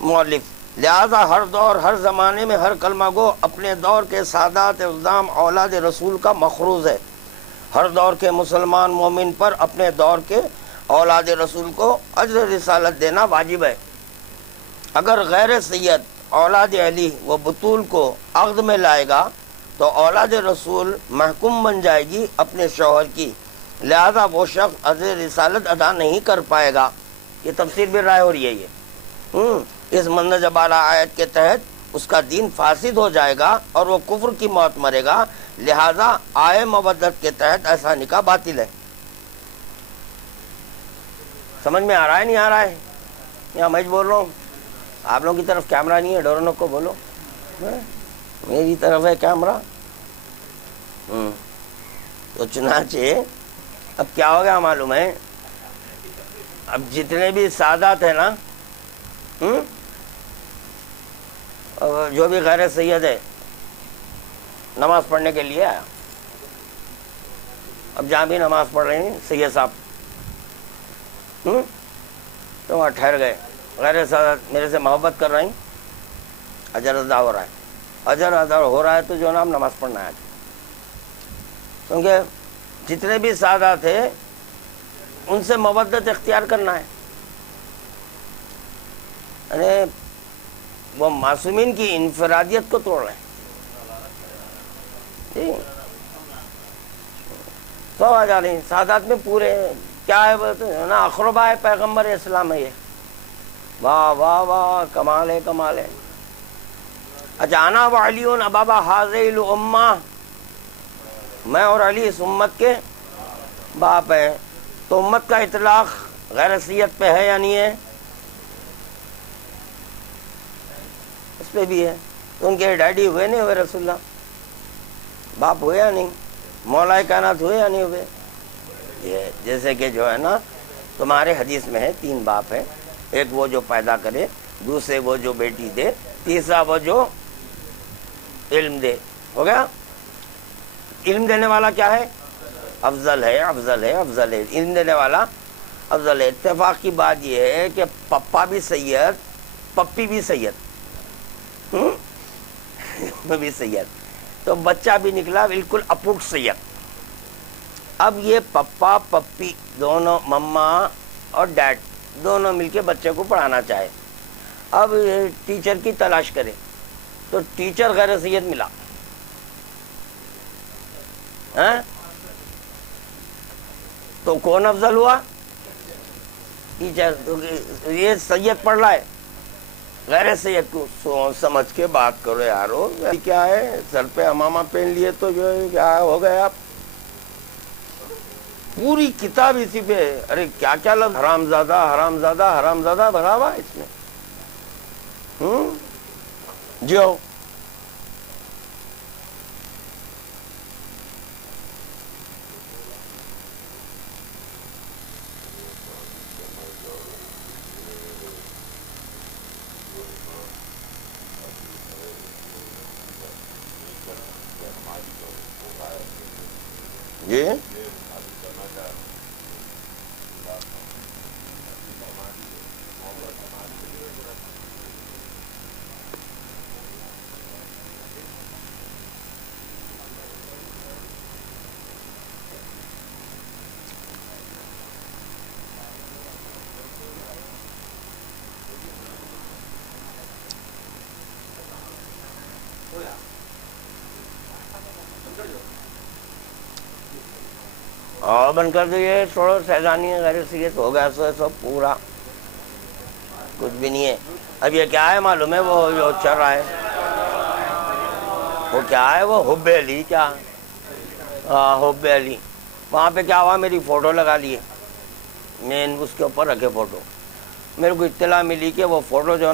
مؤلف لہذا ہر دور ہر زمانے میں ہر کلمہ گو اپنے دور کے سادات اقدام اولاد رسول کا مخروض ہے. ہر دور کے مسلمان مومن پر اپنے دور کے اولاد رسول کو اجر رسالت دینا واجب ہے. اگر غیر سید اولاد علی و بطول کو عقد میں لائے گا تو اولاد رسول محکوم بن جائے گی اپنے شوہر کی، لہذا وہ شخص اجر رسالت ادا نہیں کر پائے گا. یہ تفسیر بھی رائے ہو رہی ہے. یہ اس مندرجہ بالا آیت کے تحت اس کا دین فاسد ہو جائے گا اور وہ کفر کی موت مرے گا، لہذا آئے مودت کے تحت ایسا نکاح باطل ہے. سمجھ میں آ رہا ہے نہیں آ رہا ہے؟ یا میں بول رہا ہوں؟ آپ لوگوں کی طرف کیمرہ نہیں ہے، ڈورنو کو بولو. میری طرف ہے کیمرہ. تو چنانچہ اب کیا ہو گیا معلوم ہے، اب جتنے بھی سادات ہیں نا، جو بھی غیر سید ہے نماز پڑھنے کے لیے آیا. اب جہاں بھی نماز پڑھ رہے ہیں سید صاحب، تو وہاں ٹھہر گئے. غیر سید میرے سے محبت کر رہے ہیں، اجر ادا ہو رہا ہے. اجر ادا ہو رہا ہے تو جو نام نماز پڑھنا ہے. کیونکہ جتنے بھی سادات ہیں ان سے مودت اختیار کرنا ہے. یعنی وہ معصومین کی انفرادیت کو توڑ رہے ہیں. تو آ جا رہے ہیں سادات میں پورے کیا ہے نا، اقربا ہے پیغمبر اسلام ہے. یہ واہ واہ واہ، کمال ہے کمال ہے. اچھا، انا و علی ابابا حاضر الامہ، میں اور علی اس امت کے باپ ہیں. تو امت کا اطلاق غیر سید پہ ہے یا نہیں ہے؟ اس پہ بھی ہے. تو ان کے ڈیڈی ہوئے نہیں ہوئے رسول اللہ؟ باپ ہوئے یا نہیں؟ مولا کائنات ہوئے یا نہیں ہوئے؟ یہ جیسے کہ جو ہے نا تمہارے حدیث میں ہے 3 باپ ہیں، ایک وہ جو پیدا کرے، دوسرے وہ جو بیٹی دے، تیسرا وہ جو علم دے. ہو گیا؟ علم دینے والا کیا ہے؟ افضل ہے، افضل ہے، افضل ہے. علم دینے والا افضل ہے. اتفاق کی بات یہ ہے کہ پپا بھی سید، پپی بھی سید، بھی سید، تو بچہ بھی نکلا بالکل اپوٹ سید. اب یہ پپا پپی دونوں، مما اور ڈیڈ دونوں مل کے بچے کو پڑھانا چاہے، اب ٹیچر کی تلاش کرے تو ٹیچر غیر سید ملا، تو کون افضل ہوا؟ ٹیچر۔ یہ سید پڑھ رہا ہے، غیر سید کو سوچ سمجھ کے بات کرو یارو، کیا ہے سر پہ امامہ پہن لیے تو جو کیا ہو گئے آپ؟ پوری کتاب اسی پہ، ارے کیا کیا لفظ، حرام زادہ حرام زادہ حرام زادہ بھرا ہوا اس میں۔ جو جی اور بند کر دو، یہ چھوڑو، سیلانی غیر سید ہو گیا سب پورا، کچھ بھی نہیں ہے۔ اب یہ کیا ہے معلوم ہے؟ وہ جو چل رہا ہے وہ کیا ہے؟ وہ حب علی، کیا حب علی، وہاں پہ کیا ہوا؟ میری فوٹو لگا لیے، میں اس کے اوپر رکھے فوٹو، میرے کو اطلاع ملی کہ وہ فوٹو جو